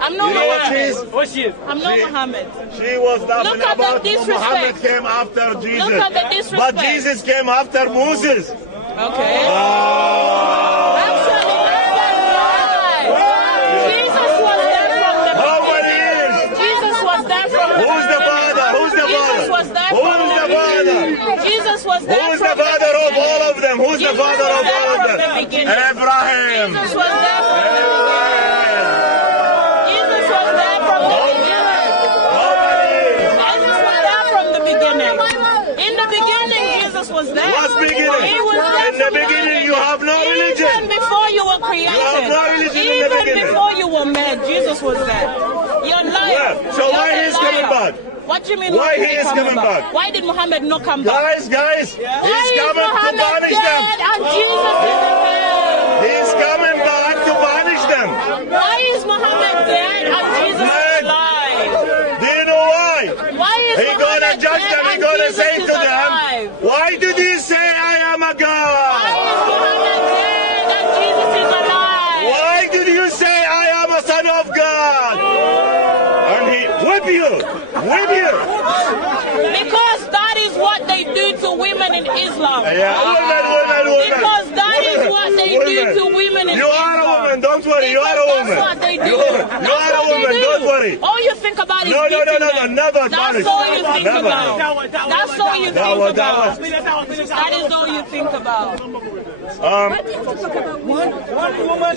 I'm not Muhammad. What she is? I'm not Muhammad. She was laughing Look at the about disrespect. Muhammad came after Jesus. Look at the disrespect. But Jesus came after Moses. Okay. Actually, that's right. Jesus was there from the How many years? Jesus was there from the Who's the father? Who's the Jesus father? was there Who's from the father? Jesus was there Who's from the father of all of them? Who's the Jesus father was of there all of from the them? beginning. Abraham. Jesus was there from the beginning. Jesus was there from the beginning. Jesus was there from the beginning. In the beginning, Jesus was there. What's beginning? He was there In the from beginning, you have no religion. Even before you were created. You have no religion in the Even beginning. before you were made, Jesus was there. You're lying. Yeah. So why You're a he's coming liar. back? What do you mean? Why he is coming back? Why did Muhammad not come back? Guys, Why he's is coming to Muhammad punish them. dead and Jesus is alive? He's coming back to punish them. Why is Muhammad dead and Jesus is alive? Do you know why? Why is He's gonna Muhammad judge dead them. and He's gonna Jesus say is to them, alive? why did you say I am Islam. Yeah, women. Because that is what they do to women in You are a woman, don't worry, you are a woman. That's what they do. You are a woman, don't worry. All you think about is No, never. That's all you think Never. about. That's all you think about. That is all you think about.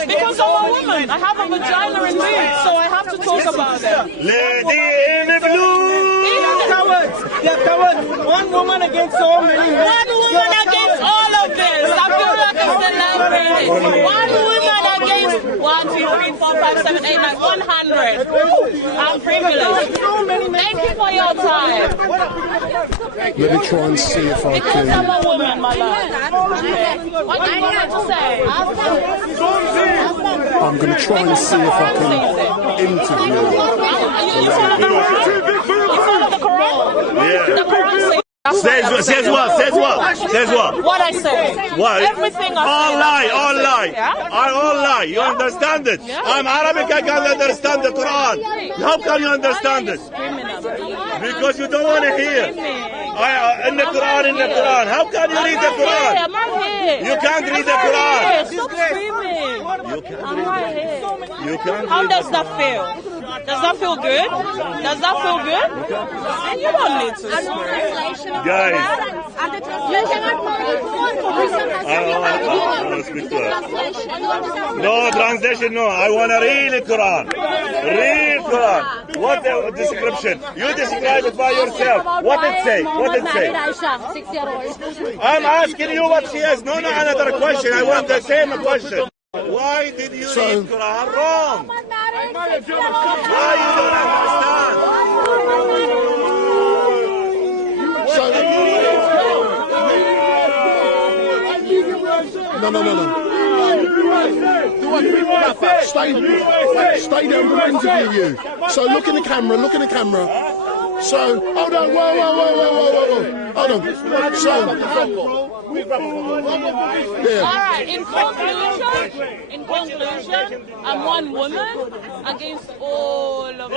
Because I'm a woman. I have a vagina and boobs, so I have to talk about it. Lady in blue. They're cowards. One woman against so many. One woman against all of this. I feel like a celebrity. One woman against 1, 2, 3, 4, 5, 7, 8, 9, 100. I'm privileged. Thank you for your time. Let me try and see if I Because I'm can. a woman, my love. What do you want to say? I'm going to try and see if I can interview. You follow the Quran? Yeah. The Quran says. Says what? What I say. What? Everything I say. All lie. Yeah? All lie. You understand it? Yeah. I'm Arabic, I can understand the Quran. How can you understand it? Because you don't want to hear. In the Quran. How can you read the Quran? I'm right here. You can't read the Quran. Stop screaming. I'm right here. You can't How read does the that feel? Does that feel good? Does that feel good? And you don't need to scream. Guys. You cannot I don't speak to her. No translation, no. I want a real Quran. Real Quran. What the description? You describe it by yourself. What it say? What it say? 6-year-old. I'm asking you what she is. No, another question. I want the same question. Why did you read Quran wrong? Why you don't understand? Stay there, I'm going to interview you. So look in the camera. So, hold on, whoa. Hold on. Yeah. Alright, in conclusion, I'm one woman against all of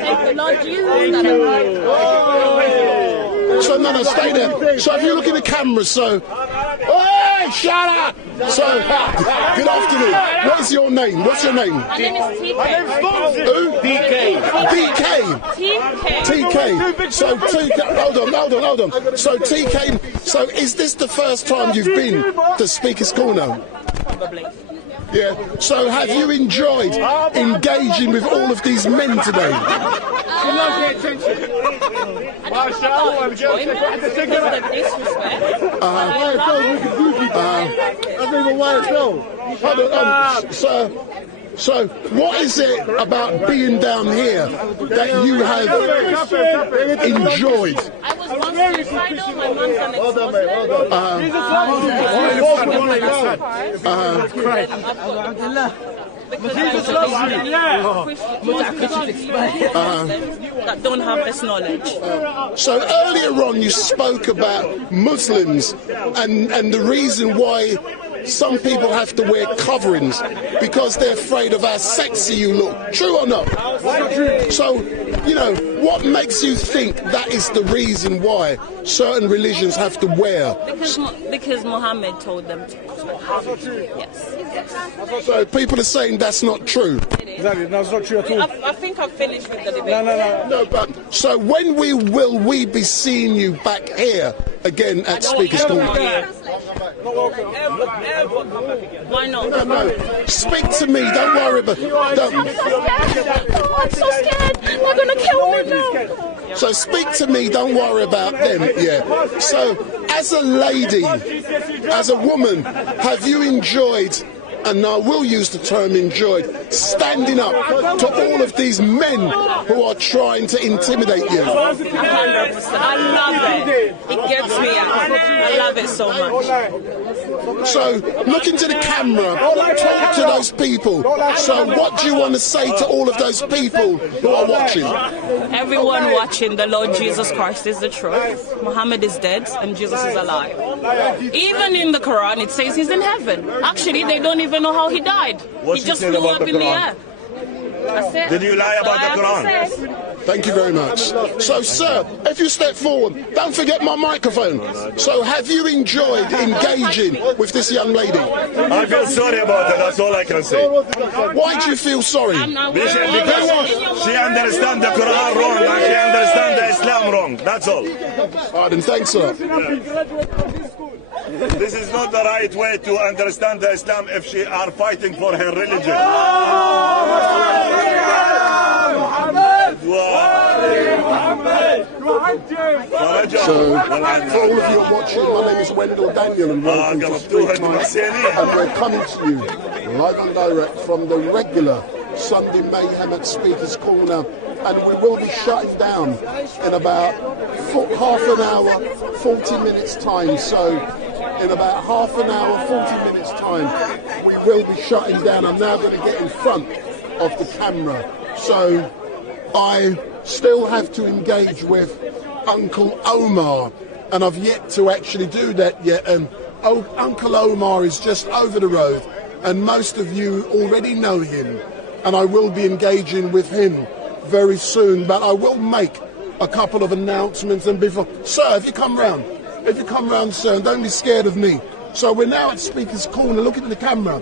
Thank the Lord Jesus that So no, stay there. So if you look in the camera, hey, shut up! So, good afternoon. What is your name? What's your name? My name is TK. Who? TK. So TK. Hold on. So TK. So is this the first time you've been to Speaker's Corner? Probably. Yeah. So have you enjoyed engaging with all of these men today? So what is it about being down here that you have enjoyed? I was once suicidal, my mom's an that don't have this knowledge. So earlier on you spoke about Muslims and the reason why some people have to wear coverings because they're afraid of how sexy you look. True or not? So, you know, what makes you think that is the reason why certain religions have to wear? Because Muhammad told them to. Yes. So people are saying that's not true. Exactly, that's not true at all. I think I've finished with the debate. No. But so when will we be seeing you back here again at Speaker's Corner? Why not? No. Speak to me. Don't worry about. I'm so scared. They're gonna kill me now. So speak to me. Don't worry about them. Yeah. So as a lady, as a woman, have you enjoyed? And I will use the term enjoyed, standing up to all of these men who are trying to intimidate you. 100%. I love it. It gets me out. I love it so much. So look into the camera, talk to those people. So what do you want to say to all of those people who are watching? Everyone watching, the Lord Jesus Christ is the truth. Muhammad is dead and Jesus is alive. Even in the Quran it says he's in heaven. Actually, they don't even know how he died. What's he just he said flew about up the in the Quran? air. That's it. Did you lie about the Quran? Thank you very much. So, sir, if you step forward, don't forget my microphone. So, have you enjoyed engaging with this young lady? I feel sorry about it, that's all I can say. Why do you feel sorry? Because she understands the Quran wrong and she understands the Islam wrong, that's all. All right, then, thanks, sir. This is not the right way to understand the Islam if she are fighting for her religion. So, for all of you watching, my name is Wendell Daniel and welcome to StreetMic, and we're coming to you live and direct from the regular Sunday Mayhem at Speaker's Corner, and we will be shutting down in about half an hour, 40 minutes time. So in about half an hour, 40 minutes time, we will be shutting down. I'm now going to get in front of the camera. So I still have to engage with Uncle Omar, and I've yet to actually do that yet. And Uncle Omar is just over the road, and most of you already know him, and I will be engaging with him very soon. But I will make a couple of announcements. And before, sir, if you come round, sir, and don't be scared of me. So we're now at Speaker's Corner, looking at the camera.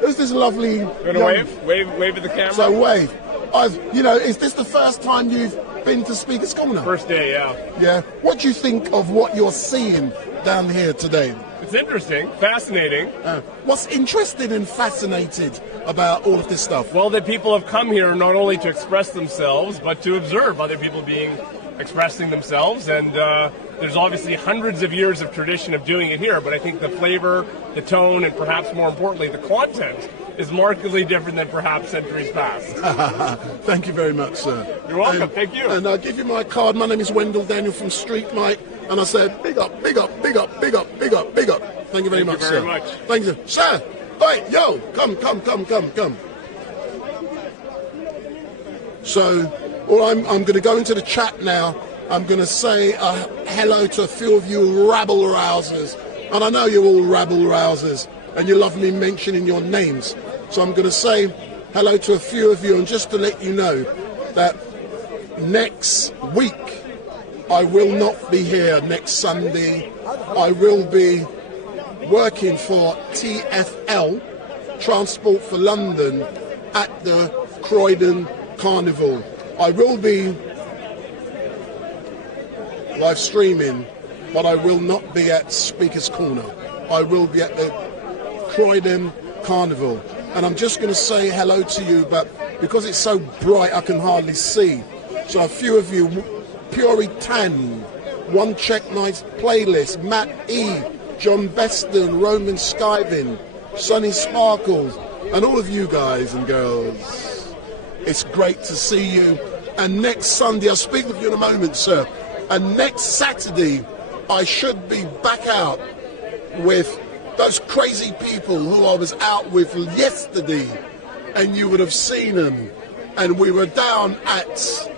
Who's this lovely? Gonna wave at the camera. So wave. Is this the first time you've been to Speaker's Corner? First day, yeah. Yeah. What do you think of what you're seeing down here today? It's interesting, fascinating. What's interesting and fascinated about all of this stuff? Well, that people have come here not only to express themselves, but to observe other people expressing themselves. And there's obviously hundreds of years of tradition of doing it here, but I think the flavor, the tone, and perhaps more importantly, the content is markedly different than perhaps centuries past. Thank you very much, sir. You're welcome. Thank you. And I'll give you my card. My name is Wendell Daniel from StreetMic, and I said, big up, big up, big up, big up, big up, big up. Thank you very much, sir. Thank you, sir. Wait, yo, come. So, I'm going to go into the chat now. I'm going to say hello to a few of you rabble-rousers, and I know you're all rabble-rousers, and you love me mentioning your names. So I'm going to say hello to a few of you, and just to let you know that next week I will not be here next Sunday. I will be working for TfL, Transport for London, at the Croydon Carnival. I will be live streaming, but I will not be at Speaker's Corner. I will be at the Croydon Carnival, and I'm just going to say hello to you, but because it's so bright I can hardly see. So a few of you, Puritan, One Check Nights Playlist, Matt E, John Beston, Roman Skybin, Sonny Sparkles, and all of you guys and girls. It's great to see you. And next Sunday, I'll speak with you in a moment, sir. And next Saturday, I should be back out with those crazy people who I was out with yesterday, and you would have seen them. And we were down at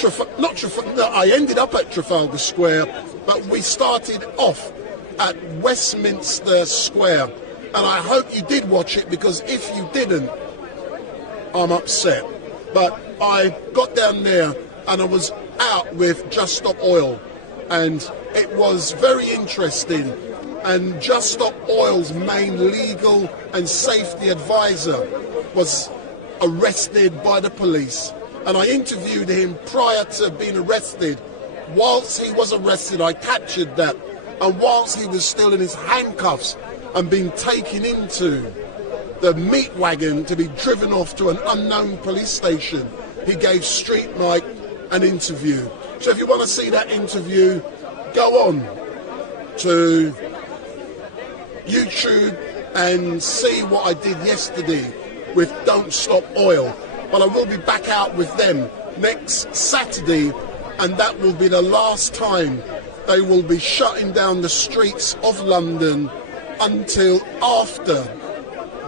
I ended up at Trafalgar Square, but we started off at Westminster Square. And I hope you did watch it, because if you didn't, I'm upset. But I got down there and I was out with Just Stop Oil, and it was very interesting. And Just Stop Oil's main legal and safety advisor was arrested by the police, and I interviewed him prior to being arrested. Whilst he was arrested, I captured that, and whilst he was still in his handcuffs and being taken into the meat wagon to be driven off to an unknown police station, he gave StreetMic an interview. So if you want to see that interview, go on to YouTube and see what I did yesterday with Don't Stop Oil. But I will be back out with them next Saturday, and that will be the last time they will be shutting down the streets of London until after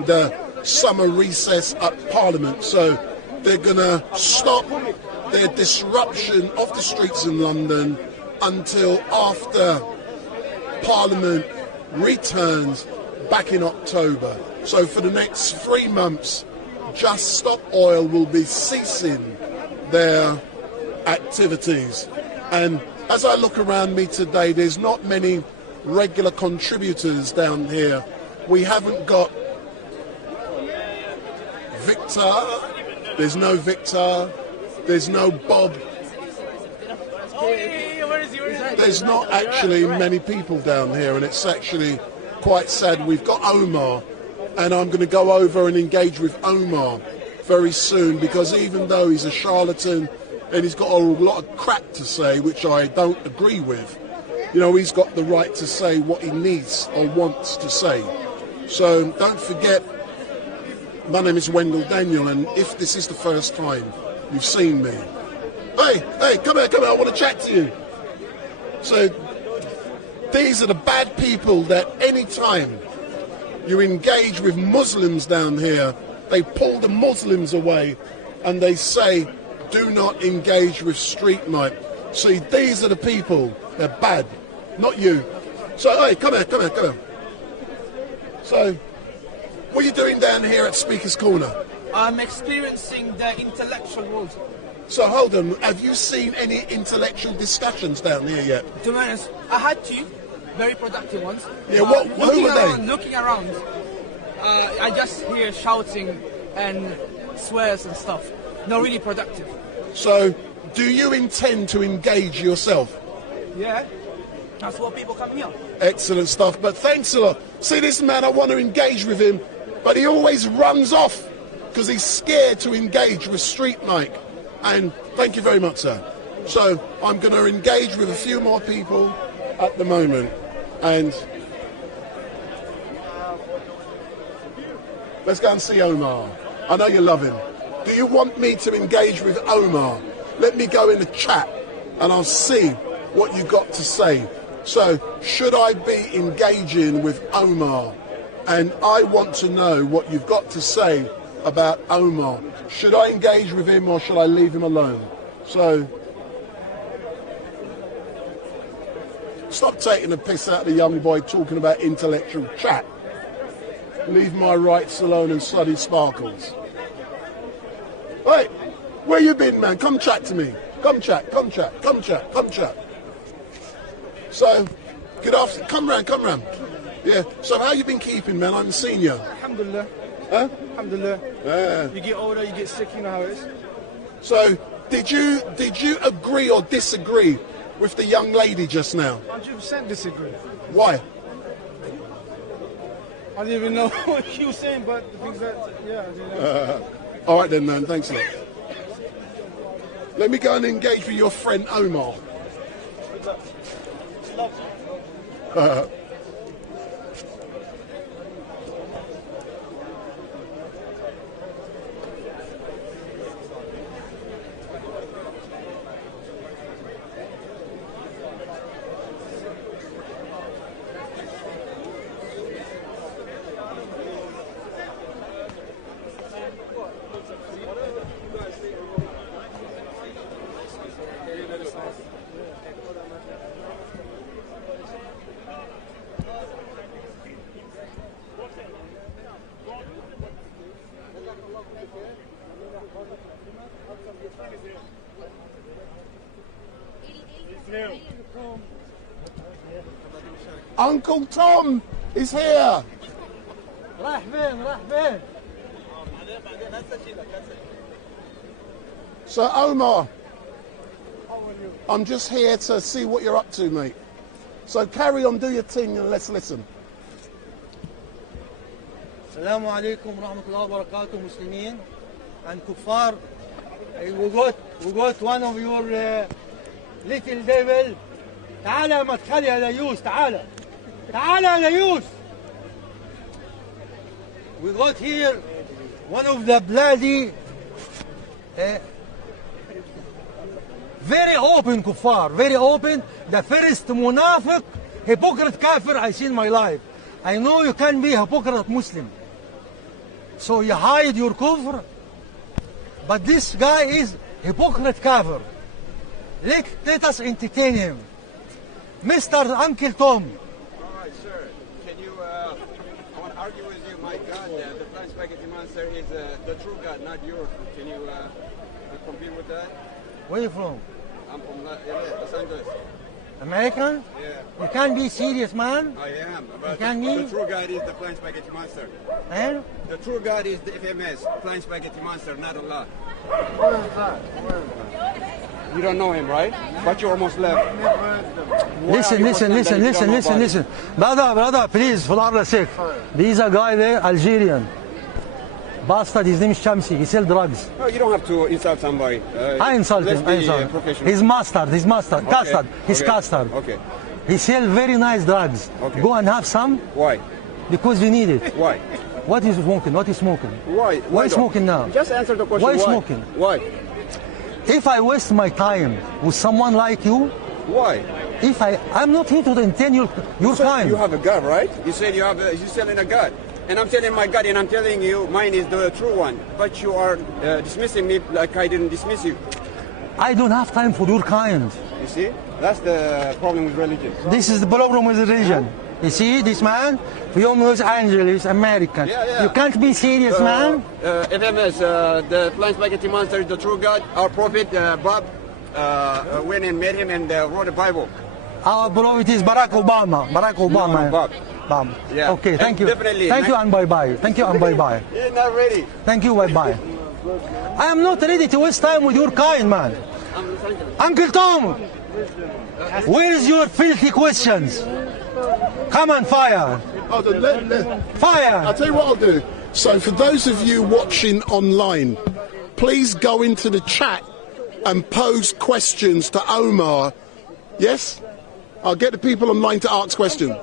the summer recess at Parliament. So they're going to stop their disruption of the streets in London until after Parliament returns back in October. So for the next 3 months, Just Stop Oil will be ceasing their activities. And as I look around me today, there's not many regular contributors down here. We haven't got Victor, there's no Victor, there's no Bob. There's not actually many people down here, and it's actually quite sad. We've got Omar, and I'm going to go over and engage with Omar very soon, because even though he's a charlatan and he's got a lot of crap to say, which I don't agree with, you know, he's got the right to say what he needs or wants to say. So don't forget, my name is Wendell Daniel, and if this is the first time you've seen me, hey, come here, I want to chat to you. So these are the bad people that any time you engage with Muslims down here, they pull the Muslims away and they say, do not engage with StreetMic. See, these are the people, they're bad, not you. So, hey, come here. So, what are you doing down here at Speaker's Corner? I'm experiencing the intellectual world. So hold on, have you seen any intellectual discussions down here yet? To be honest, I had two very productive ones. Yeah, who were they? Looking around, I just hear shouting and swears and stuff. Not really productive. So, do you intend to engage yourself? Yeah, that's what people come here. Excellent stuff, but thanks a lot. See, this man, I want to engage with him, but he always runs off because he's scared to engage with StreetMic. And thank you very much, sir. So I'm going to engage with a few more people at the moment. And let's go and see Omar. I know you love him. Do you want me to engage with Omar? Let me go in the chat and I'll see what you got to say. So should I be engaging with Omar? And I want to know what you've got to say about Omar. Should I engage with him or should I leave him alone? So, stop taking the piss out of the young boy talking about intellectual chat. Leave my rights alone and study sparkles. Hey, where you been, man? Come chat to me. Come chat. So, good afternoon. Come round. Yeah, so how you been keeping, man? I haven't seen you. Alhamdulillah. Huh? Alhamdulillah. Yeah. You get older, you get sick, you know how it is. So, did you agree or disagree with the young lady just now? 100% disagree. Why? I don't even know what she was saying, but the things that, yeah, I didn't know. All right then, man. Thanks a lot. Let me go and engage with your friend Omar. Uncle Tom is here. راح فين So Omar, I'm just here to see what you're up to, mate. So carry on, do your thing, and let's listen. السلام عليكم ورحمة الله وبركاته مسلمين and kuffar. We got one of your little devil. تعال يا مدخلي يا ليوس تعال يا ليوس. We got here one of the bloody very open kuffar, very open, the first munafiq, hypocrite kafir I see in my life. I know you can be hypocrite Muslim, so you hide your kufr, but this guy is hypocrite kafir. Let us entertain him. Mr. Uncle Tom. All right, sir. Can you, I want to argue with you. My God, the blind spaghetti monster is the true God, not yours. Can you compete with that? Where you from? I'm from Los Angeles. American? Yeah. You can't be serious, man. I am. But can the be? true God is the Flying Spaghetti Monster. And? The true God is the FMS, Flying Spaghetti Monster, not Allah. Where is that? Where is that? You don't know him, right? But you almost left. Listen. Brother, please, for Allah's sake. There's a guy there, Algerian. Bastard, his name is Shamsi. He sells drugs. No, you don't have to insult somebody. I insult him. He's mustard. Okay. Custard. He's custard. Okay. He sells very nice drugs. Okay. Go and have some. Why? Because you need it. Why? What is smoking? What is smoking? Why? Why smoking now? Just answer the question. Why smoking? Why? If I waste my time with someone like you, why? If I'm not here to entertain your time. You have a God, right? You said you're selling a God. And I'm selling my God, and I'm telling you mine is the true one. But you are dismissing me like I didn't dismiss you. I don't have time for your kind. You see? That's the problem with religion. This is the problem with religion. Yeah. You see, this man from Los Angeles, American. Yeah. You can't be serious, man. FMS, the Flying Spaghetti Monster is the true God. Our prophet, Bob, went and met him and wrote the Bible. Our prophet is Barack Obama. Bob. Yeah. Okay, thank you. Definitely. Thank you and bye-bye. You're not ready. Thank you, bye-bye. I am not ready to waste time with your kind, man. Uncle Tom, where is your filthy questions? Come on, fire. Fire. I'll tell you what I'll do. So for those of you watching online, please go into the chat and pose questions to Omar. Yes? I'll get the people online to ask questions.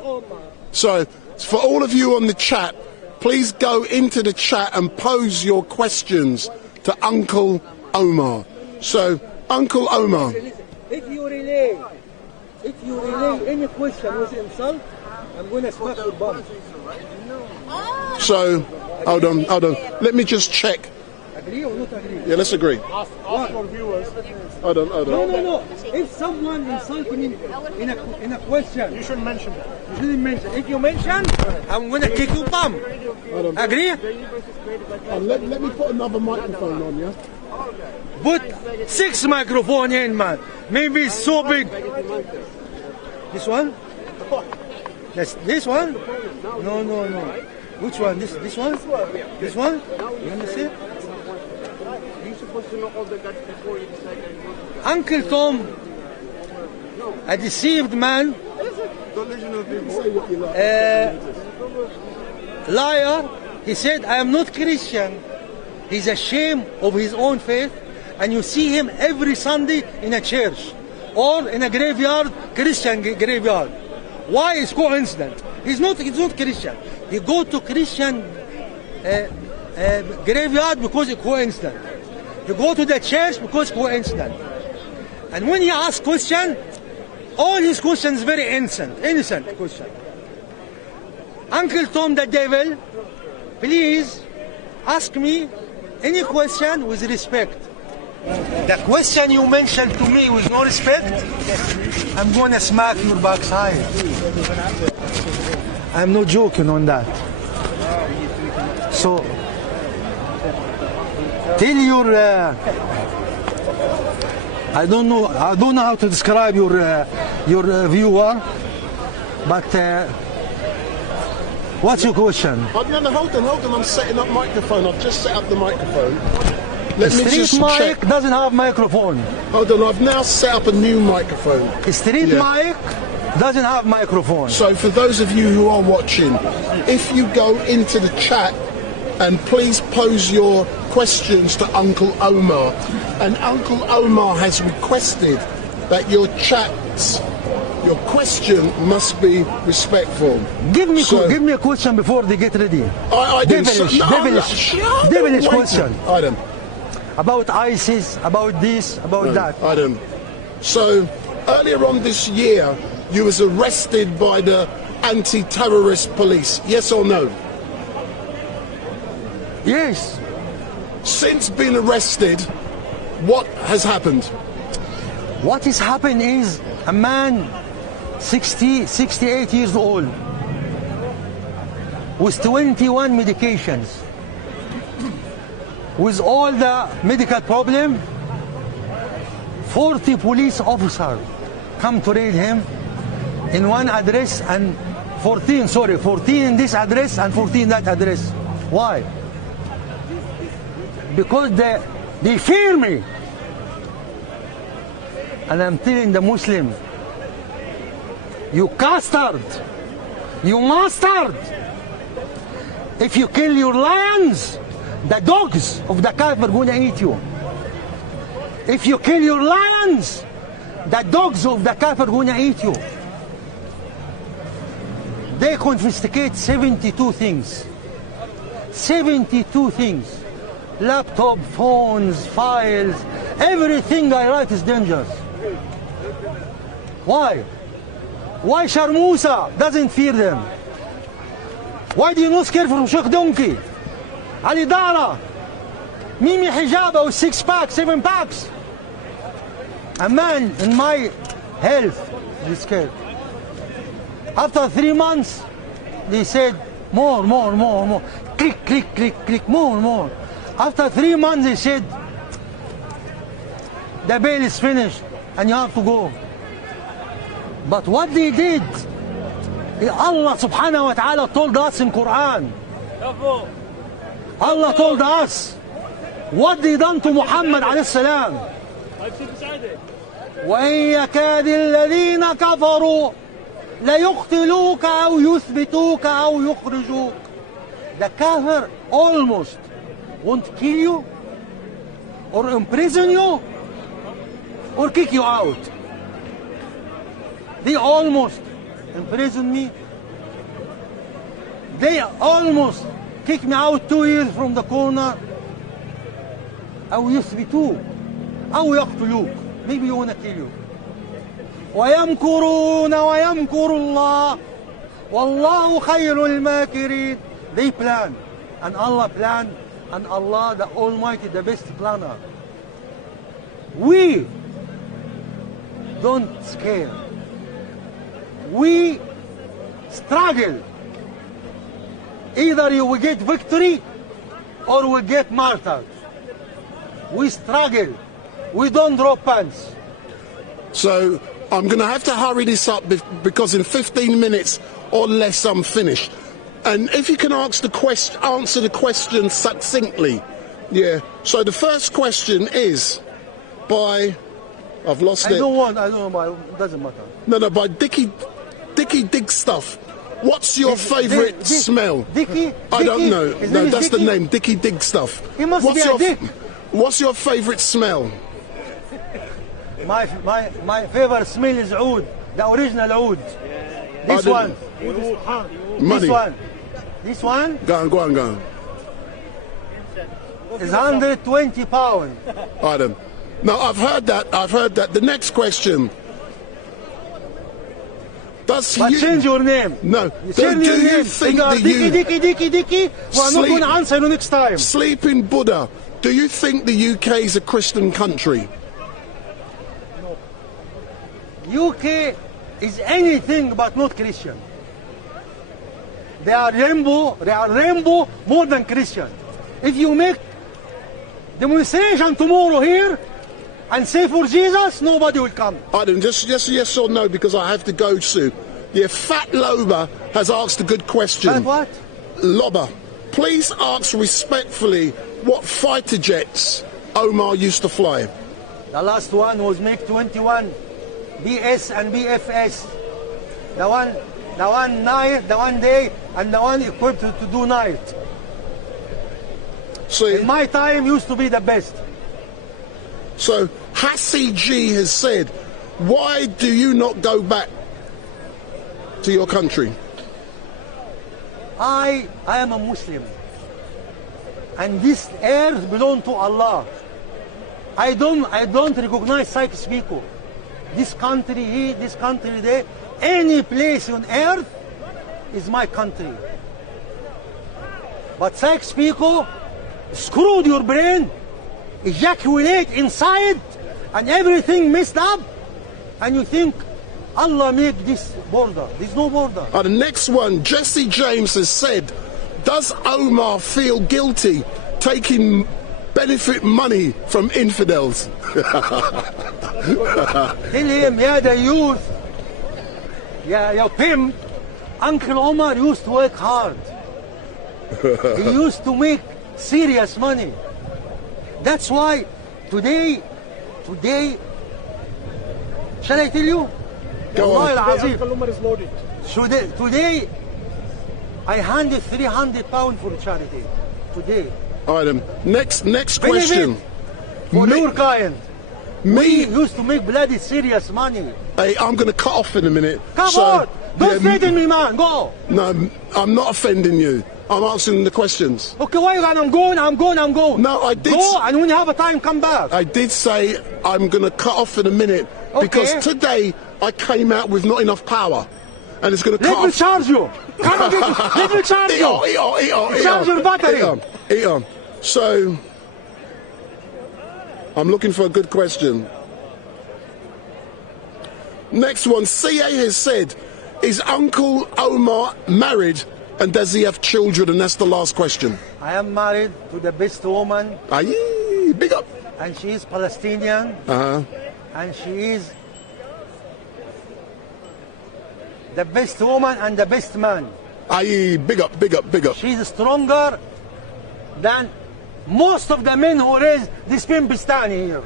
So for all of you on the chat, please go into the chat and pose your questions to Uncle Omar. So, Uncle Omar. If you relay any question with insult, I'm going to smack your bum. So, hold on. Let me just check. Agree or not agree? Yeah, let's agree. Ask your viewers. Hold on. No. If someone insults me in a question, you shouldn't mention it. You shouldn't mention. If you mention, I'm going to kick your bum. Agree? Let me put another microphone on, yeah? Put 6 microphones in, man. Maybe it's so big. This one? This one? No. Which one? This one? This one? You understand? You're supposed to know all the gods before you decide. Uncle Tom, a deceived man, liar. He said, I am not Christian. He's ashamed of his own faith, and you see him every Sunday in a church or in a graveyard, Christian graveyard. Why? It's coincidence. He's not Christian. He go to Christian graveyard because it's coincidence. He go to the church because it's coincidence. And when he asks question, all his questions very innocent question. Uncle Tom the devil, please ask me any question with respect. The question you mentioned to me with no respect, I'm going to smack your backside. I'm not joking on that. So, tell your, I don't know how to describe your viewer, but what's your question? Hold on. I'm setting up microphone. I've just set up the microphone. Let me just StreetMic doesn't have microphone. Hold on, I've now set up a new microphone. StreetMic doesn't have microphone. So for those of you who are watching, if you go into the chat and please pose your questions to Uncle Omar, and Uncle Omar has requested that your question must be respectful. Give me a question before they get ready. Devilish question. Adam. About ISIS, about this, about that. Adam. So earlier on this year, you was arrested by the anti-terrorist police. Yes or no? Yes. Since being arrested, what has happened? What has happened is a man 68 years old with 21 medications, with all the medical problem, 40 police officers come to raid him in one address, and 14 in this address and 14 in that address. Why? Because they fear me. And I'm telling the Muslim, you custard, you mustard, if you kill your lions, the dogs of the kafir are going to eat you. If you kill your lions, the dogs of the kafir are going to eat you. They confiscate 72 things. 72 things. Laptop, phones, files, everything I write is dangerous. Why? Why Sharmusa doesn't fear them? Why do you not scare from Sheikh Donkey? Ali Dara, Mimi Hijaba with 6-pack, 7-packs. A man in my health is scared. After 3 months, they said, more. Click, more. After 3 months, they said, the bail is finished and you have to go. But what they did, Allah subhanahu wa ta'ala told us in Quran. Allah told us what they done to Muhammad alayhi salam. وَإِنْ يَكَادِ الَّذِينَ كَفَرُوا لَيُقْتِلُوكَ أَوْ يُثْبِتُوكَ أَوْ يُخْرِجُوكَ. The kafir almost won't kill you, or imprison you, or kick you out. They almost imprisoned me. They almost kicked me out 2 years from the corner. أو يثبتوك أو يقتلوك. Maybe you want to kill you. ويمكرون ويمكر الله والله خير الماكرين. They plan, and Allah planned, and Allah the Almighty, the best planner. We don't scare. We struggle. Either you will get victory or we get martyred. We struggle. We don't drop pants. So I'm going to have to hurry this up because in 15 minutes or less I'm finished. And if you can answer the question succinctly. Yeah. So the first question is by, I've lost it. I don't know, it doesn't matter. No, by Dickie Dig Stuff. What's your favourite smell? Dickie? I don't know. No, that's Dickie? the name, Dickie Dig Stuff. He must be a dick. What's your favourite smell? My favorite smell is oud, the original oud. This one. Money. This one. Go on. Is 120 pounds. Adam. No, I've heard that. The next question. Change your name. No. Change your name. Dickie. Well, I'm not going to answer you next time. Sleeping Buddha. Do you think the UK is a Christian country? No. UK is anything but not Christian. They are rainbow more than Christian. If you make demonstration tomorrow here and say for Jesus, nobody will come. Adam, just yes or no, because I have to go soon. Yeah, Fat Loba has asked a good question. Fat what? Loba, please ask respectfully what fighter jets Omar used to fly. The last one was MiG-21, BS and BFS. The one night, the one day, and the one equipped to do night. See, in my time used to be the best. So Hassi G has said, why do you not go back to your country? I am a Muslim, and this earth belongs to Allah. I don't recognize Sykes Picot. This country here, this country there, any place on earth is my country. But Sykes Picot screwed your brain, ejaculate inside, and everything messed up, and you think Allah made this border. There's no border. The next one, Jesse James has said, does Omar feel guilty taking benefit money from infidels? Tell him, yeah, the youth, yeah, your pimp, Uncle Omar used to work hard. He used to make serious money. That's why today, shall I tell you? Go on. Uncle Omar is loaded. Today, I handed £300 for charity. Today. All right, then. Next question. For your client. We used to make bloody serious money. Hey, I'm going to cut off in a minute. Come on! Don't threaten me, man. Go! No, I'm not offending you. I'm answering the questions. Okay, why? I'm going. No, I did. Go, and when you have a time, come back. I did say I'm going to cut off in a minute because today I came out with not enough power. And it's going to cut off. Let me charge you. Come on, let me charge you. Charge your battery. Eat on. So, I'm looking for a good question. Next one, CA has said, is Uncle Omar married and does he have children? And that's the last question. I am married to the best woman. Aye, big up. And she is Palestinian. And she is the best woman and the best man. Aye, big up. She's stronger than most of the men who raised this Pimpistani here.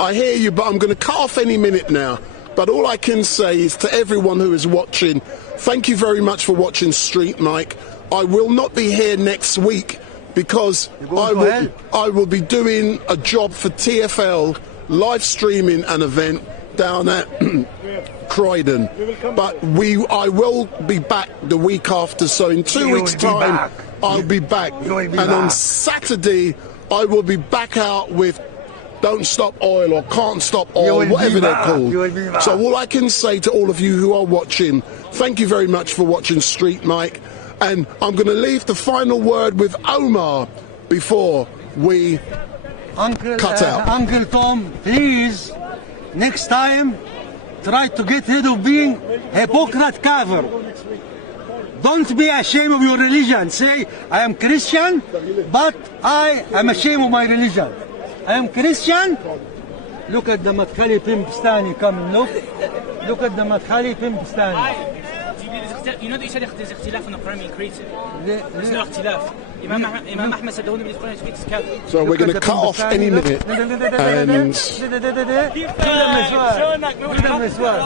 I hear you, but I'm going to cut off any minute now. But all I can say is to everyone who is watching, thank you very much for watching StreetMic. I will not be here next week because I will be doing a job for TFL, live streaming an event down at Croydon. But I will be back the week after, so in 2 weeks' time I'll be back. And on Saturday I will be back out with Don't Stop Oil or Can't Stop Oil, whatever they're called. So all I can say to all of you who are watching, thank you very much for watching StreetMic, and I'm going to leave the final word with Omar before we cut out. Uncle Tom, please, next time, try to get rid of being hypocrite kafir. Don't be ashamed of your religion. Say, I am Christian, but I am ashamed of my religion. I am Christian. Look at the Madkhali Pimpistani coming. Look at the Madkhali Pimpistani. You know they said there's ikhtilaf in the Quran being created. There's no ikhtilaf. Imam Ahmed said the only way the Quran is created is kafir. So we're going to cut off any minute. And